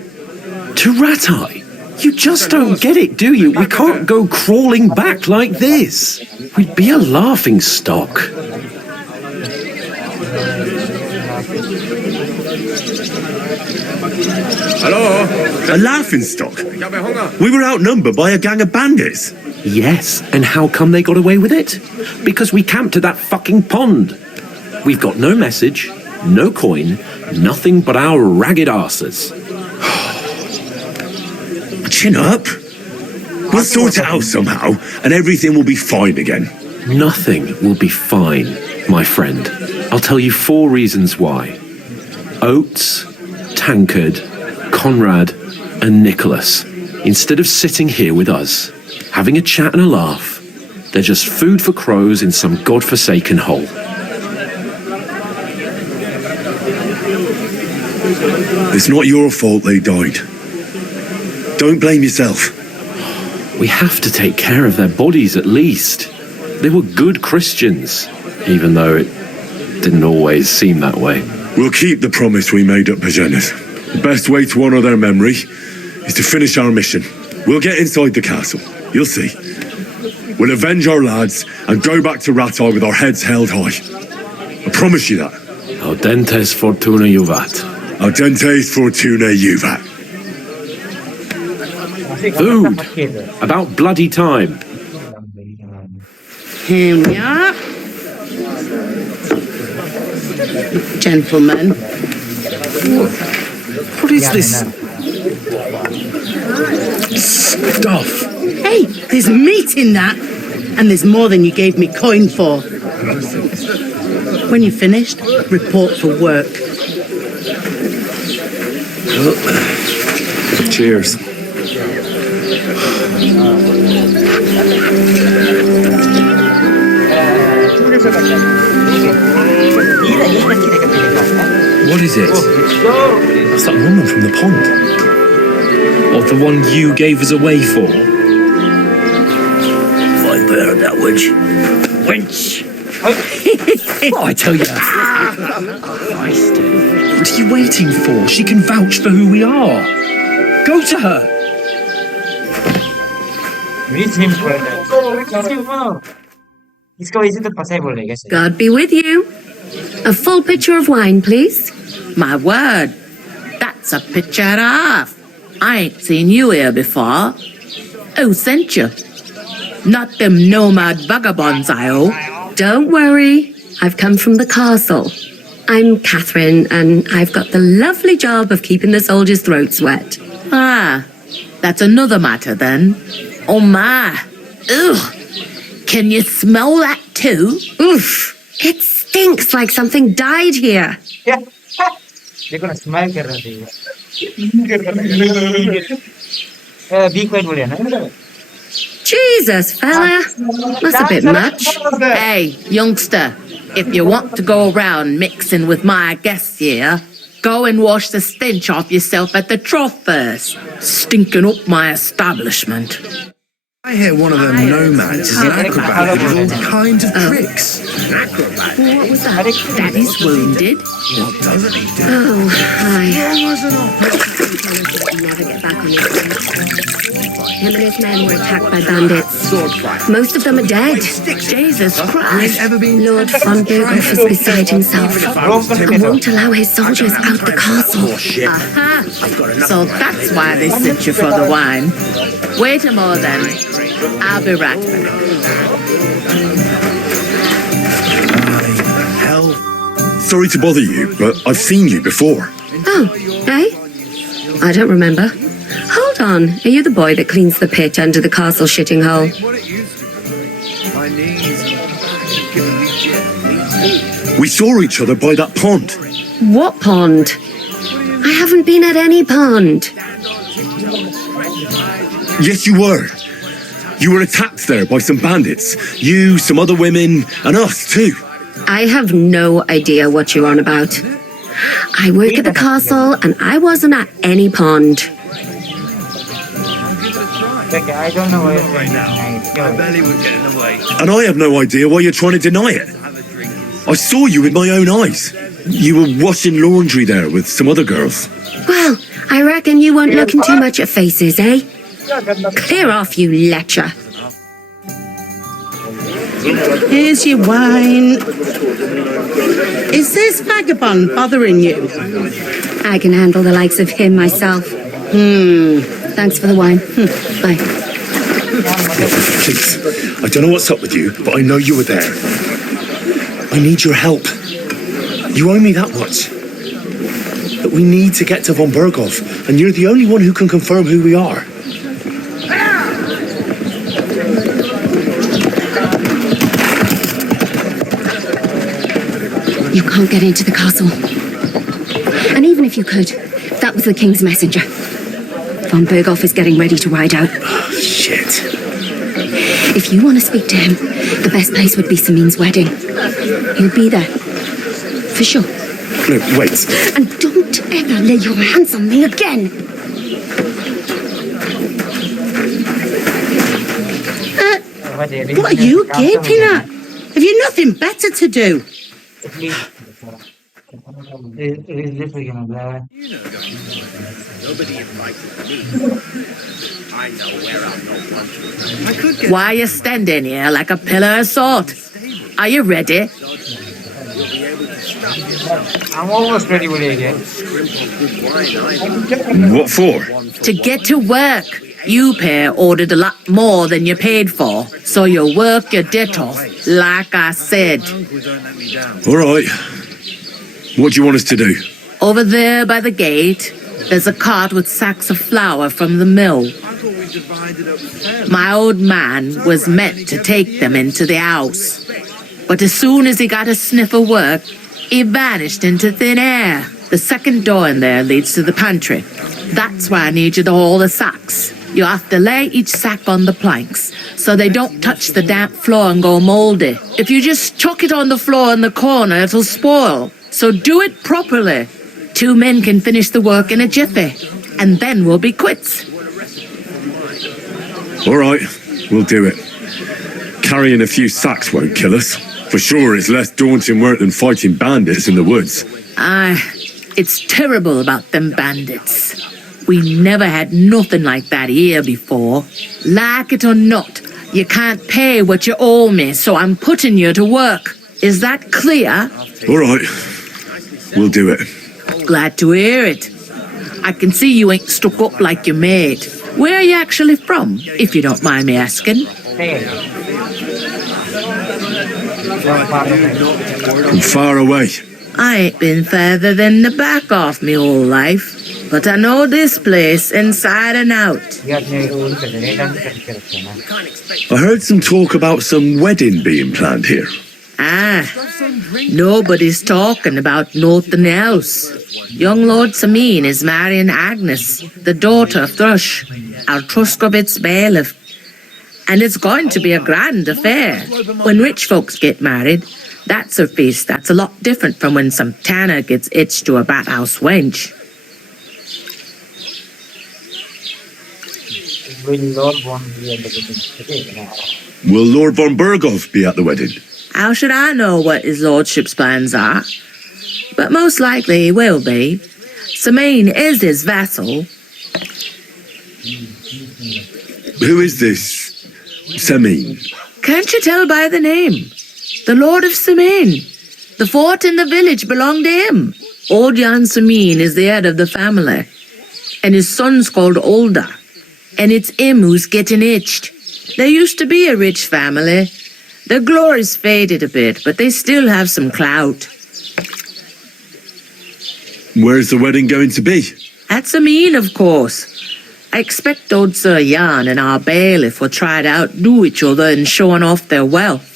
To Ratai? You just don't get it, do you? We can't go crawling back like this. We'd be a laughing stock. Hello? A laughing stock? We were outnumbered by a gang of bandits. Yes, and how come they got away with it? Because we camped at that fucking pond. We've got no message, no coin, nothing but our ragged arses. Chin up. We'll sort it out somehow, and everything will be fine again. Nothing will be fine, my friend. I'll tell you 4 reasons why. Oates, Tankard, Conrad, and Nicholas, instead of sitting here with us, having a chat and a laugh, they're just food for crows in some godforsaken hole. It's not your fault they died. Don't blame yourself. We have to take care of their bodies at least. They were good Christians, even though it didn't always seem that way. We'll keep the promise we made at Pagenes. The best way to honour their memory is to finish our mission. We'll get inside the castle. You'll see. We'll avenge our lads and go back to Ratai with our heads held high. I promise you that. Audentes fortuna juvat. Audentes fortuna juvat. Food. About bloody time. Here we are. Gentlemen. What is this stuff? Hey, there's meat in that. And there's more than you gave me coin for. When you're finished, report for work. Cheers. What is it? It's that woman from the pond. Or the one you gave us away for. Viper, that witch. Wench. Oh, I tell you. Christ. What are you waiting for? She can vouch for who we are. Go to her. God be with you. A full pitcher of wine, please. My word, that's a picture and a half. I ain't seen you here before. Who sent you? Not them nomad vagabonds, I hope. Don't worry. I've come from the castle. I'm Catherine, and I've got the lovely job of keeping the soldiers' throats wet. Ah, that's another matter then. Oh my. Ugh. Can you smell that too? Oof. It stinks like something died here. देखो ना smile कर रहा था ये B quite बोले ना Jesus, fella. That's a bit much. Hey, youngster, if you want to go around mixing with my guests here, go and wash the stench off yourself at the trough first. Stinking up my establishment. I hear one of them nomads is an acrobat with all kinds of tricks. An acrobat? What was that? Daddy's wounded. What doesn't he do? Oh, hi. Never get back on his feet. Him and his men were attacked by bandits. Most of them are dead. Jesus Christ. Lord von Burghoff is beside himself and won't allow his soldiers out the castle. Aha! So that's why they sent you for the wine. Wait a moment then. I'll be right back. Hell. Sorry to bother you, but I've seen you before. Oh, eh? I don't remember. Hold on. Are you the boy that cleans the pit under the castle shitting hole? We saw each other by that pond. What pond? I haven't been at any pond. Yes, you were. You were attacked there by some bandits. You, some other women, and us too. I have no idea what you're on about. I work at the castle and I wasn't at any pond. Okay, I don't know where right now. I barely was getting away. And I have no idea why you're trying to deny it. I saw you with my own eyes. You were washing laundry there with some other girls. Well, I reckon you weren't looking too much at faces, eh? Clear off, you lecher. Here's your wine. Is this vagabond bothering you? I can handle the likes of him myself. Thanks for the wine. Bye. Please, I don't know what's up with you, but I know you were there. I need your help. You owe me that much. But we need to get to von Burghoff, and you're the only one who can confirm who we are. You can't get into the castle. And even if you could, that was the king's messenger. Von Burghoff is getting ready to ride out. Oh, shit. If you want to speak to him, the best place would be Samin's wedding. He'll be there. For sure. No, wait. And don't ever lay your hands on me again. What are you gaping at? Have you nothing better to do? Why are you standing here like a pillar of salt? Are you ready? I'm almost ready with it again. What for? To get to work. You pair ordered a lot more than you paid for, so you'll work your debt off, like I said. All right. What do you want us to do? Over there by the gate, there's a cart with sacks of flour from the mill. My old man was meant to take them into the house, but as soon as he got a sniff of work, he vanished into thin air. The second door in there leads to the pantry. That's why I need you to haul the sacks. You have to lay each sack on the planks so they don't touch the damp floor and go mouldy. If you just chuck it on the floor in the corner, it'll spoil. So do it properly. 2 men can finish the work in a jiffy, and then we'll be quits. All right, we'll do it. Carrying a few sacks won't kill us. For sure, it's less daunting work than fighting bandits in the woods. It's terrible about them bandits. We never had nothing like that here before. Like it or not, you can't pay what you owe me, so I'm putting you to work. Is that clear? All right, we'll do it. Glad to hear it. I can see you ain't stuck up like your mate. Where are you actually from, if you don't mind me asking? From far away. I ain't been further than the back off me whole life, but I know this place inside and out. I heard some talk about some wedding being planned here. Nobody's talking about nothing else. Young Lord Samin is marrying Agnes, the daughter of Thrush, our Truscovitz bailiff. And it's going to be a grand affair. When rich folks get married, that's a feast that's a lot different from when some tanner gets hitched to a bathhouse wench. Will Lord von Berghoff be at the wedding? How should I know what his lordship's plans are? But most likely he will be. Samin is his vassal. Who is this Samin? Can't you tell by the name? The Lord of Samin. The fort in the village belonged to him. Old Jan Samin is the head of the family. And his son's called Olda. And it's him who's getting itched. There used to be a rich family. Their glory's faded a bit, but they still have some clout. Where's the wedding going to be? At Samin, of course. I expect old Sir Jan and our bailiff will try to outdo each other in showing off their wealth.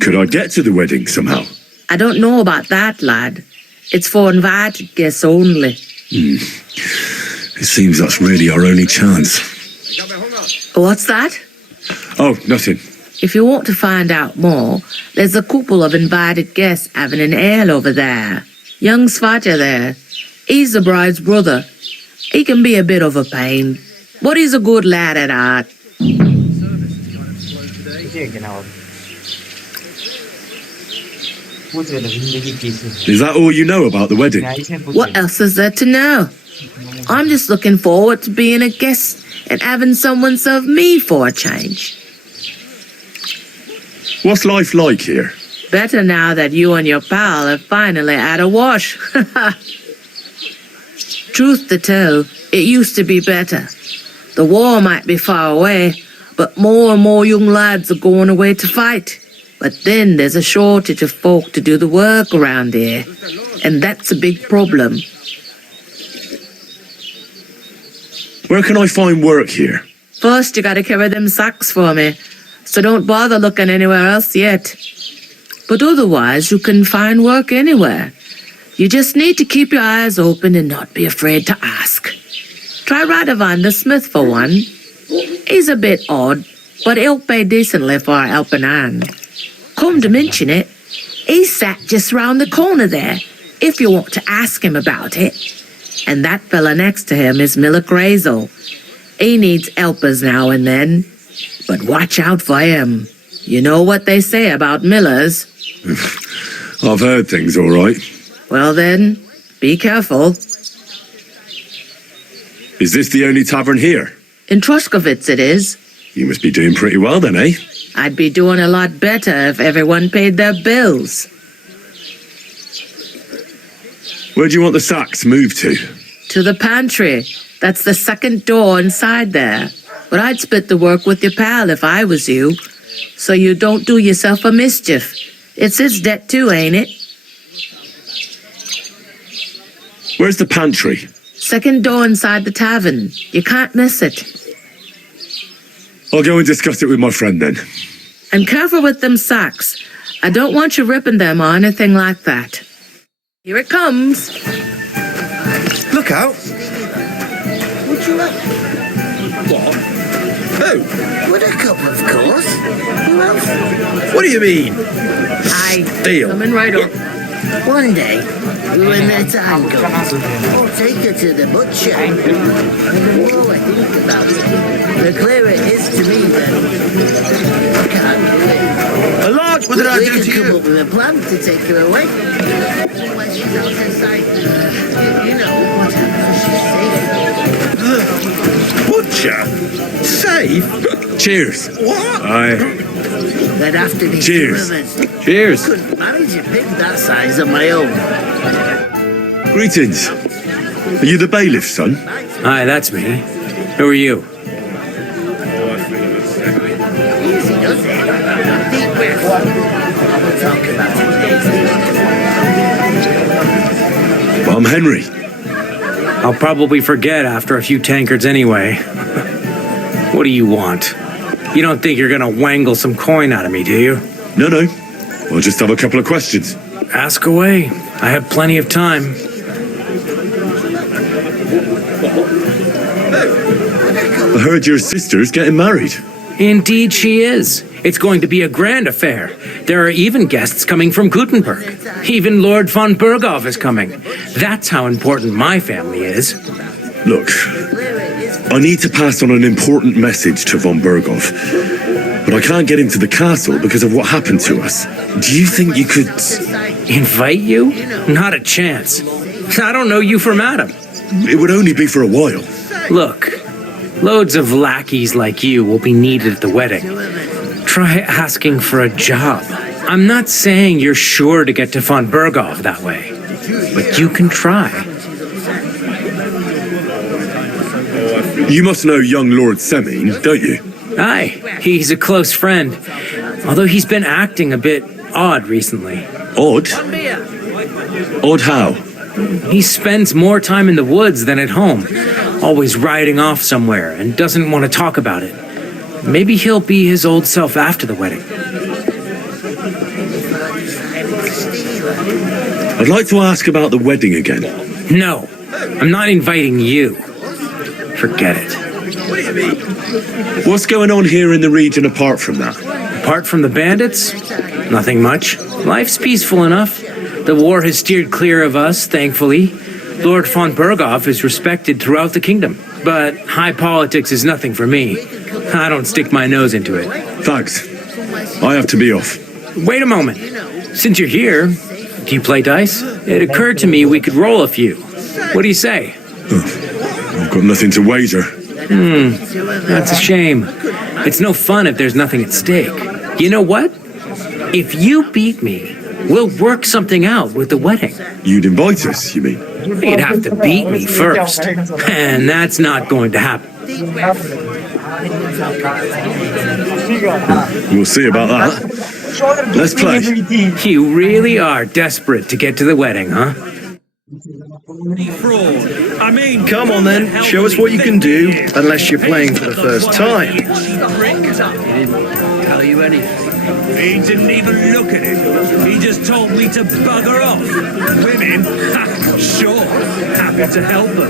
Could I get to the wedding somehow? I don't know about that, lad. It's for invited guests only. It seems that's really our only chance. What's that? Oh, nothing. If you want to find out more, there's a couple of invited guests having an ale over there. Young Svaja there. He's the bride's brother. He can be a bit of a pain, but he's a good lad at heart. Is that all you know about the wedding? What else is there to know? I'm just looking forward to being a guest and having someone serve me for a change. What's life like here? Better now that you and your pal have finally had a wash. Truth to tell, it used to be better. The war might be far away, but more and more young lads are going away to fight. But then there's a shortage of folk to do the work around here, and that's a big problem. Where can I find work here? First, you gotta carry them sacks for me, so don't bother looking anywhere else yet. But otherwise, you can find work anywhere. You just need to keep your eyes open and not be afraid to ask. Try Radovan the smith for one. He's a bit odd, but he'll pay decently for a helping hand. Come to mention it, he's sat just round the corner there, if you want to ask him about it. And that fella next to him is Miller Grazel. He needs helpers now and then, but watch out for him. You know what they say about Millers. I've heard things all right. Well then, be careful. Is this the only tavern here? In Truscovitz it is. You must be doing pretty well then, eh? I'd be doing a lot better if everyone paid their bills. Where do you want the sacks moved to? To the pantry. That's the second door inside there. But I'd split the work with your pal if I was you, so you don't do yourself a mischief. It's his debt too, ain't it? Where's the pantry? Second door inside the tavern. You can't miss it. I'll go and discuss it with my friend then. And careful with them sacks. I don't want you ripping them or anything like that. Here it comes. Look out. Would you like? What? Who? Would a couple, of course. Who else? What do you mean? Deal. Coming right up. One day, when the time comes, I'll take her to the butcher. And the more I think about it, the clearer it is to me that I can't do it. A large, what did I do to We can you? come up with a plan to take her away. When she's out of sight, you know what happens. She's safe. Butcher? Safe? Cheers. What? Aye. There'd have to be Cheers. two of us. Cheers. I couldn't manage a pig that size on my own. Greetings. Are you the bailiff's son? Hi, that's me. Who are you? Easy, does it? Deep breath. We'll talk about it later. I'm Henry. I'll probably forget after a few tankards anyway. What do you want? You don't think you're gonna wangle some coin out of me, do you? No. I just have a couple of questions. Ask away. I have plenty of time. I heard your sister's getting married. Indeed she is. It's going to be a grand affair. There are even guests coming from Gutenberg. Even Lord von Berghoff is coming. That's how important my family is. Look, I need to pass on an important message to von Berghoff, but I can't get into the castle because of what happened to us. Do you think you could... Invite you? Not a chance. I don't know you from Adam. It would only be for a while. Look, loads of lackeys like you will be needed at the wedding. Try asking for a job. I'm not saying you're sure to get to von Berghoff that way, but you can try. You must know young Lord Semine, don't you? Aye, he's a close friend. Although he's been acting a bit odd recently. Odd? Odd how? He spends more time in the woods than at home, always riding off somewhere and doesn't want to talk about it. Maybe he'll be his old self after the wedding. I'd like to ask about the wedding again. No, I'm not inviting you. Forget it. What's going on here in the region apart from that? Apart from the bandits? Nothing much. Life's peaceful enough. The war has steered clear of us, thankfully. Lord von Berghoff is respected throughout the kingdom. But high politics is nothing for me. I don't stick my nose into it. Thanks. I have to be off. Wait a moment. Since you're here, do you play dice? It occurred to me we could roll a few. What do you say? I've got nothing to wager. That's a shame. It's no fun if there's nothing at stake. You know what? If you beat me, we'll work something out with the wedding. You'd invite us, you mean? You'd have to beat me first. And that's not going to happen. We'll see about that. Let's play. You really are desperate to get to the wedding, huh? Come on then, show us what you can do, unless you're playing for the first time. He didn't tell you anything. He didn't even look at it. He just told me to bugger off. Women? Ha, sure. Happy to help them.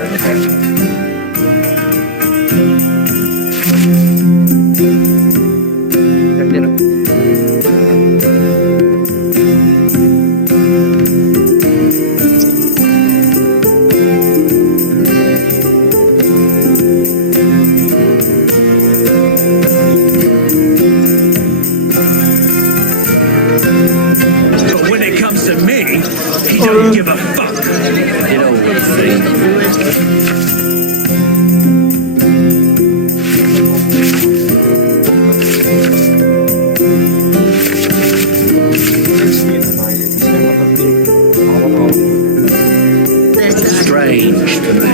Don't give a fuck. You know what, Strange to me.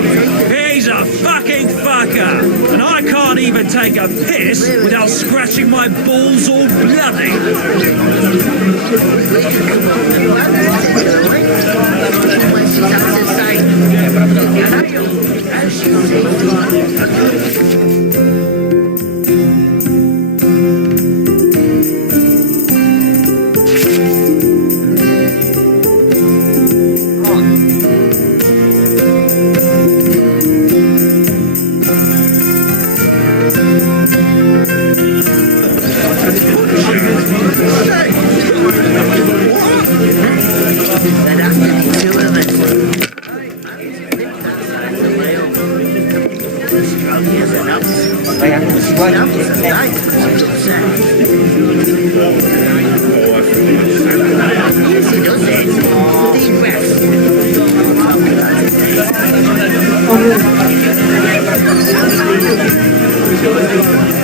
He's a fucking fucker, and I can't even take a piss without scratching my balls all bloody.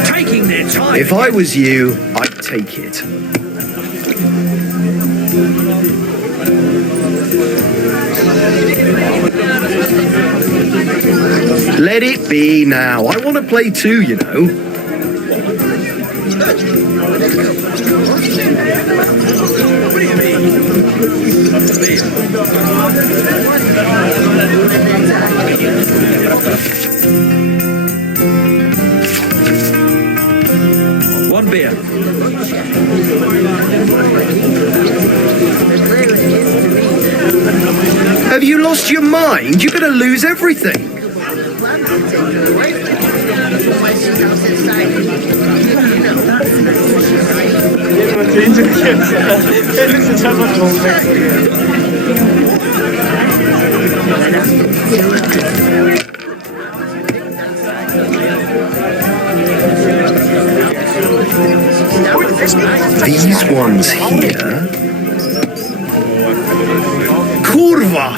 Taking their time. If I was you, I'd take it. Let it be now. I want to play too, you know. One beer. Have you lost your mind? You're going to lose everything. These ones here. Kurva!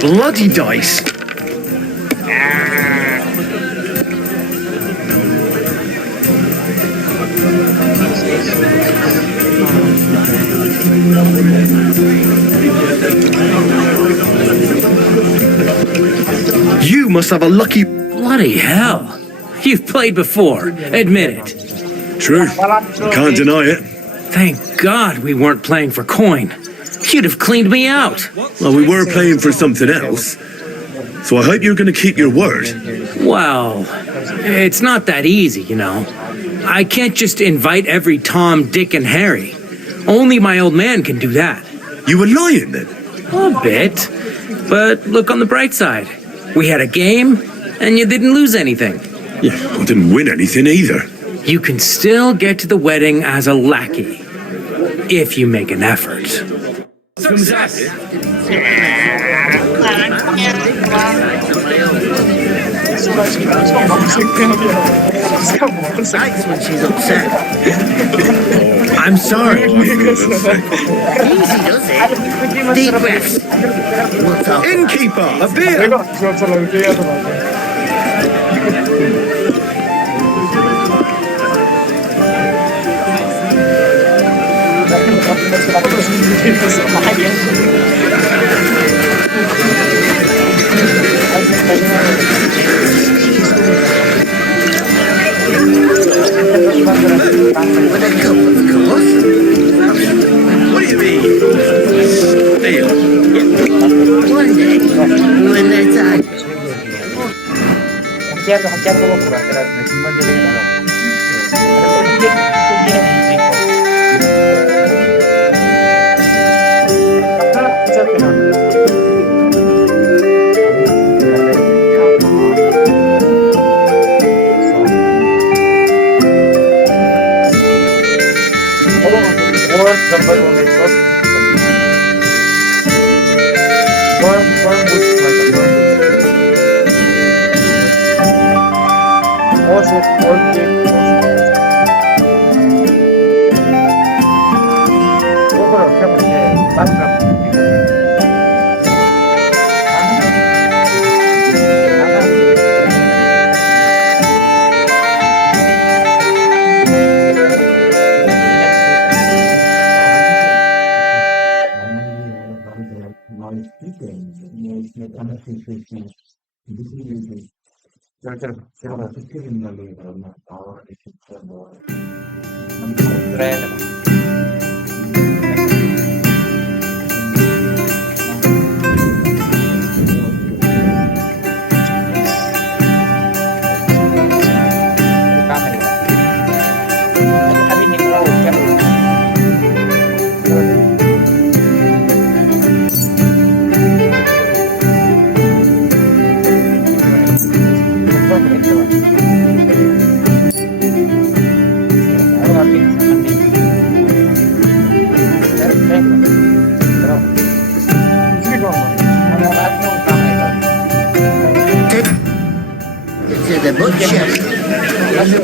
Bloody dice. You must have a lucky... Bloody hell. You've played before. Admit it. True. I can't deny it. Thank God we weren't playing for coin. You'd have cleaned me out. Well, we were playing for something else. So I hope you're going to keep your word. Well, it's not that easy, you know. I can't just invite every Tom, Dick, and Harry. Only my old man can do that. You were lying then? A bit. But look on the bright side. We had a game, and you didn't lose anything. Yeah, I didn't win anything either. You can still get to the wedding as a lackey. If you make an effort. Success! Nice when she's upset. I'm sorry. Easy does it. Deep breaths. Innkeeper, a beer. With a cup, of course. What do you mean? Beer. One day, when they're time.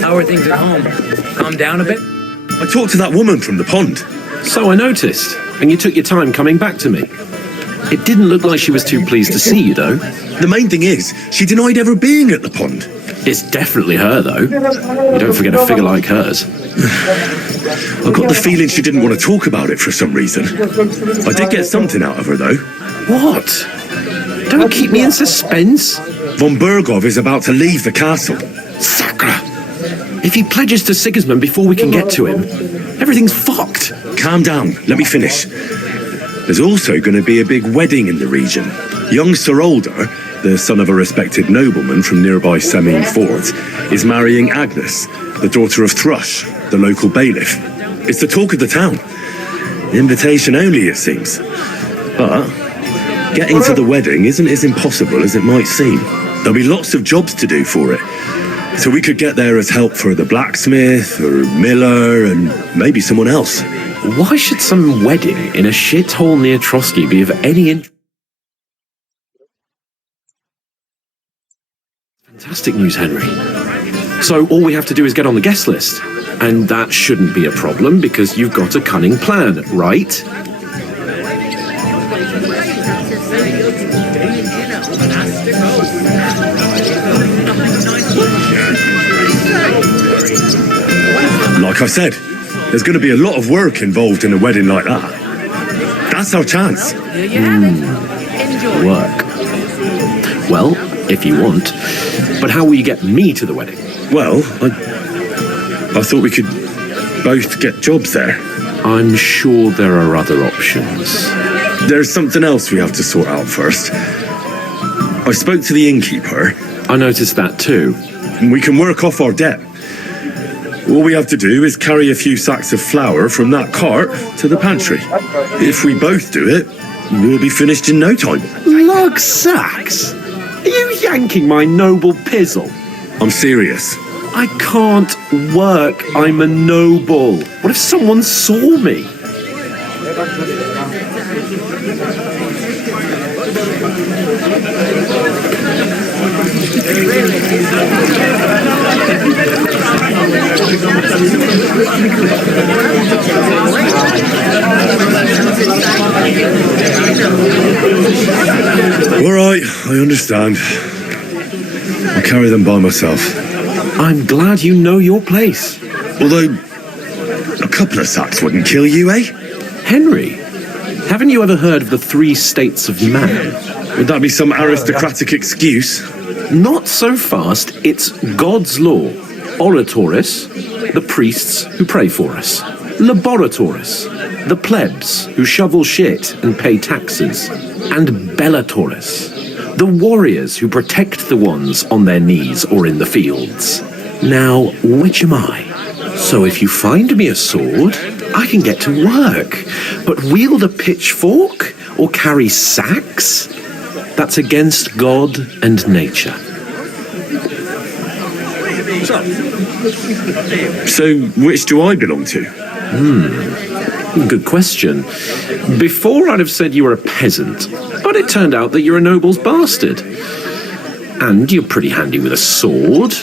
How are things at home? Calm down a bit? I talked to that woman from the pond. So I noticed, and you took your time coming back to me. It didn't look like she was too pleased to see you, though. The main thing is, she denied ever being at the pond. It's definitely her, though. You don't forget a figure like hers. I got the feeling she didn't want to talk about it for some reason. I did get something out of her, though. What? Don't keep me in suspense. Von Bergov is about to leave the castle. Sacra! If he pledges to Sigismund before we can get to him, everything's fucked. Calm down, let me finish. There's also going to be a big wedding in the region. Young Sir Older, the son of a respected nobleman from nearby Semine Fort, is marrying Agnes, the daughter of Thrush. the local bailiff. It's the talk of the town. Invitation only, it seems. But getting to the wedding isn't as impossible as it might seem. There'll be lots of jobs to do for it. So we could get there as help for the blacksmith or miller and maybe someone else. Why should some wedding in a shithole near Trotsky be of any interest? Fantastic news, Henry. So all we have to do is get on the guest list. And that shouldn't be a problem because you've got a cunning plan, right? Like I said, there's going to be a lot of work involved in a wedding like that. That's our chance. Work. Well, if you want. But how will you get me to the wedding? Well, I thought we could both get jobs there. I'm sure there are other options. There's something else we have to sort out first. I spoke to the innkeeper. I noticed that too. We can work off our debt. All we have to do is carry a few sacks of flour from that cart to the pantry. If we both do it, we'll be finished in no time. Lug sacks? Are you yanking my noble pizzle? I'm serious. I can't work. I'm a noble. What if someone saw me? All right, I understand. I'll carry them by myself. I'm glad you know your place. Although, a couple of sacks wouldn't kill you, eh? Henry, haven't you ever heard of the 3 states of man? Would that be some aristocratic excuse? Not so fast. It's God's law. Oratoris, the priests who pray for us. Laboratoris, the plebs who shovel shit and pay taxes. And Bellatoris, the warriors who protect the ones on their knees or in the fields. Now, which am I? So if you find me a sword, I can get to work. But wield a pitchfork or carry sacks? That's against God and nature. So, which do I belong to? Good question. Before I'd have said you were a peasant, but it turned out that you're a noble's bastard. And you're pretty handy with a sword.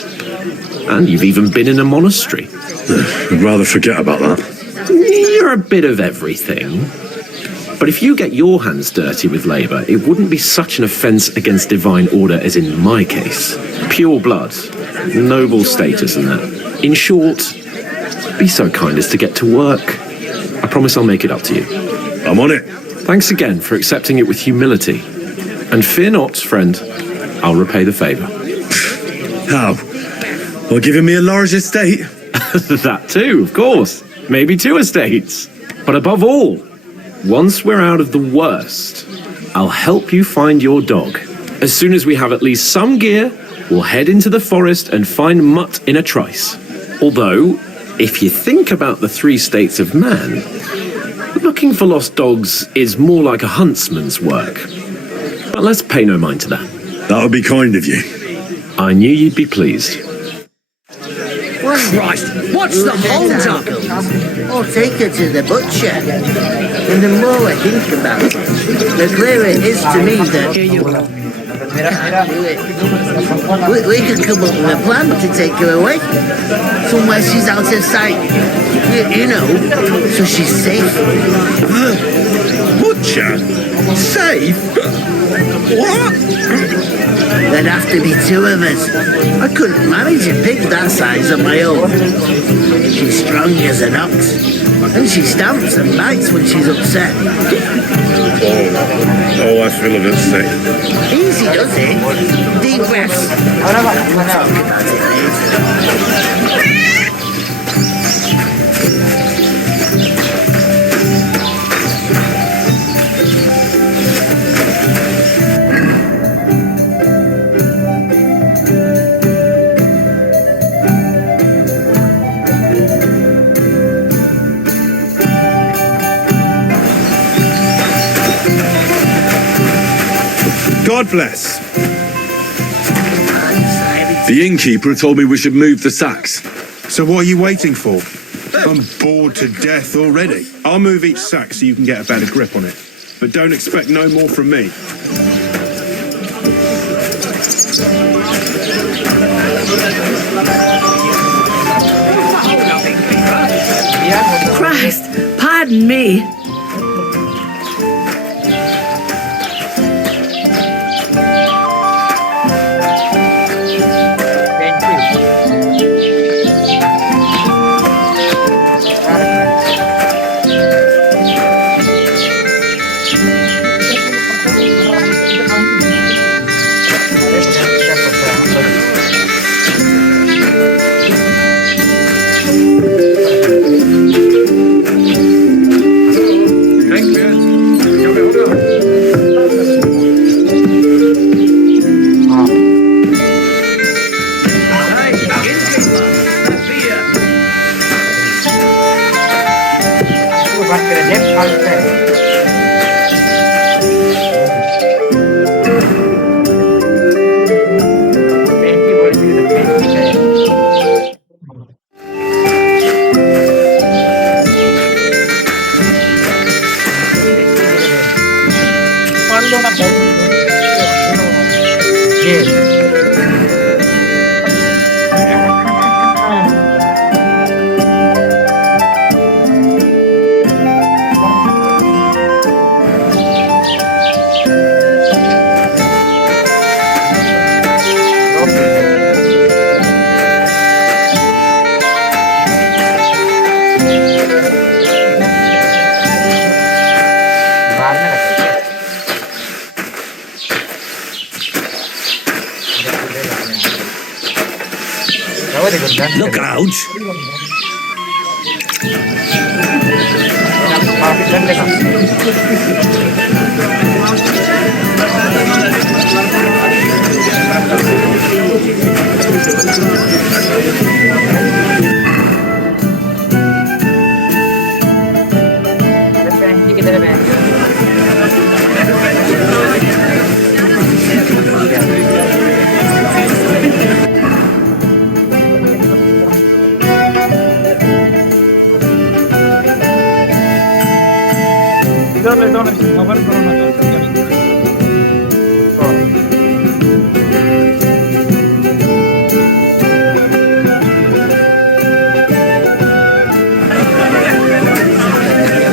And you've even been in a monastery. I'd rather forget about that. You're a bit of everything. But if you get your hands dirty with labour, it wouldn't be such an offence against divine order as in my case. Pure blood, noble status and that. In short, be so kind as to get to work. I promise I'll make it up to you. I'm on it. Thanks again for accepting it with humility. And fear not, friend, I'll repay the favour. How? By giving me a large estate? That too, of course. Maybe 2 estates. But above all, once we're out of the worst, I'll help you find your dog. As soon as we have at least some gear, we'll head into the forest and find Mutt in a trice. Although, if you think about the 3 states of man, looking for lost dogs is more like a huntsman's work. But let's pay no mind to that. That would be kind of you. I knew you'd be pleased. Christ, what's the hold-up? I'll take her to the butcher. And the more I think about it, the clearer it is to me that can't do it. We could come up with a plan to take her away. Somewhere she's out of sight. You know, so she's safe. Butcher? Safe? What? There'd have to be 2 of us. I couldn't manage a pig that size on my own. She's strong as an ox. And she stamps and bites when she's upset. Oh, I feel a bit sick. Easy does it. Deep breaths. Talk about it later. God bless. The innkeeper told me we should move the sacks. So what are you waiting for? I'm bored to death already. I'll move each sack so you can get a better grip on it. But don't expect no more from me. Christ, pardon me.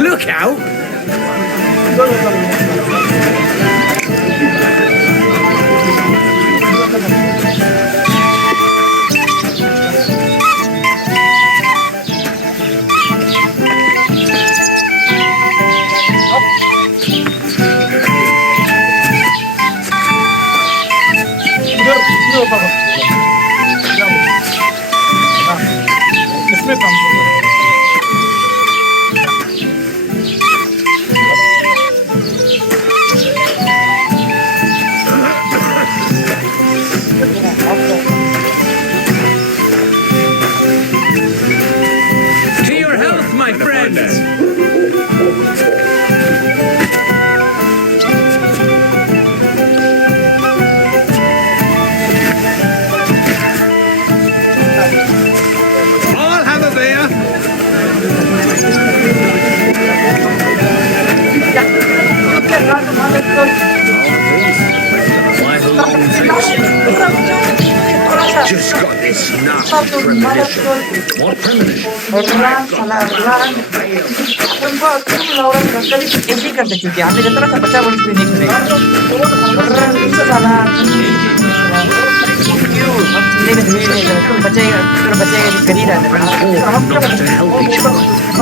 Look out! Look out! To your health, my friends! I'll have a beer. Just got this nasty premonition. What premonition?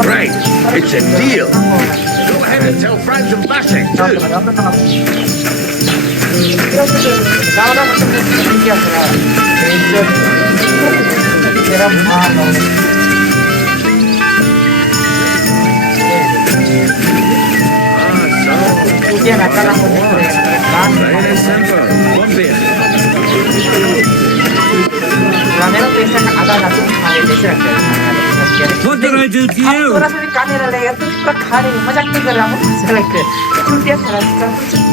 Right, it's a deal. Go ahead and tell Franz and Bassett What did I do to you?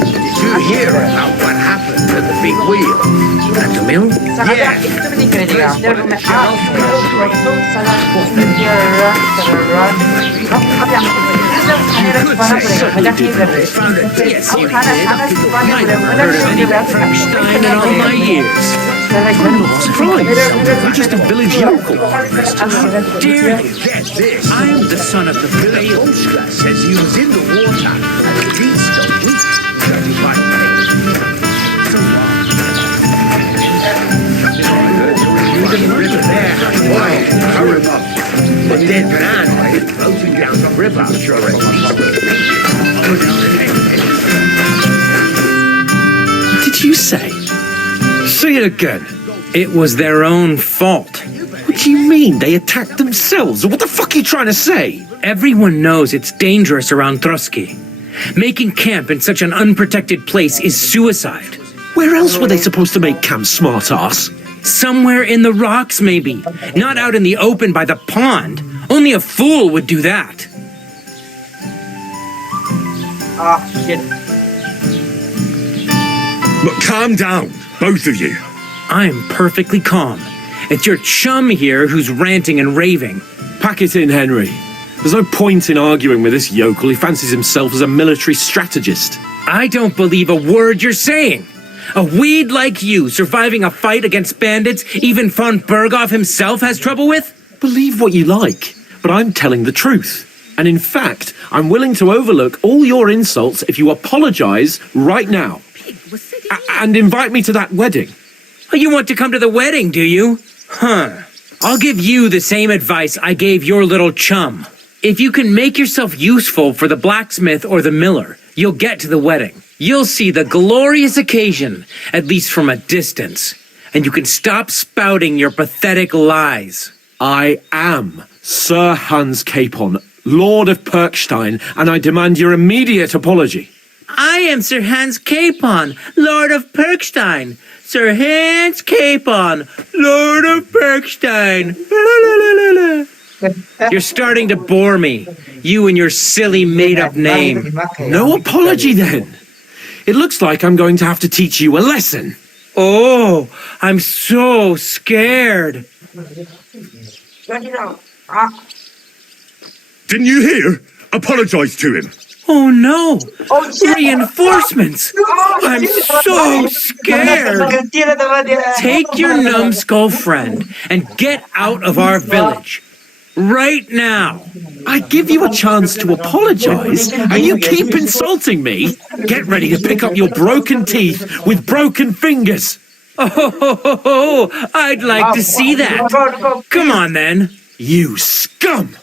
Did you hear about what happened at the big wheel? At the mill? Yeah. Yes, you did. I never heard of any Frankenstein in all my years. I'm not surprised. You're just a village yokel. Dearly, get this. I am the son of the village. Oscar says he was in the water at least a week. 35 days. So you the river there. Why? Hurry up. The dead man floating down the river. Did you say? Say it again. It was their own fault. What do you mean? They attacked themselves? What the fuck are you trying to say? Everyone knows it's dangerous around Trotsky. Making camp in such an unprotected place is suicide. Where else were they supposed to make camp, smart-ass? Somewhere in the rocks, maybe. Not out in the open by the pond. Only a fool would do that. Shit. But calm down, both of you. I'm perfectly calm. It's your chum here who's ranting and raving. Pack it in, Henry. There's no point in arguing with this yokel. He fancies himself as a military strategist. I don't believe a word you're saying. A weed like you surviving a fight against bandits even von Berghoff himself has trouble with? Believe what you like, but I'm telling the truth. And in fact, I'm willing to overlook all your insults if you apologize right now. And invite me to that wedding. Oh, you want to come to the wedding, do you? Huh. I'll give you the same advice I gave your little chum. If you can make yourself useful for the blacksmith or the miller, you'll get to the wedding. You'll see the glorious occasion, at least from a distance. And you can stop spouting your pathetic lies. I am Sir Hans Capon, Lord of Perkstein, and I demand your immediate apology. I am Sir Hans Capon, Lord of Perkstein. Sir Hans Capon, Lord of Perkstein. You're starting to bore me. You and your silly made-up name. No apology, then. It looks like I'm going to have to teach you a lesson. Oh, I'm so scared. Didn't you hear? Apologize to him. Oh no! Reinforcements! I'm so scared! Take your numbskull friend and get out of our village. Right now! I give you a chance to apologize, and you keep insulting me? Get ready to pick up your broken teeth with broken fingers! Oh, I'd like to see that. Come on then. You scum!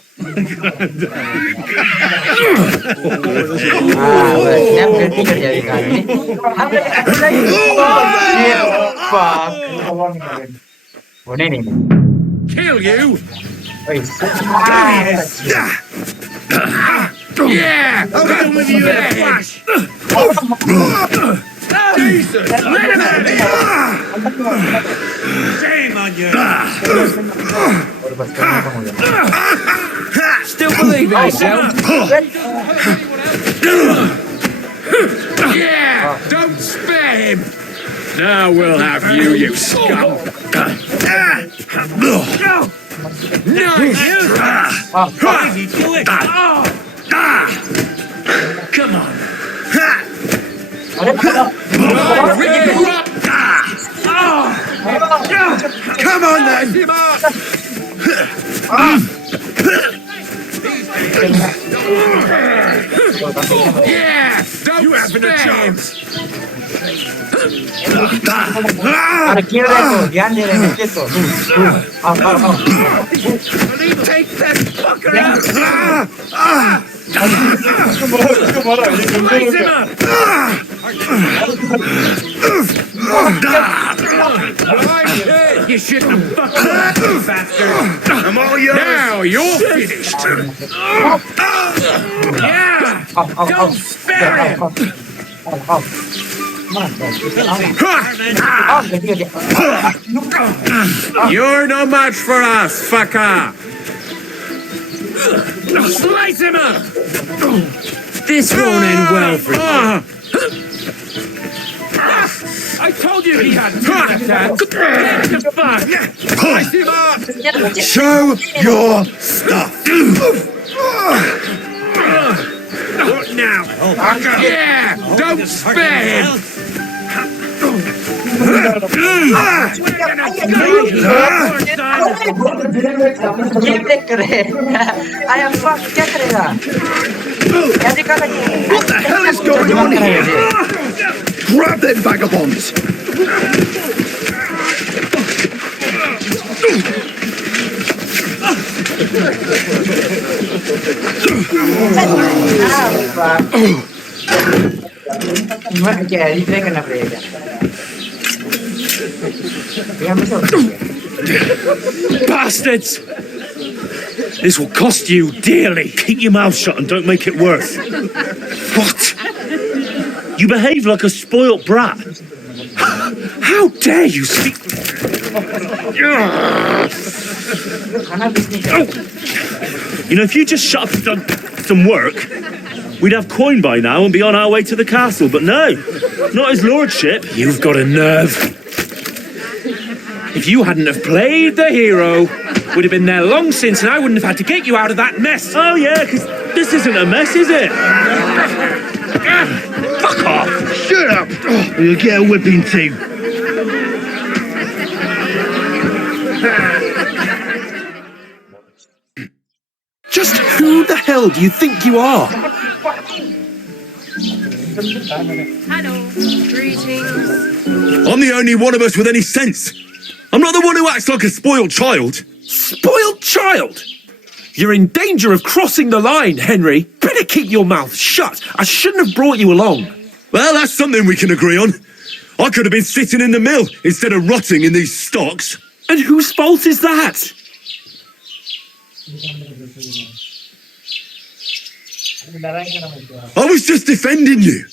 Kill you! Yeah! I'll go with you in a flash! Jesus! Let him at it! Shame on you! Still believe in yourself? Yeah! Don't spare him! Now we'll have you, you scum! Nice! Do it! Come on. Come on then! Yeah! Don't you having a chance! Take that fucker out! Raise him up! You shouldn't have fucked up, bastard. I'm all yours! Now you're finished! Yeah! Don't spare him! You're no match for us, fucker! Slice him up! This won't end well for you. you he had two left hands. Get the fuck! Slice him up! Show your stuff. What now? Yeah! Don't spare him! What the hell is going on here? Grab them vagabonds. Bastards! This will cost you dearly. Keep your mouth shut and don't make it worse. What? You behave like a spoilt brat. How dare you speak? You know, if you just shut up and done some work, we'd have coin by now and be on our way to the castle. But no, not his lordship. You've got a nerve. If you hadn't have played the hero, we'd have been there long since and I wouldn't have had to get you out of that mess. Oh yeah, because this isn't a mess, is it? Fuck off! Shut up. Or you'll get a whipping too. Just who the hell do you think you are? Hello. Greetings. I'm the only one of us with any sense. I'm not the one who acts like a spoiled child. Spoiled child? You're in danger of crossing the line, Henry. Better keep your mouth shut. I shouldn't have brought you along. Well, that's something we can agree on. I could have been sitting in the mill instead of rotting in these stocks. And whose fault is that? I was just defending you.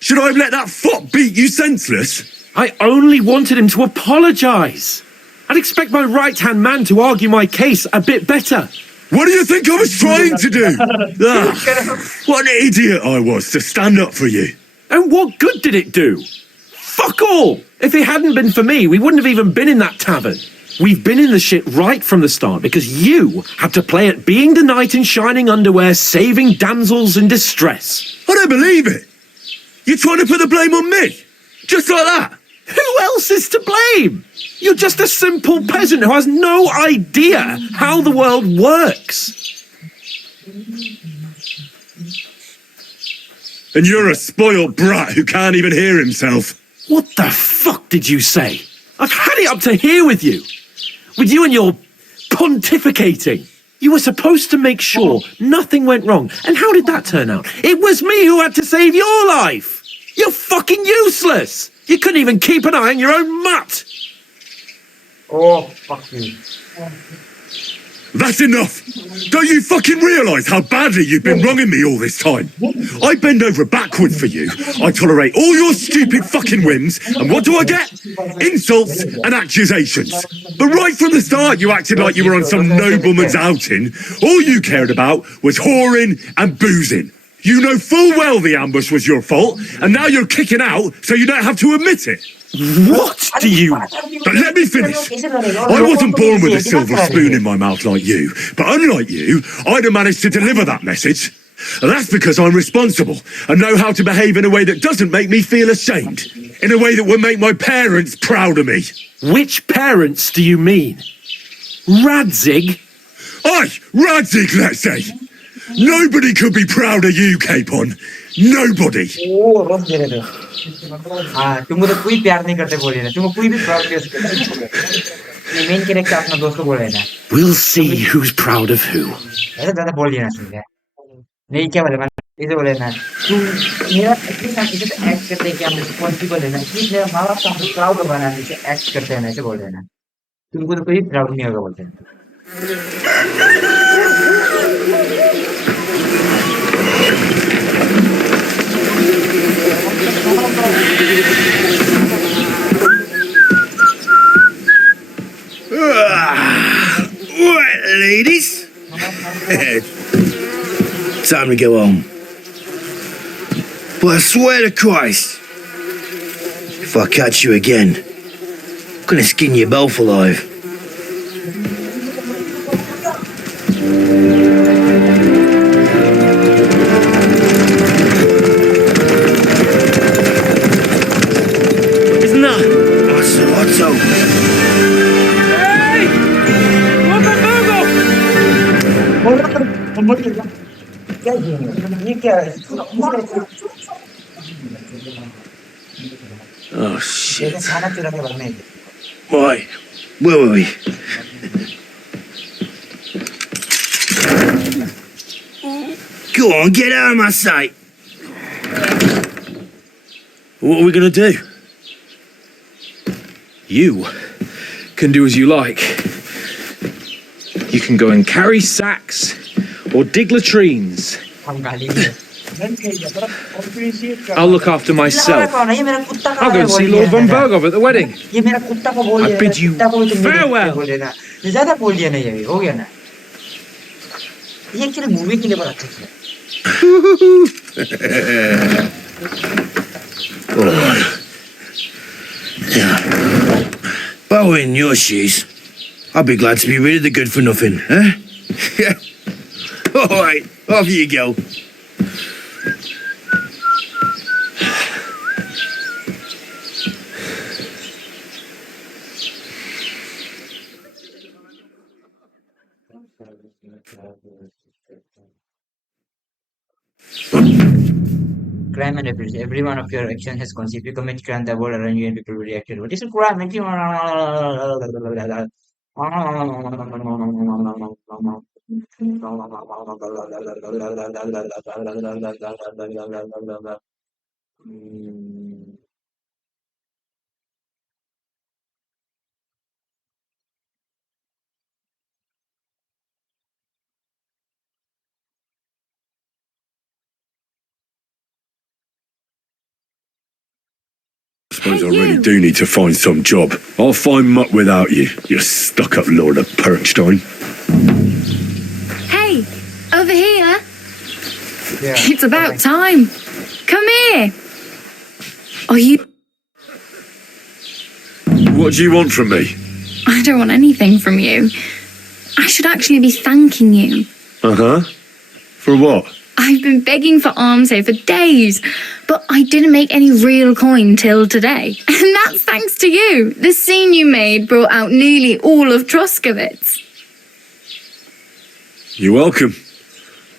Should I have let that fop beat you senseless? I only wanted him to apologise. I'd expect my right-hand man to argue my case a bit better. What do you think I was trying to do? What an idiot I was to stand up for you. And what good did it do? Fuck all! If it hadn't been for me, we wouldn't have even been in that tavern. We've been in the shit right from the start because you had to play at being the knight in shining underwear, saving damsels in distress. I don't believe it. You're trying to put the blame on me? Just like that? Who else is to blame? You're just a simple peasant who has no idea how the world works. And you're a spoiled brat who can't even hear himself. What the fuck did you say? I've had it up to here with you. With you and your pontificating. You were supposed to make sure nothing went wrong. And how did that turn out? It was me who had to save your life. You're fucking useless. You couldn't even keep an eye on your own mutt. Oh, fuck you. That's enough! Don't you fucking realise how badly you've been wronging me all this time? I bend over backward for you. I tolerate all your stupid fucking whims, and what do I get? Insults and accusations. But right from the start, you acted like you were on some nobleman's outing. All you cared about was whoring and boozing. You know full well the ambush was your fault, and now you're kicking out so you don't have to admit it. What do you... But let me finish. I wasn't born with a silver spoon in my mouth like you, but unlike you, I'd have managed to deliver that message. And that's because I'm responsible and know how to behave in a way that doesn't make me feel ashamed, in a way that would make my parents proud of me. Which parents do you mean? Radzig? Aye, Radzig, let's say. Nobody could be proud of you, Capon. Nobody. तुमको तो कोई प्यार नहीं करते बोले ना तुमको कोई भी प्राउड फेस करते ये मेन कैरेक्टर अपना दोस्त को बोले ना We'll see who's proud of who. ऐसा ज़्यादा बोल दिया ना तुमने नहीं क्या बोले मैंने इसे बोले ना तुम मेरा इतना इसे एक्ट करते हैं कि हम रिस्पॉन्सिबल है ना कि मेरा माँ बाप का प्राउड बनाने से एक्ट करते हैं ना ऐसे बोल रहे हैं ना तुमको तो कोई प्राउड नहीं होगा बोलते हैं Right, ladies. Time to go home. But I swear to Christ, if If I catch you again, I'm gonna skin you both alive. Isn't that? Otto. Hey! Oh, shit. Why? Where were we? Go on, get out of my sight. What are we going to do? You can do as you like. You can go and carry sacks or dig latrines. I'll look after myself. I'll go and see Lord von Berghoff at the wedding. I bid you farewell. All right. Yeah. If I were in your shoes, I'd be glad to be rid of the good for nothing, eh? Yeah. All right, off you go. Crime and abuse. Every one of your actions has consequences. If you commit crime, the world around you and people will react to it. What is a crime? I suppose I really do need to find some job. I'll find muck without you, you stuck-up Lord of Perchstein. Hey, over here. It's about time. Come here. Are you... What do you want from me? I don't want anything from you. I should actually be thanking you. Uh-huh. For what? I've been begging for alms here for days, but I didn't make any real coin till today. And that's thanks to you. The scene you made brought out nearly all of Troskowitz. You're welcome.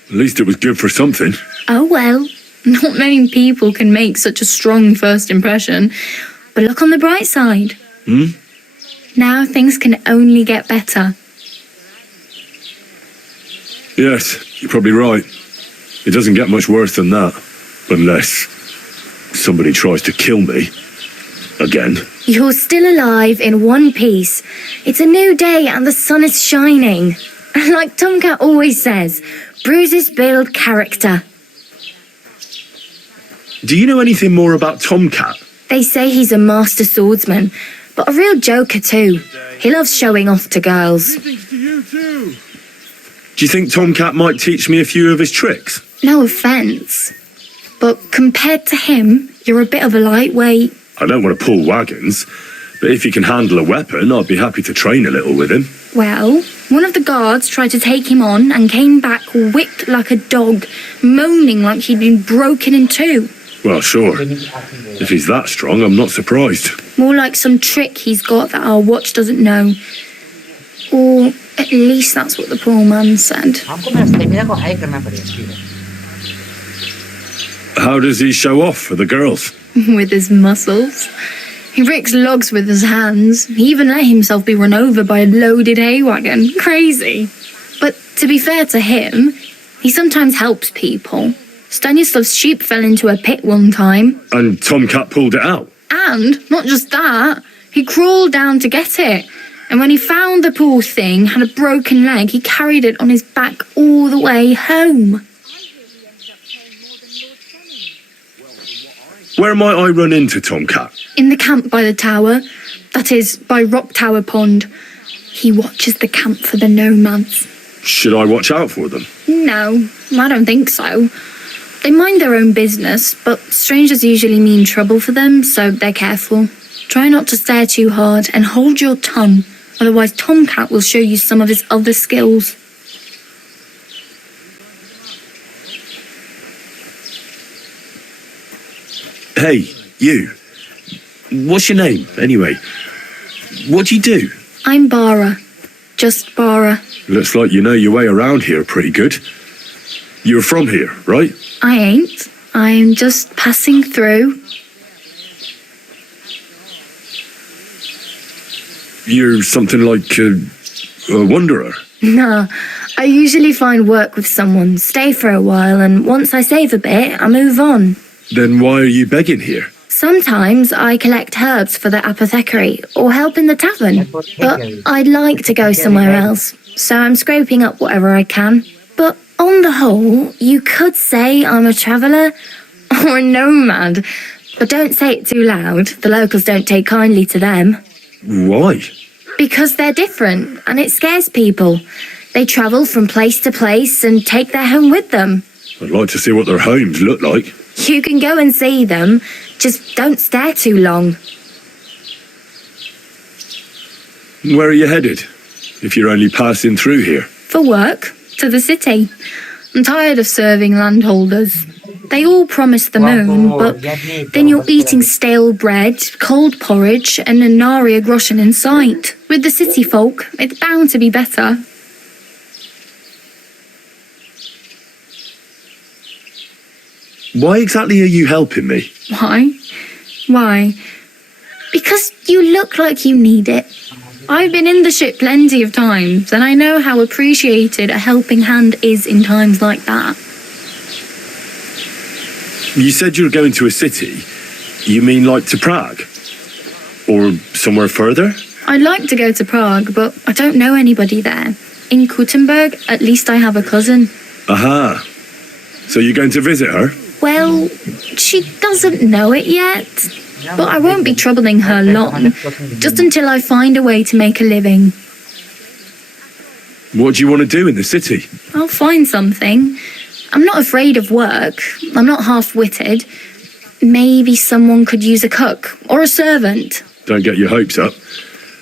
At least it was good for something. Oh well, not many people can make such a strong first impression. But look on the bright side. Now things can only get better. Yes, you're probably right. It doesn't get much worse than that. Unless somebody tries to kill me. Again. You're still alive in one piece. It's a new day and the sun is shining. Like Tomcat always says, bruises build character. Do you know anything more about Tomcat? They say he's a master swordsman, but a real joker too. He loves showing off to girls. Do you think Tomcat might teach me a few of his tricks? No offence, but compared to him, you're a bit of a lightweight. I don't want to pull wagons, but if he can handle a weapon, I'd be happy to train a little with him. Well, one of the guards tried to take him on and came back whipped like a dog, moaning like he'd been broken in two. Well, sure. If he's that strong, I'm not surprised. More like some trick he's got that our watch doesn't know. Or at least that's what the poor man said. How does he show off for the girls? With his muscles. He breaks logs with his hands. He even let himself be run over by a loaded hay wagon. Crazy. But to be fair to him, he sometimes helps people. Stanislav's sheep fell into a pit one time. And Tomcat pulled it out? And not just that, he crawled down to get it. And when he found the poor thing had a broken leg, he carried it on his back all the way home. Where might I run into Tomcat? In the camp by the tower, that is, by Rock Tower Pond. He watches the camp for the nomads. Should I watch out for them? No, I don't think so. They mind their own business, but strangers usually mean trouble for them, so they're careful. Try not to stare too hard and hold your tongue, otherwise Tomcat will show you some of his other skills. Hey, you. What's your name, anyway? What do you do? I'm Bara. Just Bara. Looks like you know your way around here pretty good. You're from here, right? I ain't. I'm just passing through. You're something like a wanderer. Nah, I usually find work with someone, stay for a while, and once I save a bit, I move on. Then why are you begging here? Sometimes I collect herbs for the apothecary or help in the tavern, but I'd like to go somewhere else, so I'm scraping up whatever I can. But on the whole, you could say I'm a traveller or a nomad, but don't say it too loud. The locals don't take kindly to them. Why? Because they're different, and it scares people. They travel from place to place and take their home with them. I'd like to see what their homes look like. You can go and see them, just don't stare too long. Where are you headed, if you're only passing through here? For work, to the city. I'm tired of serving landholders. They all promise the moon, but then you're eating stale bread, cold porridge, and a nary a groschen in sight. With the city folk, it's bound to be better. Why exactly are you helping me? Why? Why? Because you look like you need it. I've been in the ship plenty of times, and I know how appreciated a helping hand is in times like that. You said you were going to a city. You mean like to Prague? Or somewhere further? I'd like to go to Prague, but I don't know anybody there. In Kuttenberg, at least I have a cousin. Aha. So you're going to visit her? Well, she doesn't know it yet, but I won't be troubling her long, just until I find a way to make a living. What do you want to do in the city? I'll find something. I'm not afraid of work. I'm not half-witted. Maybe someone could use a cook or a servant. Don't get your hopes up.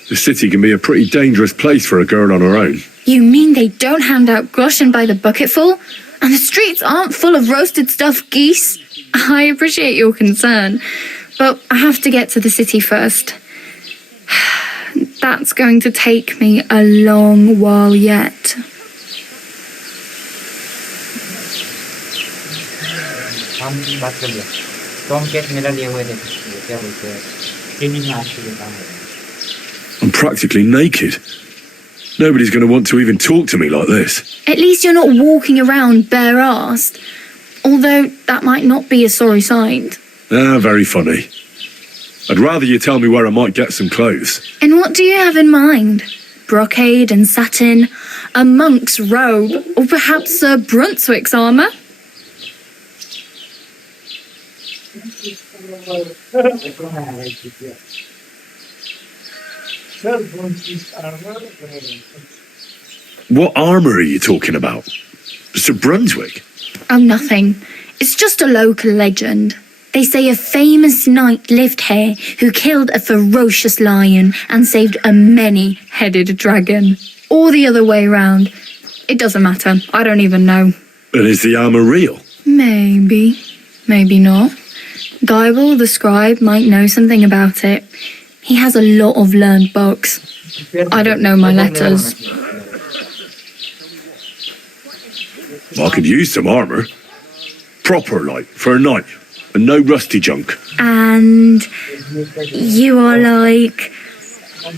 The city can be a pretty dangerous place for a girl on her own. You mean they don't hand out groschen by the bucketful? And the streets aren't full of roasted stuffed geese? I appreciate your concern, but I have to get to the city first. That's going to take me a long while yet. I'm practically naked. Nobody's going to want to even talk to me like this. At least you're not walking around bare-assed. Although that might not be a sorry sight. Ah, very funny. I'd rather you tell me where I might get some clothes. And what do you have in mind? Brocade and satin, a monk's robe, or perhaps Sir Brunswick's armour? What armour are you talking about? Sir Brunswick? Oh, nothing. It's just a local legend. They say a famous knight lived here who killed a ferocious lion and saved a many-headed dragon. Or the other way round. It doesn't matter. I don't even know. And is the armour real? Maybe. Maybe not. Geibel, the scribe, might know something about it. He has a lot of learned books. I don't know my letters. I could use some armour. Proper, like, for a knight. And no rusty junk. And you are like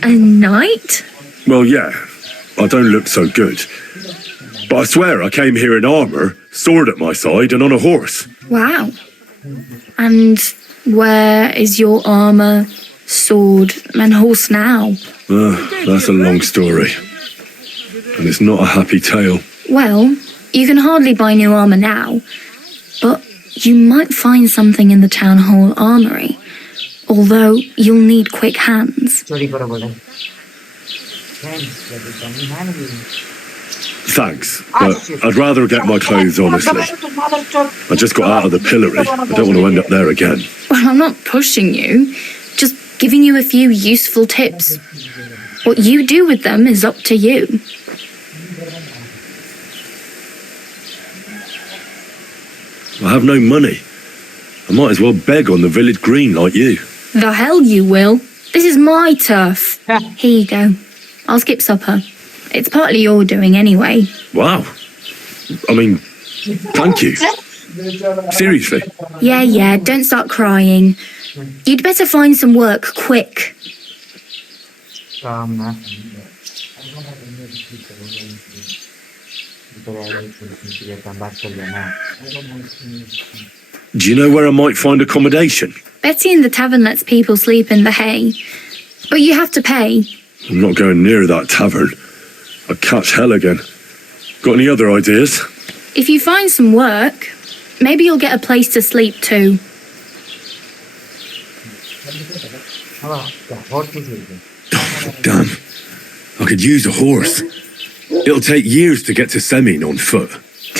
a knight? Well, yeah. I don't look so good. But I swear I came here in armour, sword at my side, and on a horse. Wow. And where is your armour, sword, and horse now? That's a long story. And it's not a happy tale. Well, you can hardly buy new armour now, but you might find something in the town hall armoury, although you'll need quick hands. Thanks, but I'd rather get my clothes, honestly. I just got out of the pillory. I don't want to end up there again. Well, I'm not pushing you, just giving you a few useful tips. What you do with them is up to you. I have no money. I might as well beg on the village green like you. The hell you will. This is my turf. Here you go. I'll skip supper. It's partly your doing anyway. Wow. I mean, thank you. Seriously. Yeah, don't start crying. You'd better find some work quick. Do you know where I might find accommodation? Betty in the tavern lets people sleep in the hay. But you have to pay. I'm not going near that tavern. I'd catch hell again. Got any other ideas? If you find some work, maybe you'll get a place to sleep too. Damn. I could use a horse. It'll take years to get to Semin on foot.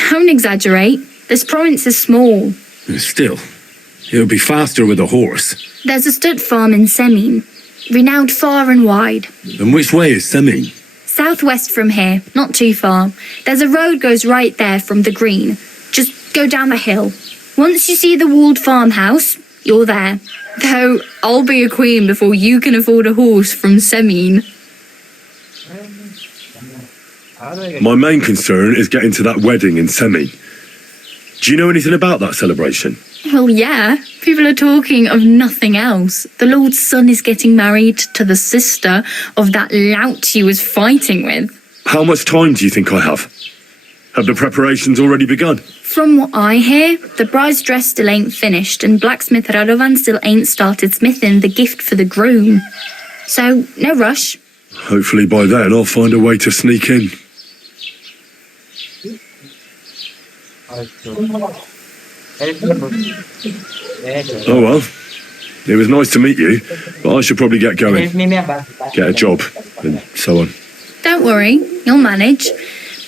Don't exaggerate. This province is small. Still, it'll be faster with a horse. There's a stud farm in Semin, renowned far and wide. And which way is Semin? Southwest from here, not too far. There's a road goes right there from the green. Just go down the hill. Once you see the walled farmhouse, you're there. Though I'll be a queen before you can afford a horse from Semin. My main concern is getting to that wedding in Semin. Do you know anything about that celebration? Well, yeah. People are talking of nothing else. The Lord's son is getting married to the sister of that lout he was fighting with. How much time do you think I have? Have the preparations already begun? From what I hear, the bride's dress still ain't finished and blacksmith Radovan still ain't started smithing the gift for the groom. So, no rush. Hopefully by then I'll find a way to sneak in. Oh well, it was nice to meet you, but I should probably get going. Get a job, and so on. Don't worry, you'll manage.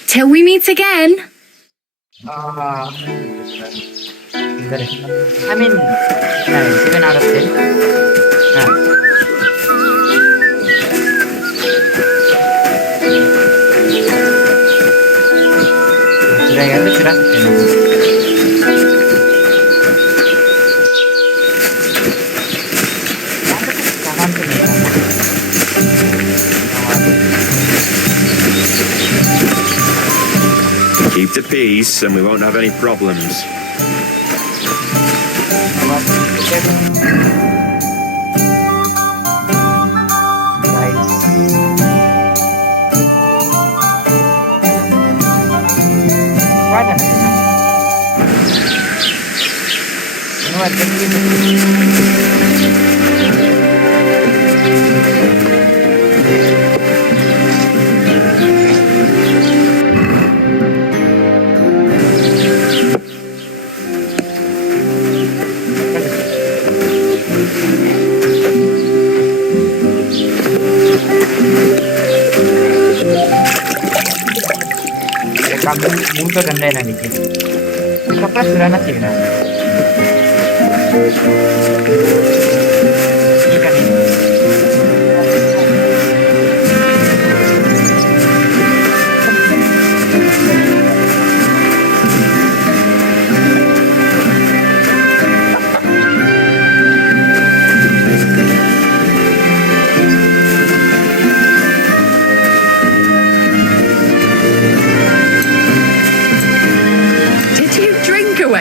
Till we meet again. I mean, 7 out of 10. Keep the peace and we won't have any problems. Muto ganda na dikit. Kapag sudah sih na. Ikan ini.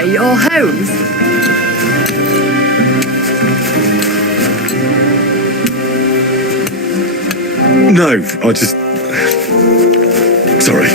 Your hose? No, I just... Sorry.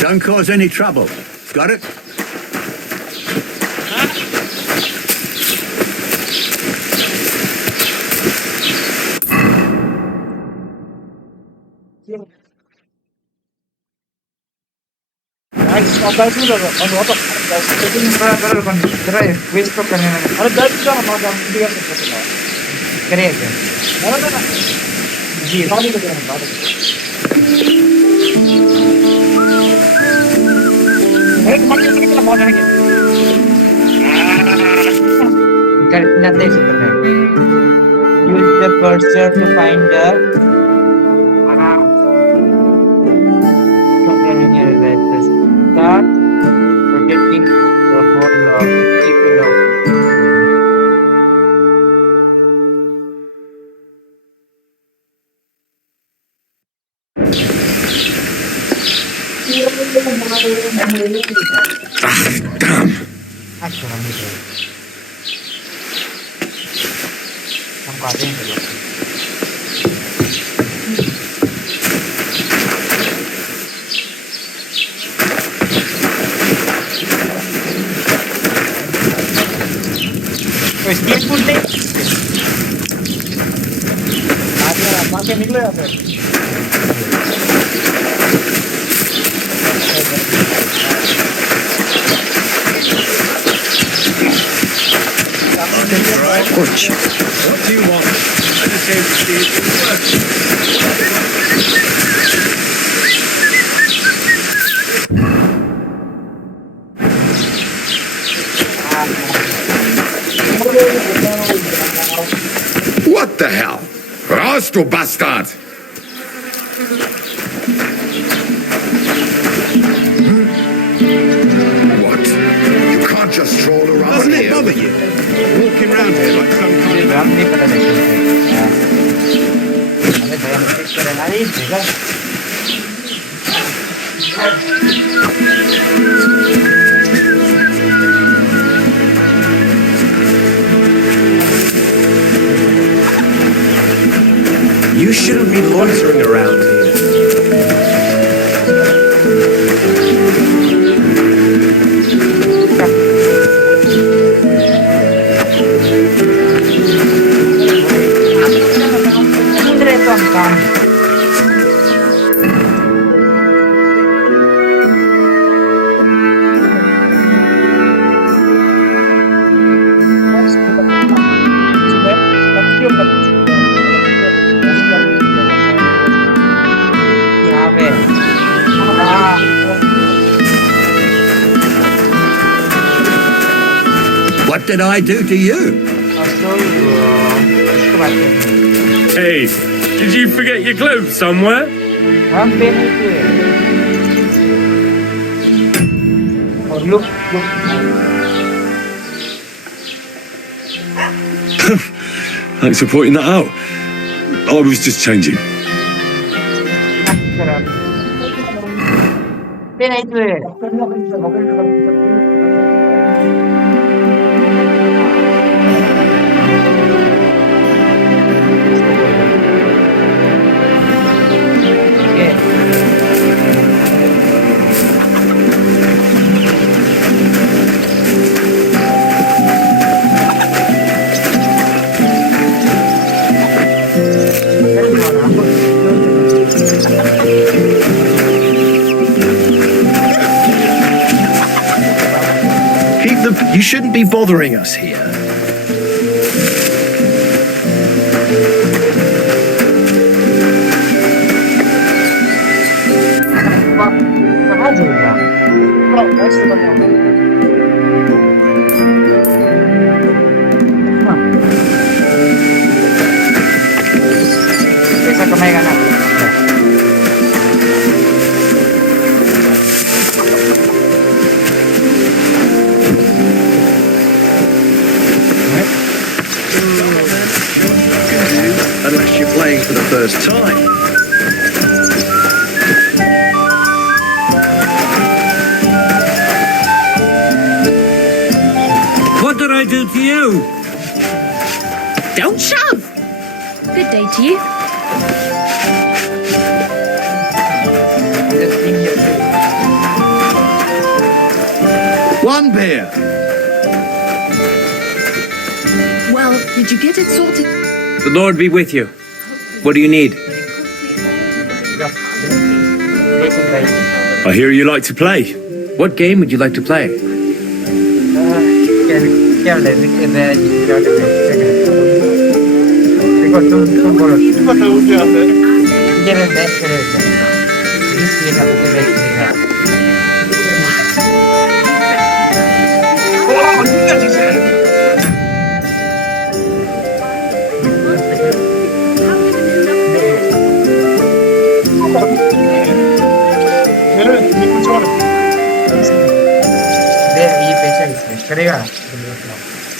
Don't cause any trouble. Got it? Use the cursor to find the start projecting the whole of keep it up. Damn. What do you want? I just came to see if it works. What the hell? Raus, du Bastard! What? You can't just stroll around Doesn't it here. bother you? Walking around here like some kind You shouldn't be loitering around here. What did I do to you? Hey, did you forget your clothes somewhere? Look. Thanks for pointing that out. I was just changing. You shouldn't be bothering us here. Unless you're playing for the first time. What did I do to you? Don't shove! Good day to you. One beer. Well, did you get it sorted? The Lord be with you. What do you need? I hear you like to play. What game would you like to play?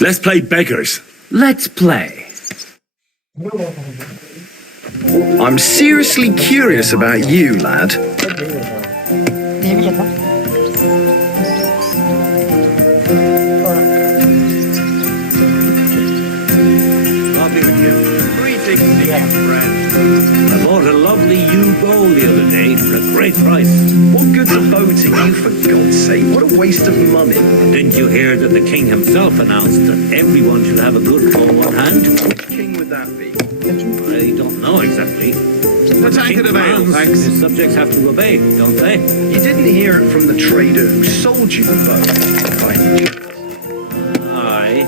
Let's play beggars. Let's play. I'm seriously curious about you, lad. I'll be with you. Greetings, friend. I bought a lovely ewe bowl the other day for a great price. What good's a bow to you, for God's sake? What a waste of money. Didn't you hear that the king himself announced that everyone should have a good bow on hand? Which king would that be? I don't know exactly. A tankard of ale, thanks. His subjects have to obey, don't they? You didn't hear it from the trader who sold you the bow. Aye.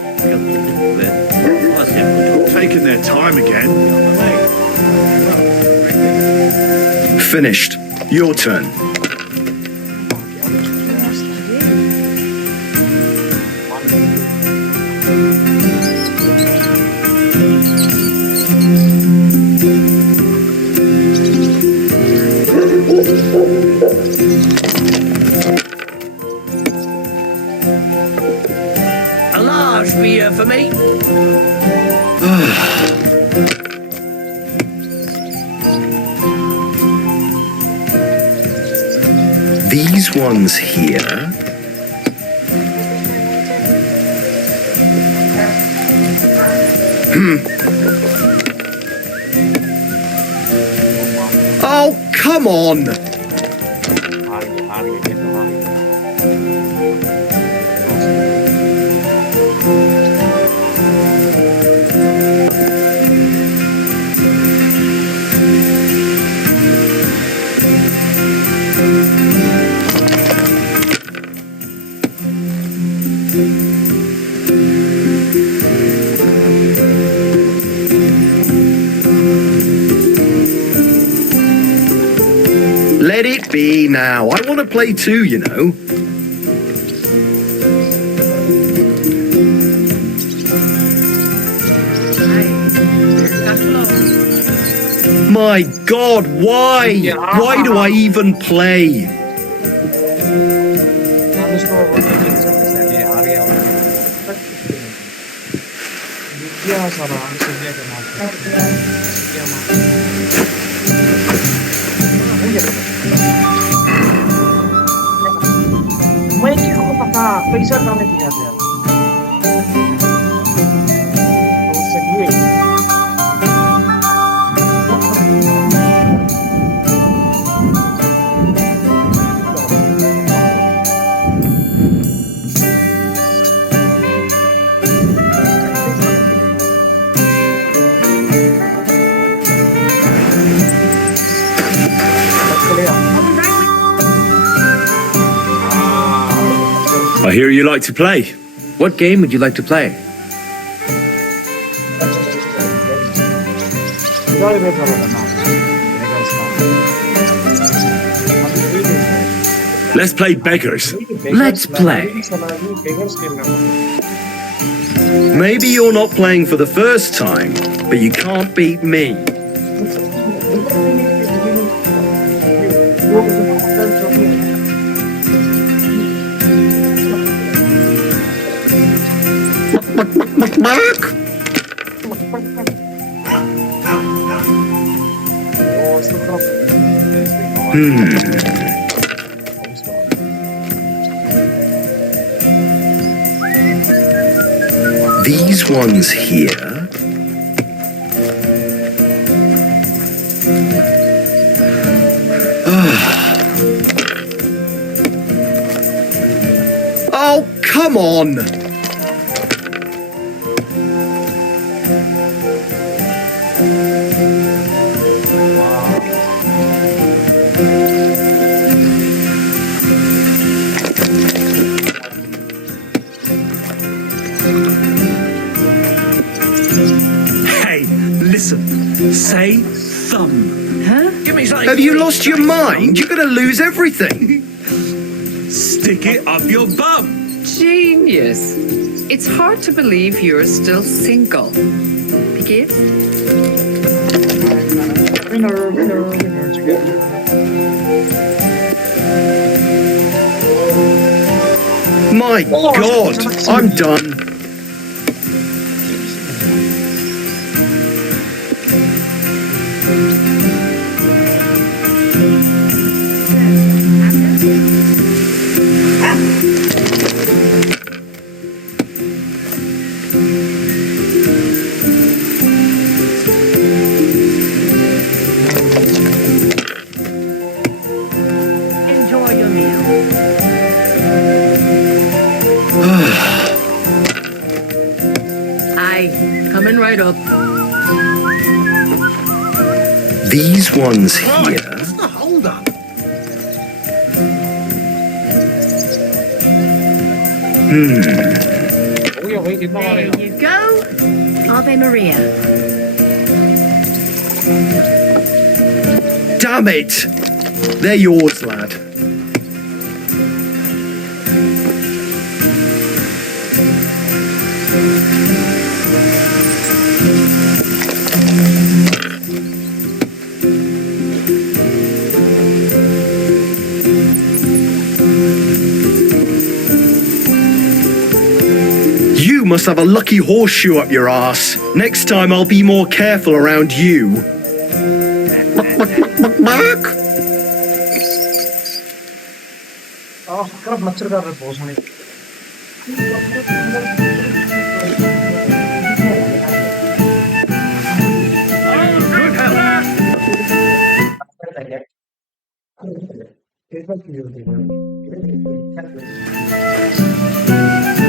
Taking their time again. Finished. Your turn. A large beer for me. These ones here. Oh, come on! Let it be now. I want to play too, you know. My God, why? Why do I even play? पैसा डालने की जाते हैं तो उससे I hear you like to play. What game would you like to play? Let's play beggars. Let's play. Maybe you're not playing for the first time, but you can't beat me. These ones here. Oh, come on! Hey, listen. Say thumb. Huh? Give me something. Have you lost your mind? You're going to lose everything. Stick it up your bum. Genius. It's hard to believe you're still single. Begin? My God, I'm done. Enjoy your meal. Aye, coming right up. These ones here. Hold up. There you go. Ave Maria. Damn it! They're yours, lad. You must have a lucky horseshoe up your ass. Next time I'll be more careful around you.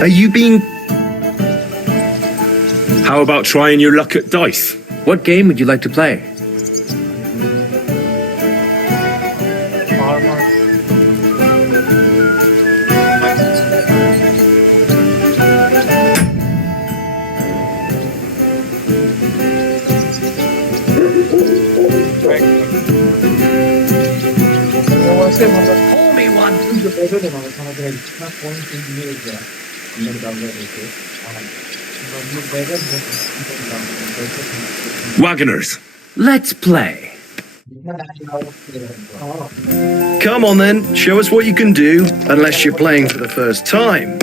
Are you being... How about trying your luck at dice? What game would you like to play? Pour me one. Wagoners. Let's play. Come on then, show us what you can do, unless you're playing for the first time.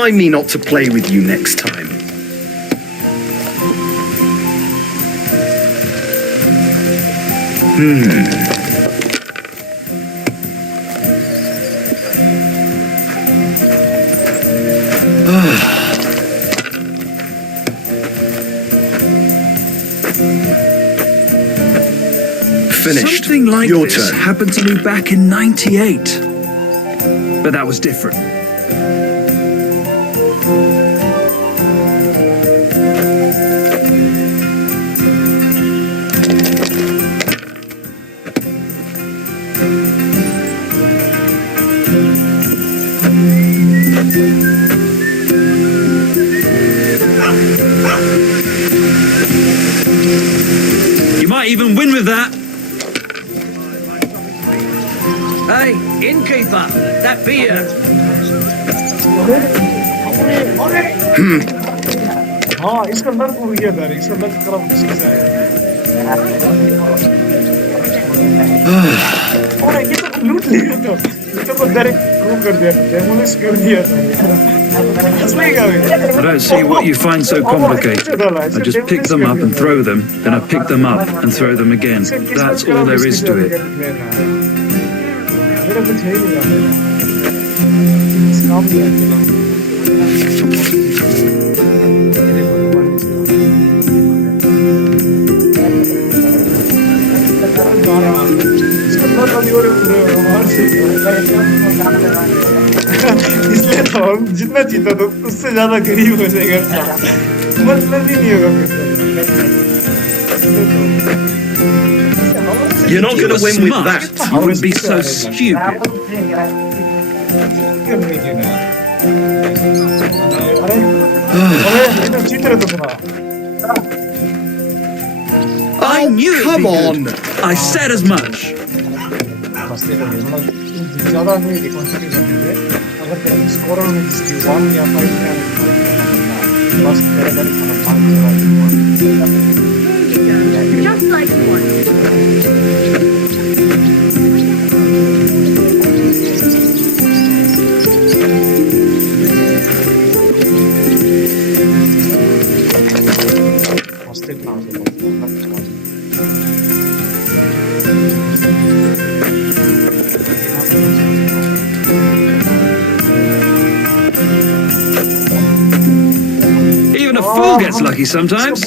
remind me not to play with you next time. Finished. Something like Your this turn. happened to me back in '98. But that was different. You might even win with that. Hey, innkeeper, that beer. हाँ इसका नर्क हो गया था इसका नर्क खराब किसका है और ये तो लूट लिया तो इसको तो डायरेक्ट वो कर दिया डेमोलिश कर दिया था I don't see what you find so complicated. I just pick them up and throw them, then I pick them up and throw them again. That's all there is to it. मेरा कुछ है नहीं काम नहीं इसलिए तो हम जितना जीता तो उससे ज्यादा गरीब हो जाएगा मतलब ही नहीं होगा You're not going to win with that. You would be so stupid. I knew it. Come on. I said as much. ज्यादा नहीं कंटिन्यू करने दे अगर तेरा स्कोरर में जिसकी 1 या 5 में बस तेरा गाड़ी खाना 5 Just like one. Even a fool gets lucky sometimes.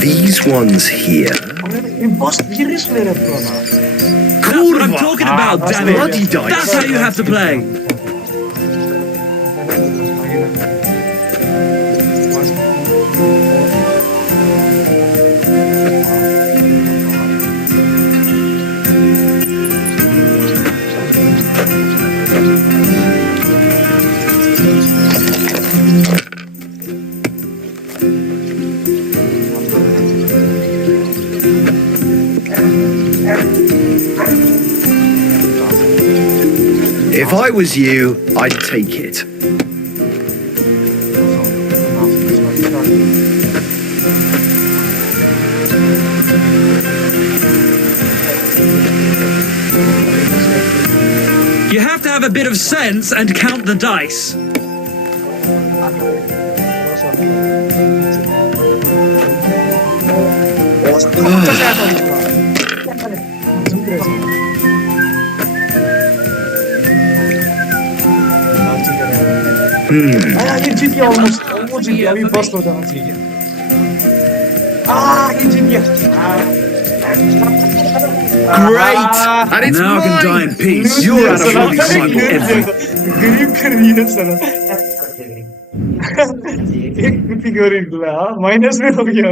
These ones here. That's what I'm talking about, damn it. Bloody dice. That's how you have to play. If I was you, I'd take it. You have to have a bit of sense and count the dice. ये जीत गया almost जीत गया अभी बस हो जाना चाहिए ये जीत गया Great! And it's now I can die in peace. You're out of money गरीब कर दिया साला एक पिक और एक गुला माइनस में हो गया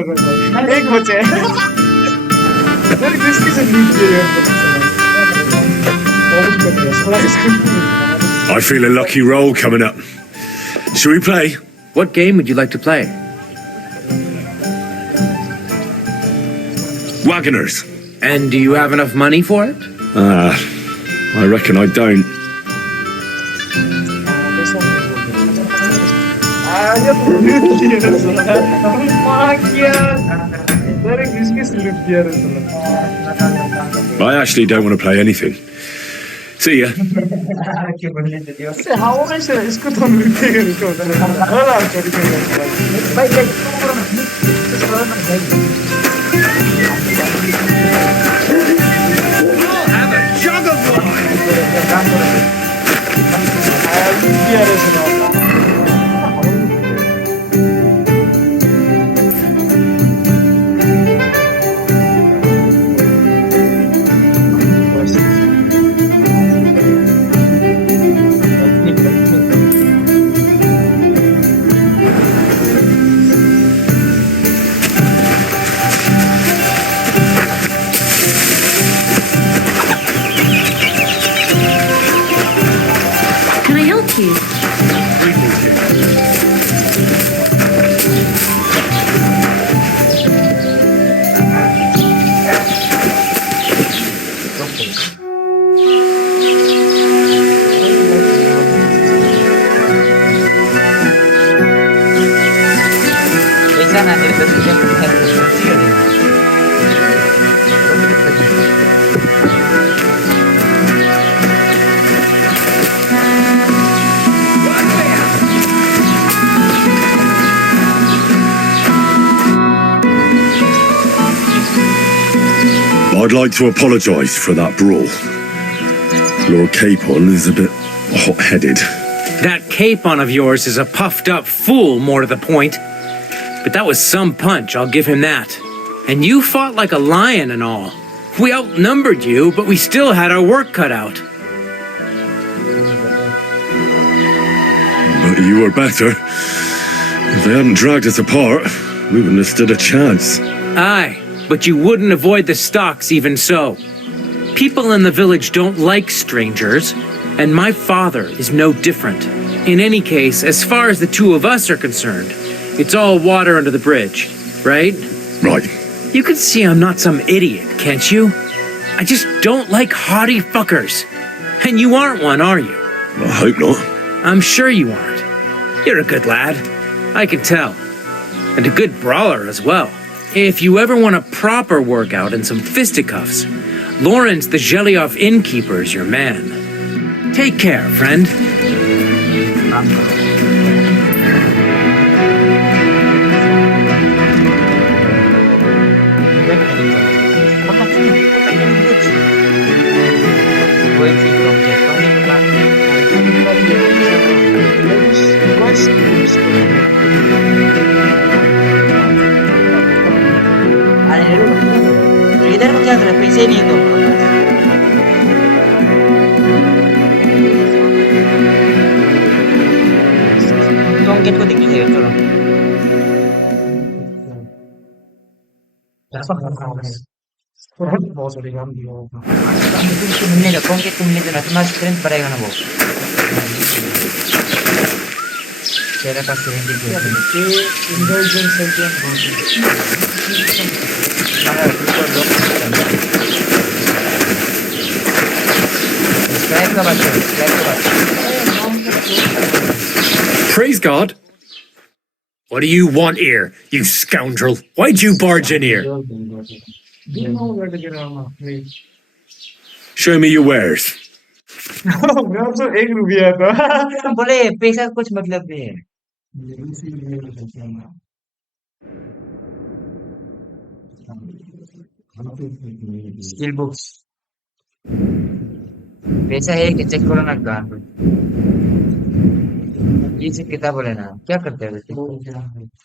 एक बचे यार किसकी से जीत गया I feel a lucky roll coming up. Shall we play? What game would you like to play? Wagoners. And do you have enough money for it? I reckon I don't. I actually don't want to play anything. See ya. Have a jug of Can I help you? Esa nanti terus kita harus I'd like to apologise for that brawl. Lord Capon is a bit hot-headed. That Capon of yours is a puffed up fool, more to the point. But that was some punch, I'll give him that. And you fought like a lion and all. We outnumbered you, but we still had our work cut out. But you were better. If they hadn't dragged us apart, we wouldn't have stood a chance. Aye, but you wouldn't avoid the stocks even so. People in the village don't like strangers, and my father is no different. In any case, as far as the two of us are concerned, it's all water under the bridge, right? Right. You can see I'm not some idiot, can't you? I just don't like haughty fuckers. And you aren't one, are you? I hope not. I'm sure you aren't. You're a good lad. I can tell. And a good brawler as well. If you ever want a proper workout and some fisticuffs, Lawrence the Gelioff innkeeper is your man. Take care, friend. इधर को क्या करे पैसे नहीं दो टोंकेट को दिख जाएगा चलो मिलेगा टोंकेट को मिलेगा तुम्हारा स्ट्रेंथ बढ़ेगा ना वो तेरा का Praise God. What do you want here, you scoundrel? Why'd you barge in here? Show me your wares. बोले पैसा कुछ मतलब नहीं है स्किल बुक्स पैसा है कि चेक करो ना गान ये सब किताब लेना क्या करते हैं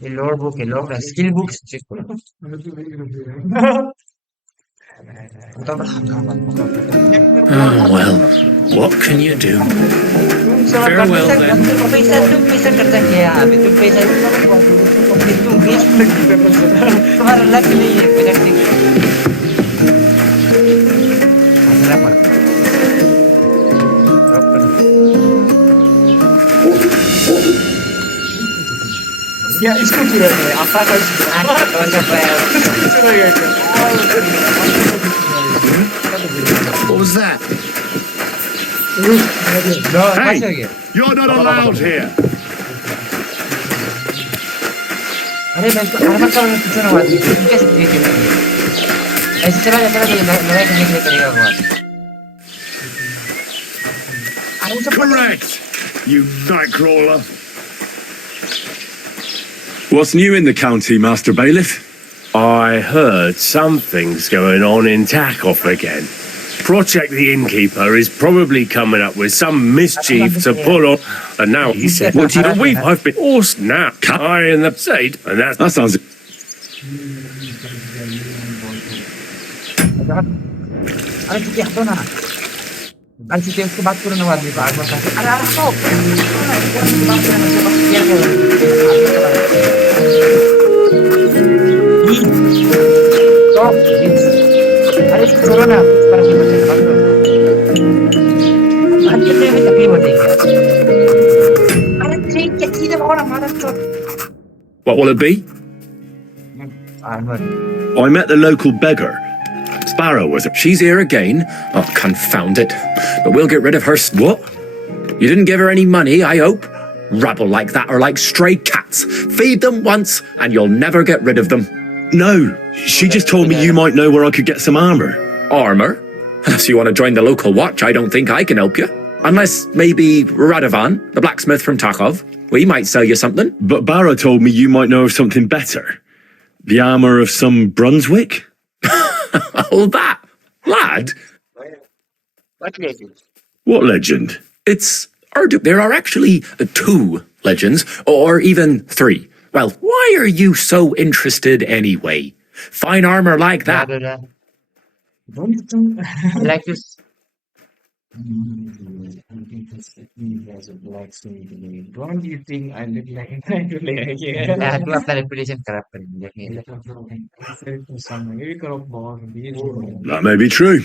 ये लोड बुक है लोड स्किल बुक्स चेक करो Oh, well, what can you do? Farewell, then. पैसा तुम पैसा करता क्या अभी तुम पैसा तुम बीच में तुम्हारा लक नहीं है पैसा Ya, इसको पूरा है आपका What was that? Hey, you're not allowed here. अरे मैं इसको आर्मर का कुछ ना हुआ कैसे ठीक है ऐसे चला जाता है तो लड़ाई करने के लिए करेगा भगवान Correct, you nightcrawler. What's new in the county, Master Bailiff? I heard something's going on in Takoff again. Project the Innkeeper is probably coming up with some mischief to pull on. And now he said, what do you believe? I've been forced now. I in the state, and that sounds... अरे चुकी हटो ना अरे चुकी उसके बात करो ना आदमी को आर्मर का अरे अरे हटो बात करना से बस क्या करो अरे छोड़ो ना पर की बच्चे बात करो आज कितने में तकलीफ हो जाएगी अरे ठीक है सीधे भागो ना मारो चोट What will it be? Armour I met the local beggar. Sparrow, was it? She's here again. Oh, confound it. But we'll get rid of her. What? You didn't give her any money, I hope? Rabble like that are like stray cats. Feed them once, and you'll never get rid of them. No, she just told me you might know where I could get some armor. Armor? If you want to join the local watch, I don't think I can help you. Unless maybe Radovan, the blacksmith from Takov. We might sell you something. But Barra told me you might know of something better. The armor of some Brunswick? Oh, that, lad. What legend? What legend? It's Urdu. There are actually 2 legends, or even 3. Well, why are you so interested anyway? Fine armor like that. Like this. Don't you think I look like trying to lay तू अपना reputation खराब करेंगे That may be true.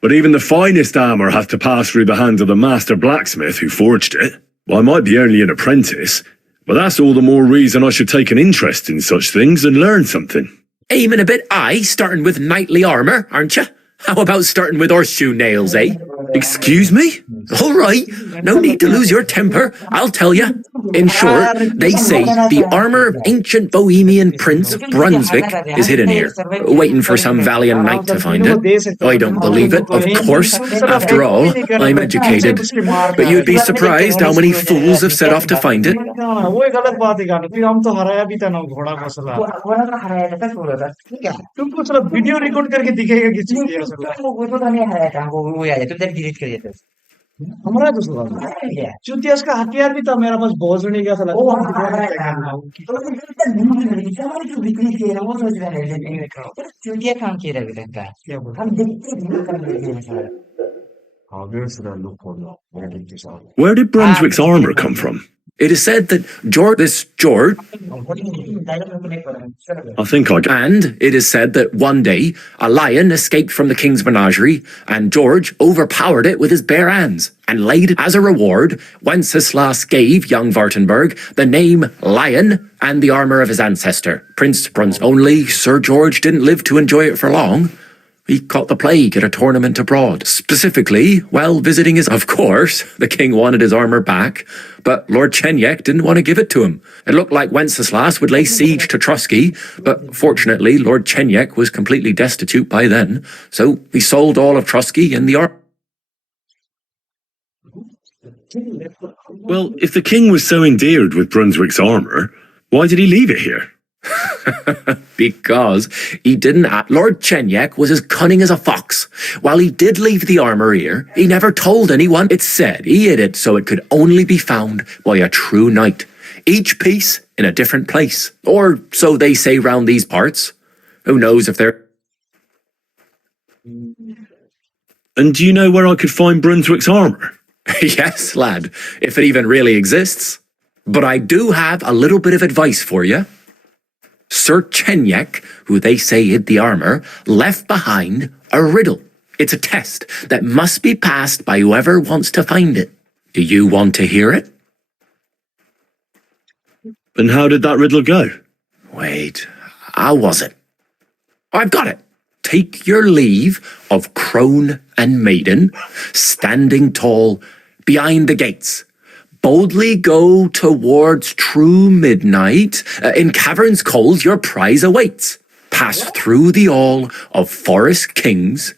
But even the finest armor has to pass through the hands of the master blacksmith who forged it. Well, I might be only an apprentice, but that's all the more reason I should take an interest in such things and learn something. Aiming a bit high, starting with knightly armor, aren't you? How about starting with horseshoe nails, eh? Excuse me? All right, no need to lose your temper, I'll tell you. In short, they say the armor of ancient Bohemian Prince of Brunswick is hidden here, waiting for some valiant knight to find it. I don't believe it, of course. After all, I'm educated. But you'd be surprised how many fools have set off to find it. Video record करके दिखेगा कि वो तो नहीं हराया था वो आ जाता तो डिलीट कर देता हमारा तो चुतिया का हथियार भी था मेरा पास बहुत सुनी गया था चुतिया काम किया रहा है हम देखते Where did Brunswick's armor come from? It is said that George... I think I... And it is said that one day, a lion escaped from the king's menagerie, and George overpowered it with his bare hands, and laid as a reward, Wenceslas gave young Wartenberg the name Lion and the armor of his ancestor, Prince Bruns. Only Sir George didn't live to enjoy it for long. He caught the plague at a tournament abroad. Specifically, while visiting his... Of course, the king wanted his armor back, but Lord Chenyek didn't want to give it to him. It looked like Wenceslas would lay siege to Trusky, but fortunately, Lord Chenyek was completely destitute by then, so he sold all of Trusky and the armor. Well, if the king was so endeared with Brunswick's armor, why did he leave it here? Because he didn't... Lord Chenyek was as cunning as a fox. While he did leave the armor here, he never told anyone. It's said he hid it so it could only be found by a true knight. Each piece in a different place. Or so they say round these parts. Who knows if they're... And do you know where I could find Brunswick's armor? Yes, lad, if it even really exists. But I do have a little bit of advice for you. Sir Chenyek, who they say hid the armor, left behind a riddle. It's a test that must be passed by whoever wants to find it. Do you want to hear it? And how did that riddle go? Wait, how was it? I've got it. take your leave of crone and maiden, standing tall behind the gates. Boldly go towards true midnight. In caverns cold your prize awaits. Pass through the all of forest kings,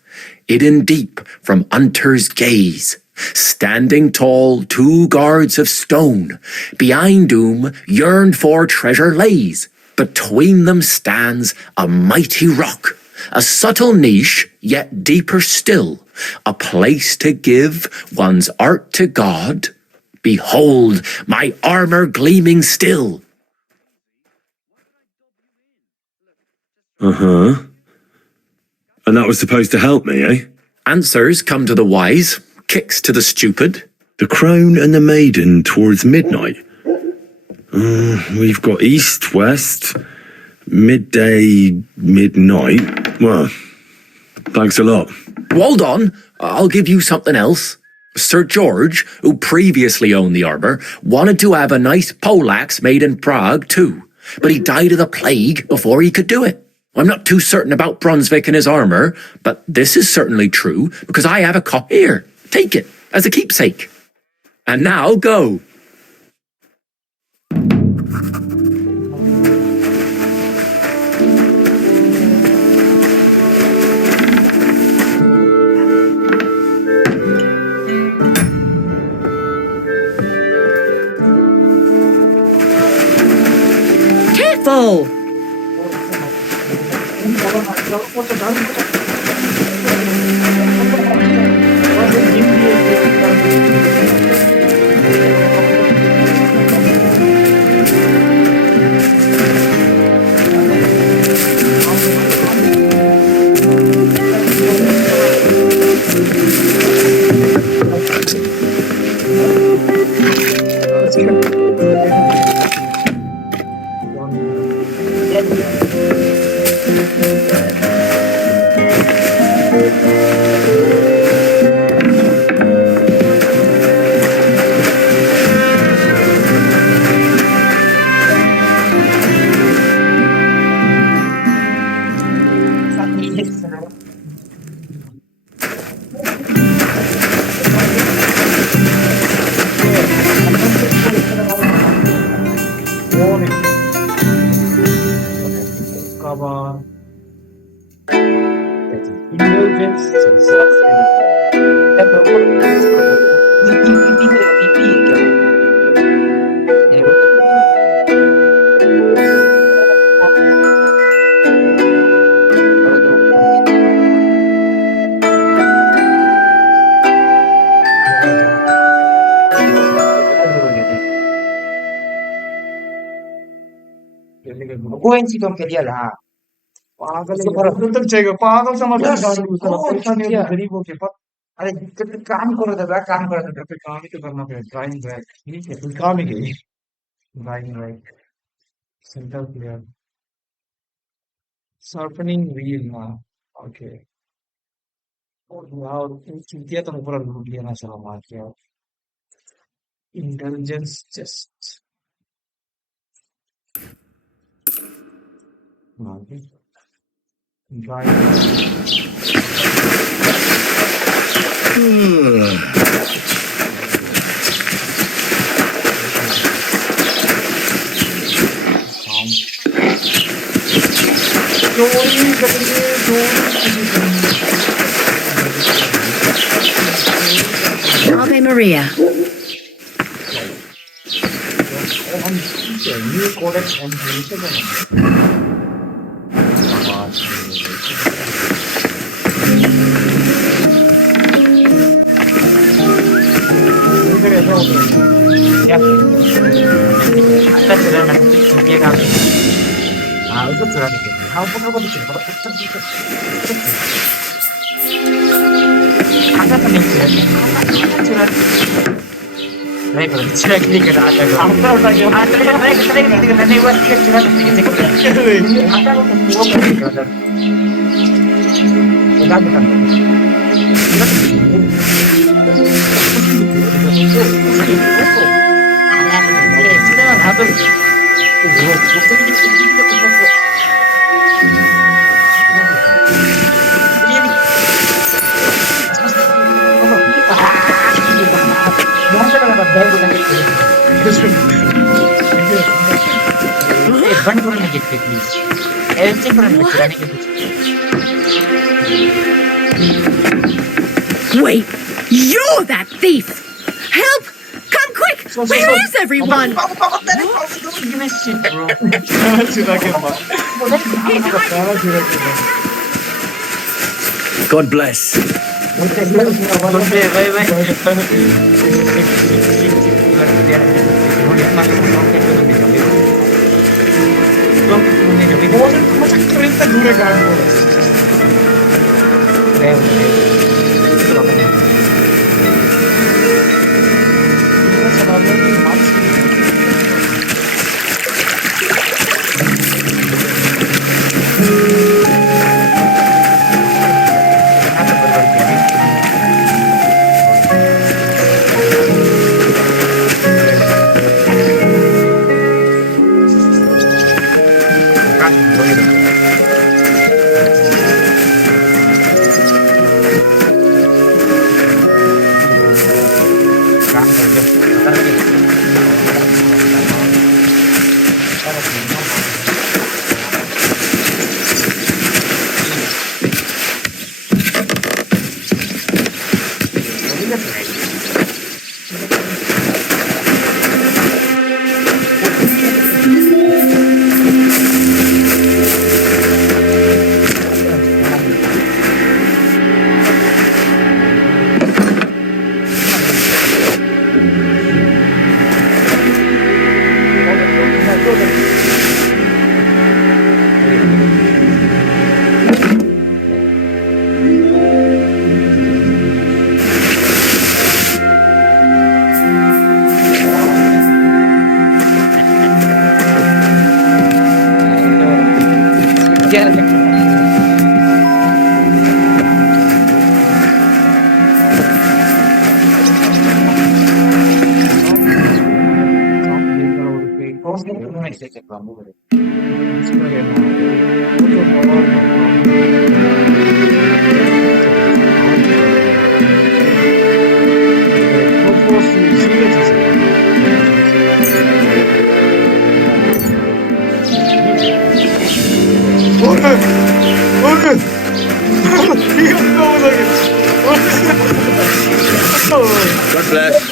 hidden deep from hunter's gaze. Standing tall, 2 guards of stone, behind whom yearned for treasure lays. Between them stands a mighty rock, a subtle niche, yet deeper still, a place to give one's art to God. Behold, my armor gleaming still. Uh-huh. And that was supposed to help me, eh? Answers come to the wise, kicks to the stupid. The crone and the maiden towards midnight. We've got east, west, midday, midnight. Well, thanks a lot. Hold on, I'll give you something else. Sir George, who previously owned the arbour, wanted to have a nice poleaxe made in Prague too, but he died of the plague before he could do it. I'm not too certain about Brunswick and his armour, but this is certainly true because I have a copy here. Take it as a keepsake. And now go. Careful! Go and sit on Kedia lah. पागल तक चाहिए पागल समझ Yes, पैसा नहीं yeah. होता गरीबों के पास अरे काम करो दबा काम करो दबा पे काम ही तो करना पड़ेगा ड्राइंग बैग ठीक है तुम काम ही गई drawing bag centre clear sharpening wheel ना ओके और यार इन चीटियां तो ऊपर लूट लिया ना चला मार के यार intelligence just Ave Maria. New codex and Run for an exit, please. Everything for an exit. Wait, you're that thief! Help! Come quick! Where is everyone? Give me shit, bro. God bless. God bless.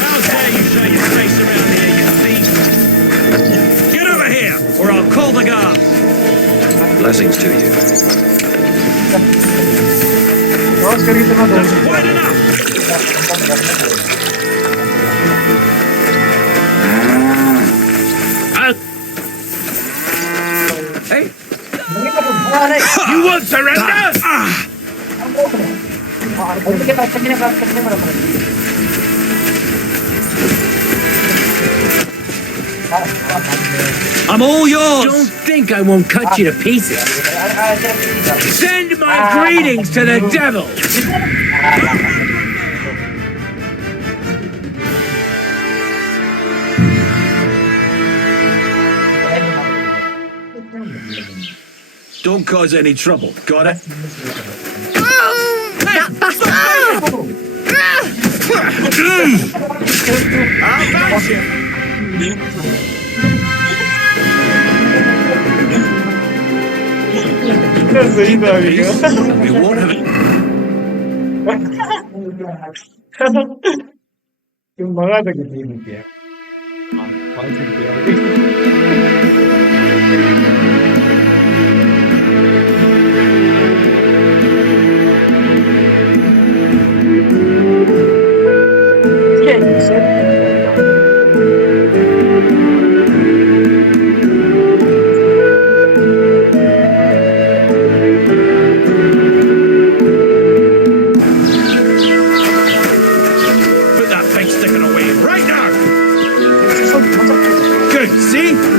How dare you show your face around here, you thief! Get over here, or I'll call the guards! Blessings to you. That's quite enough! Hey! You won't surrender? I'm all yours! Don't think I won't cut you to pieces. Send my greetings to the devil! Don't cause any trouble, got it? That bastard! I'll bounce you! Keep the peace. We won't have it. Mangada que tiene que.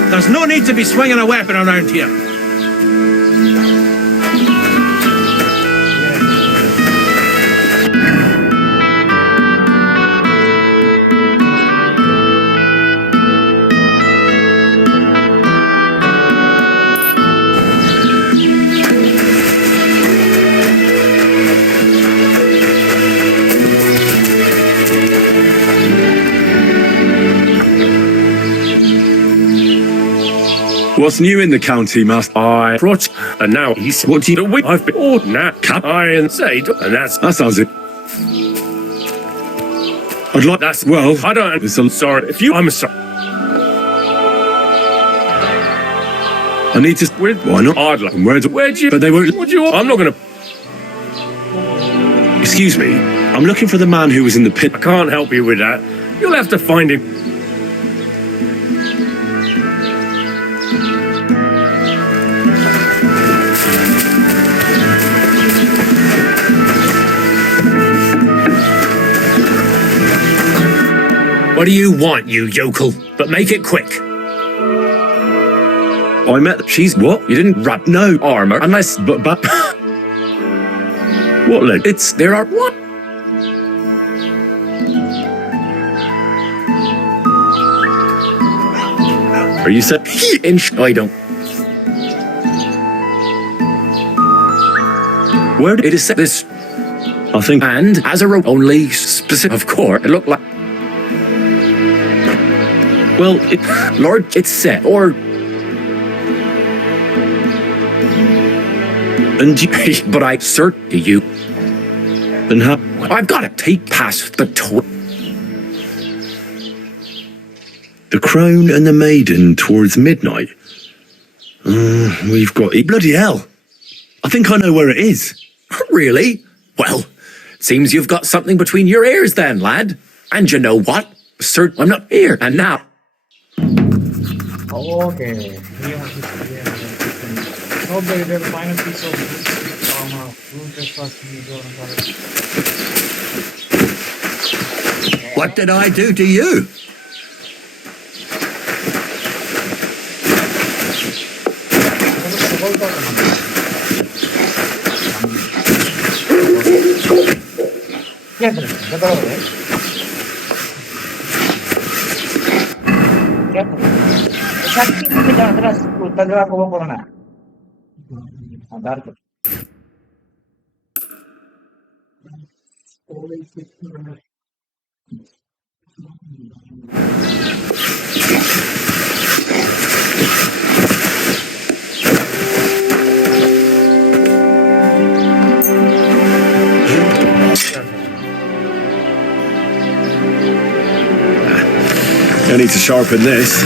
There's no need to be swinging a weapon around here. What's new in the county, Master? I brought, and now he's What do you... I've been ordered now. I and said, and That sounds it. I'd like... that's Well, I don't. it's a... Sorry, if you, I'm sorry. I need to... Why not? I'd like. And where'd you? But they won't... Would you? I'm not gonna. Excuse me. I'm looking for the man who was in the pit. I can't help you with that. You'll have to find him. What do you want, you yokel? But make it quick. I met... She's... What? You didn't wrap No. armor unless. But... What leg? It's. There are. What? Are you set? I don't. Where did... It is this. I think... And as a only specific. Of course, it looked like. Well, it... Lord, it's set. Or. And you... But I cert to you. And how... I've got to take past the The crone and the maiden towards midnight. We've got... Bloody hell. I think I know where it is. Really? Well, seems you've got something between your ears then, lad. And you know what? Sir, I'm not here. And now... Okay. Okay, the final piece of this room trespass. What did I do to you? Jangan atrás, tendrá como corona. Andar. I need to sharpen this.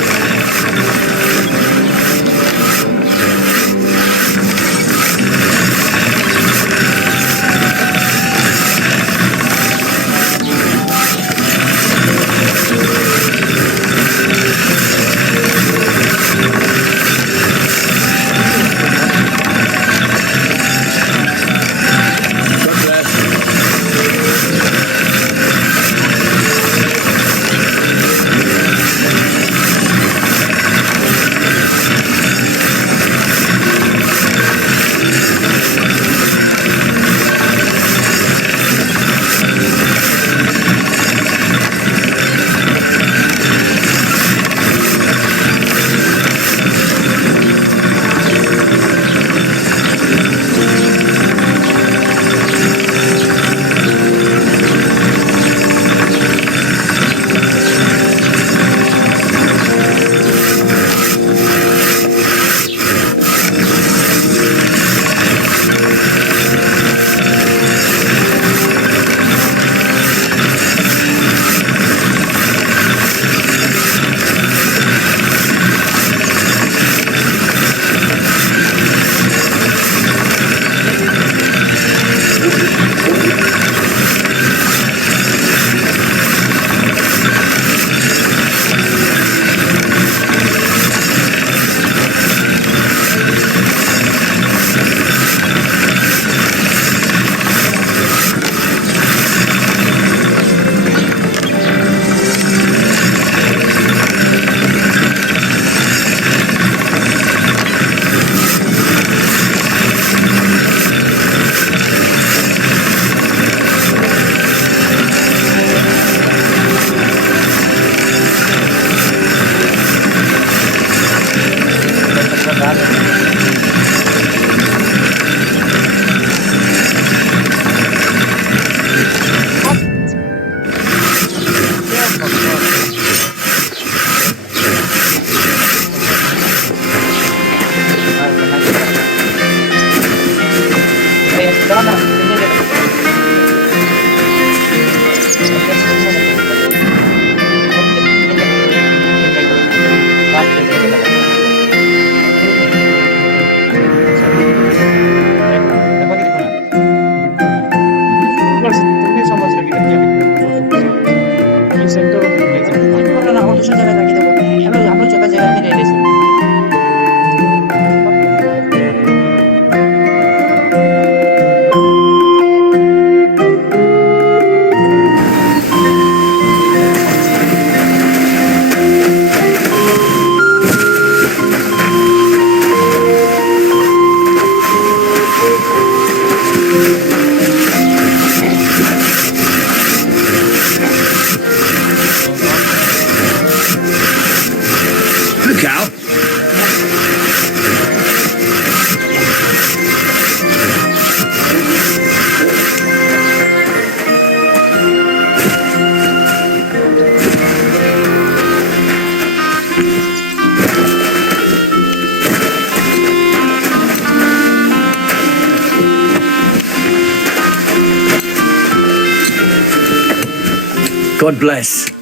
God bless. Who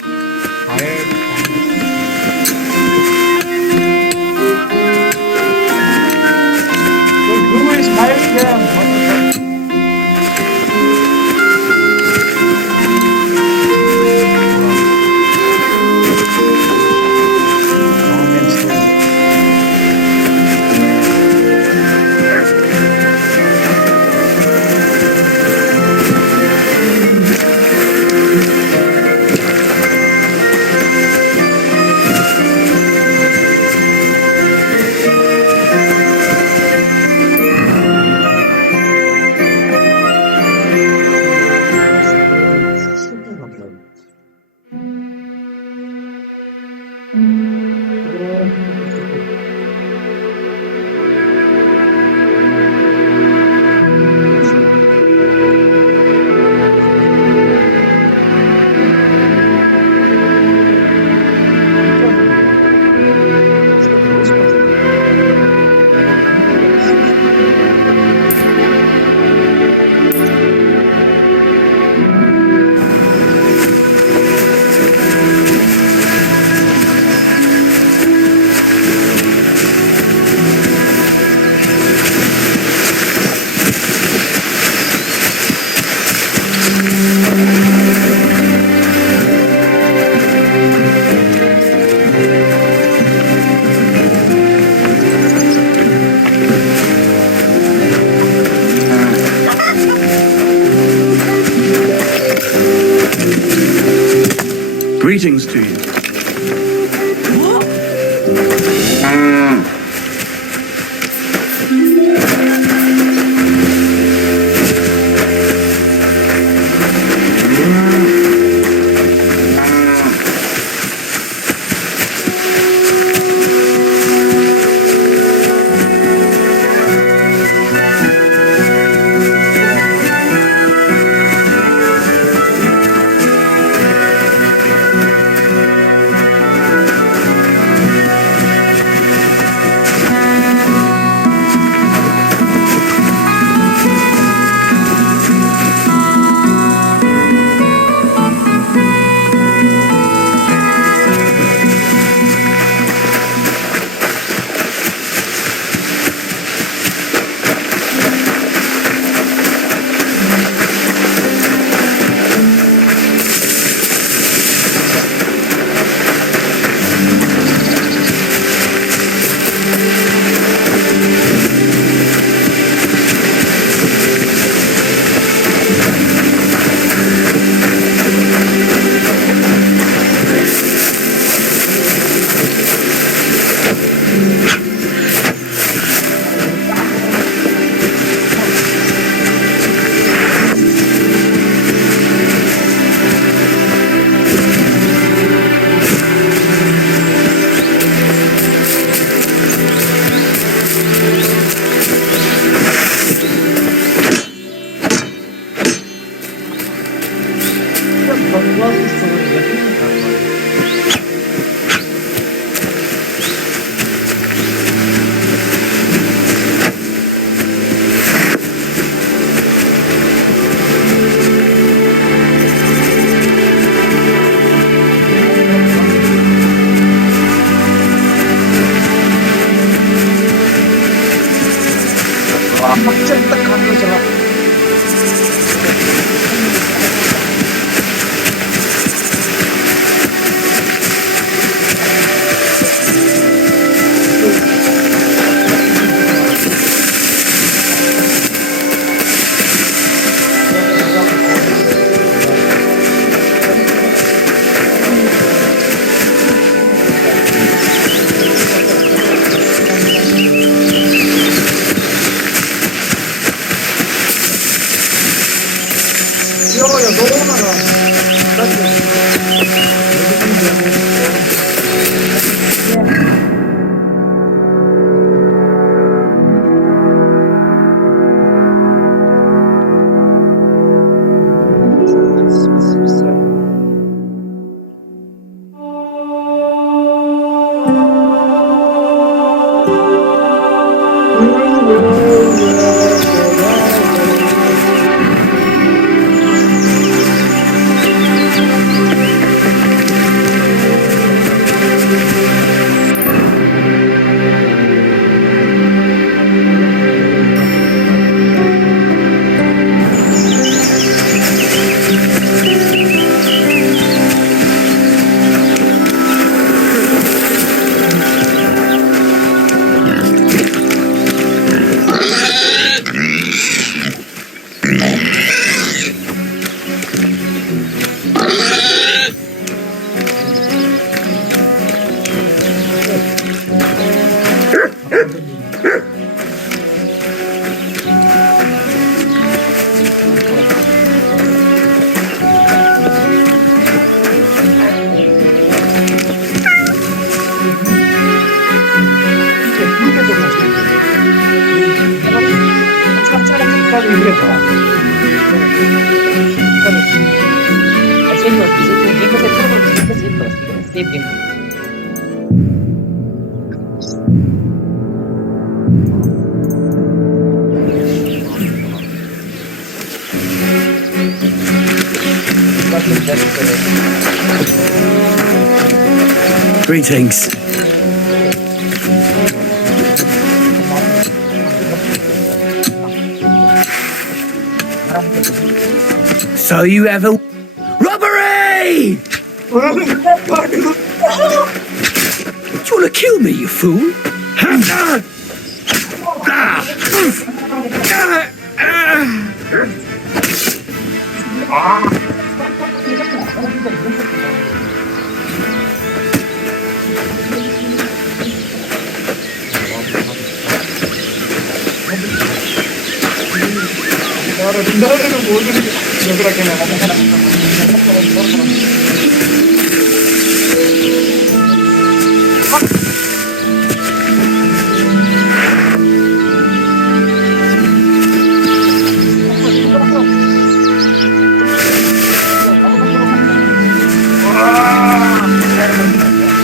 is hiring them? What the fuck? skip. Greetings. So you have a robbery! Do you want to kill me, you fool?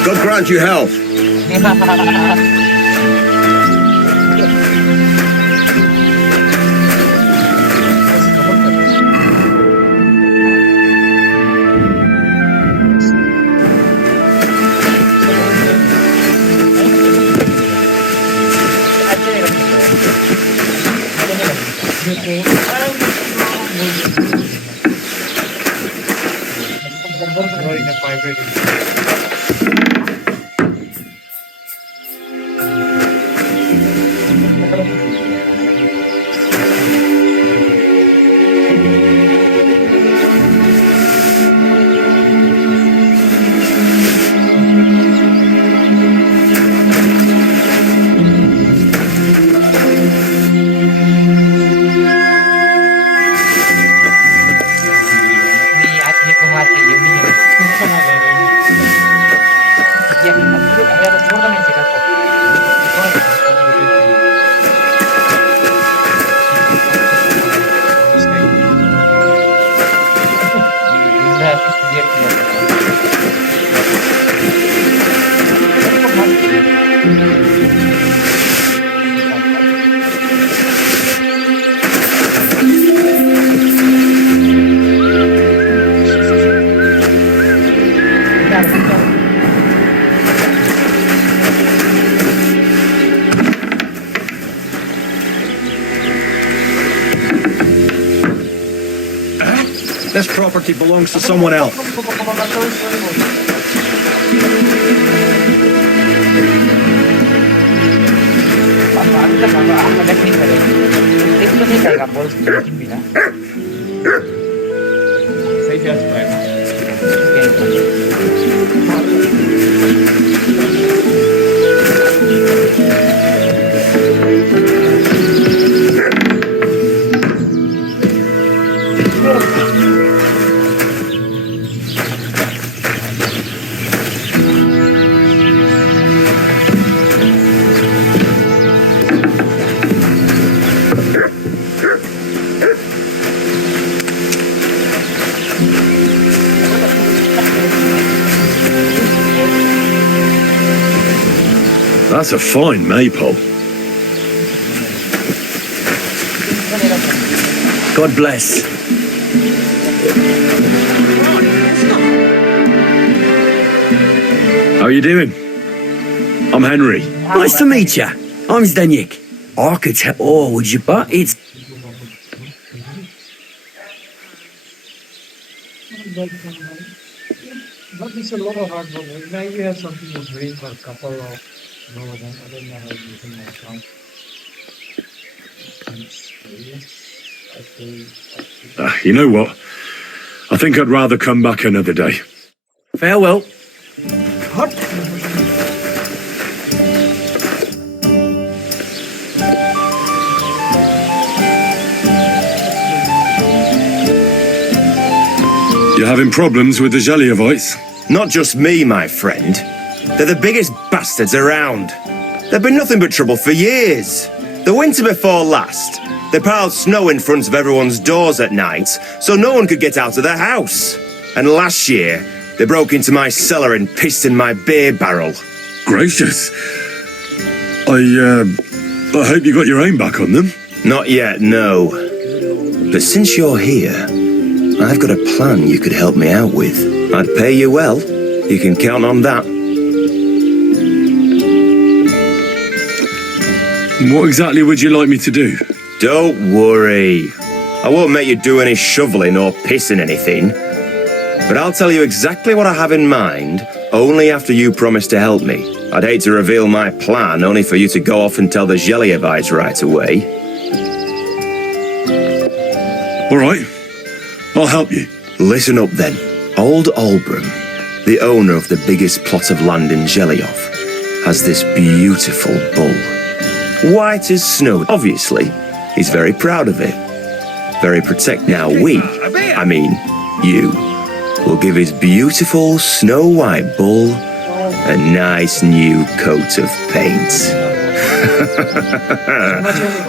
God grant you health. This property belongs to someone else. That's a fine maypole. God bless. How are you doing? I'm Henry. Nice to meet you. I'm Zdeněk. I could tell. Oh, would you? But it's. But it's a lot of hard work. Maybe have something was doing for a couple of hours. I don't know how to use my account. You know what? I think I'd rather come back another day. Farewell. You having problems with the Jaliavites? Not just me, my friend. They're the biggest bastards around. They've been nothing but trouble for years. The winter before last, they piled snow in front of everyone's doors at night, so no one could get out of their house. And last year, They broke into my cellar and pissed in my beer barrel. Gracious. I hope you got your aim back on them. Not yet, no. But since you're here, I've got a plan you could help me out with. I'd pay you well. You can count on that. What exactly would you like me to do? Don't worry. I won't make you do any shoveling or pissing anything. But I'll tell you exactly what I have in mind, only after you promise to help me. I'd hate to reveal my plan, only for you to go off and tell the Zhelievites right away. All right. I'll help you. Listen up then. Old Olbram, the owner of the biggest plot of land in Zheliov, has this beautiful bull. White as snow, obviously. He's very proud of it. Very protective. Now you, will give his beautiful snow-white bull a nice new coat of paint.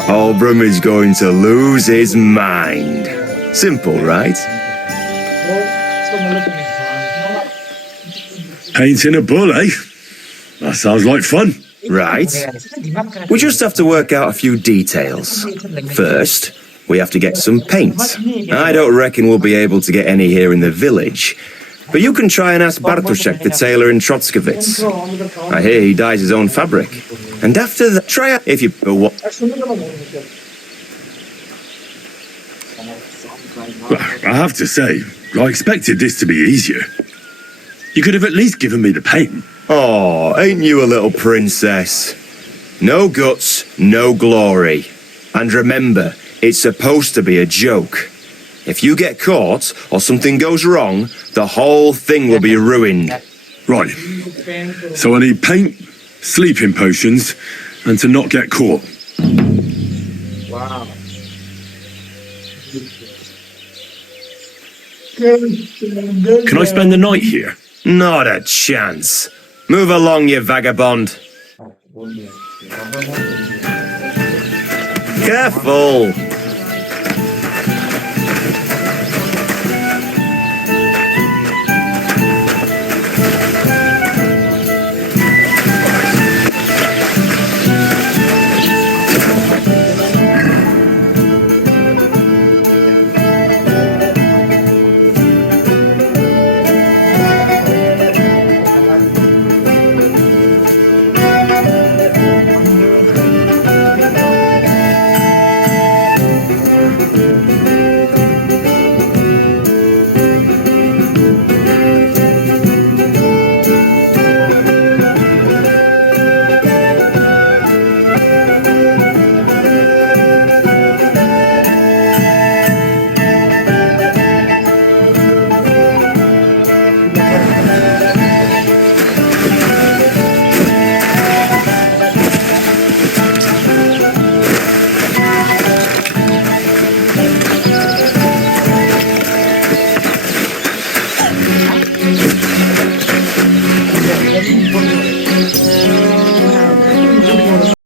Olbram is going to lose his mind. Simple, right? Painting a bull, eh? That sounds like fun. Right. We just have to work out a few details. First, we have to get some paint. I don't reckon we'll be able to get any here in the village, but you can try and ask Bartoszek, the tailor in Trotskovitz. I hear he dyes his own fabric. And after that, try out if you... Well, I have to say, I expected this to be easier. You could have at least given me the paint. Oh, ain't you a little princess? No guts, no glory. And remember, it's supposed to be a joke. If you get caught or something goes wrong, the whole thing will be ruined. Right. So I need paint, sleeping potions, and to not get caught. Wow. Can I spend the night here? Not a chance. Move along, you vagabond. Careful.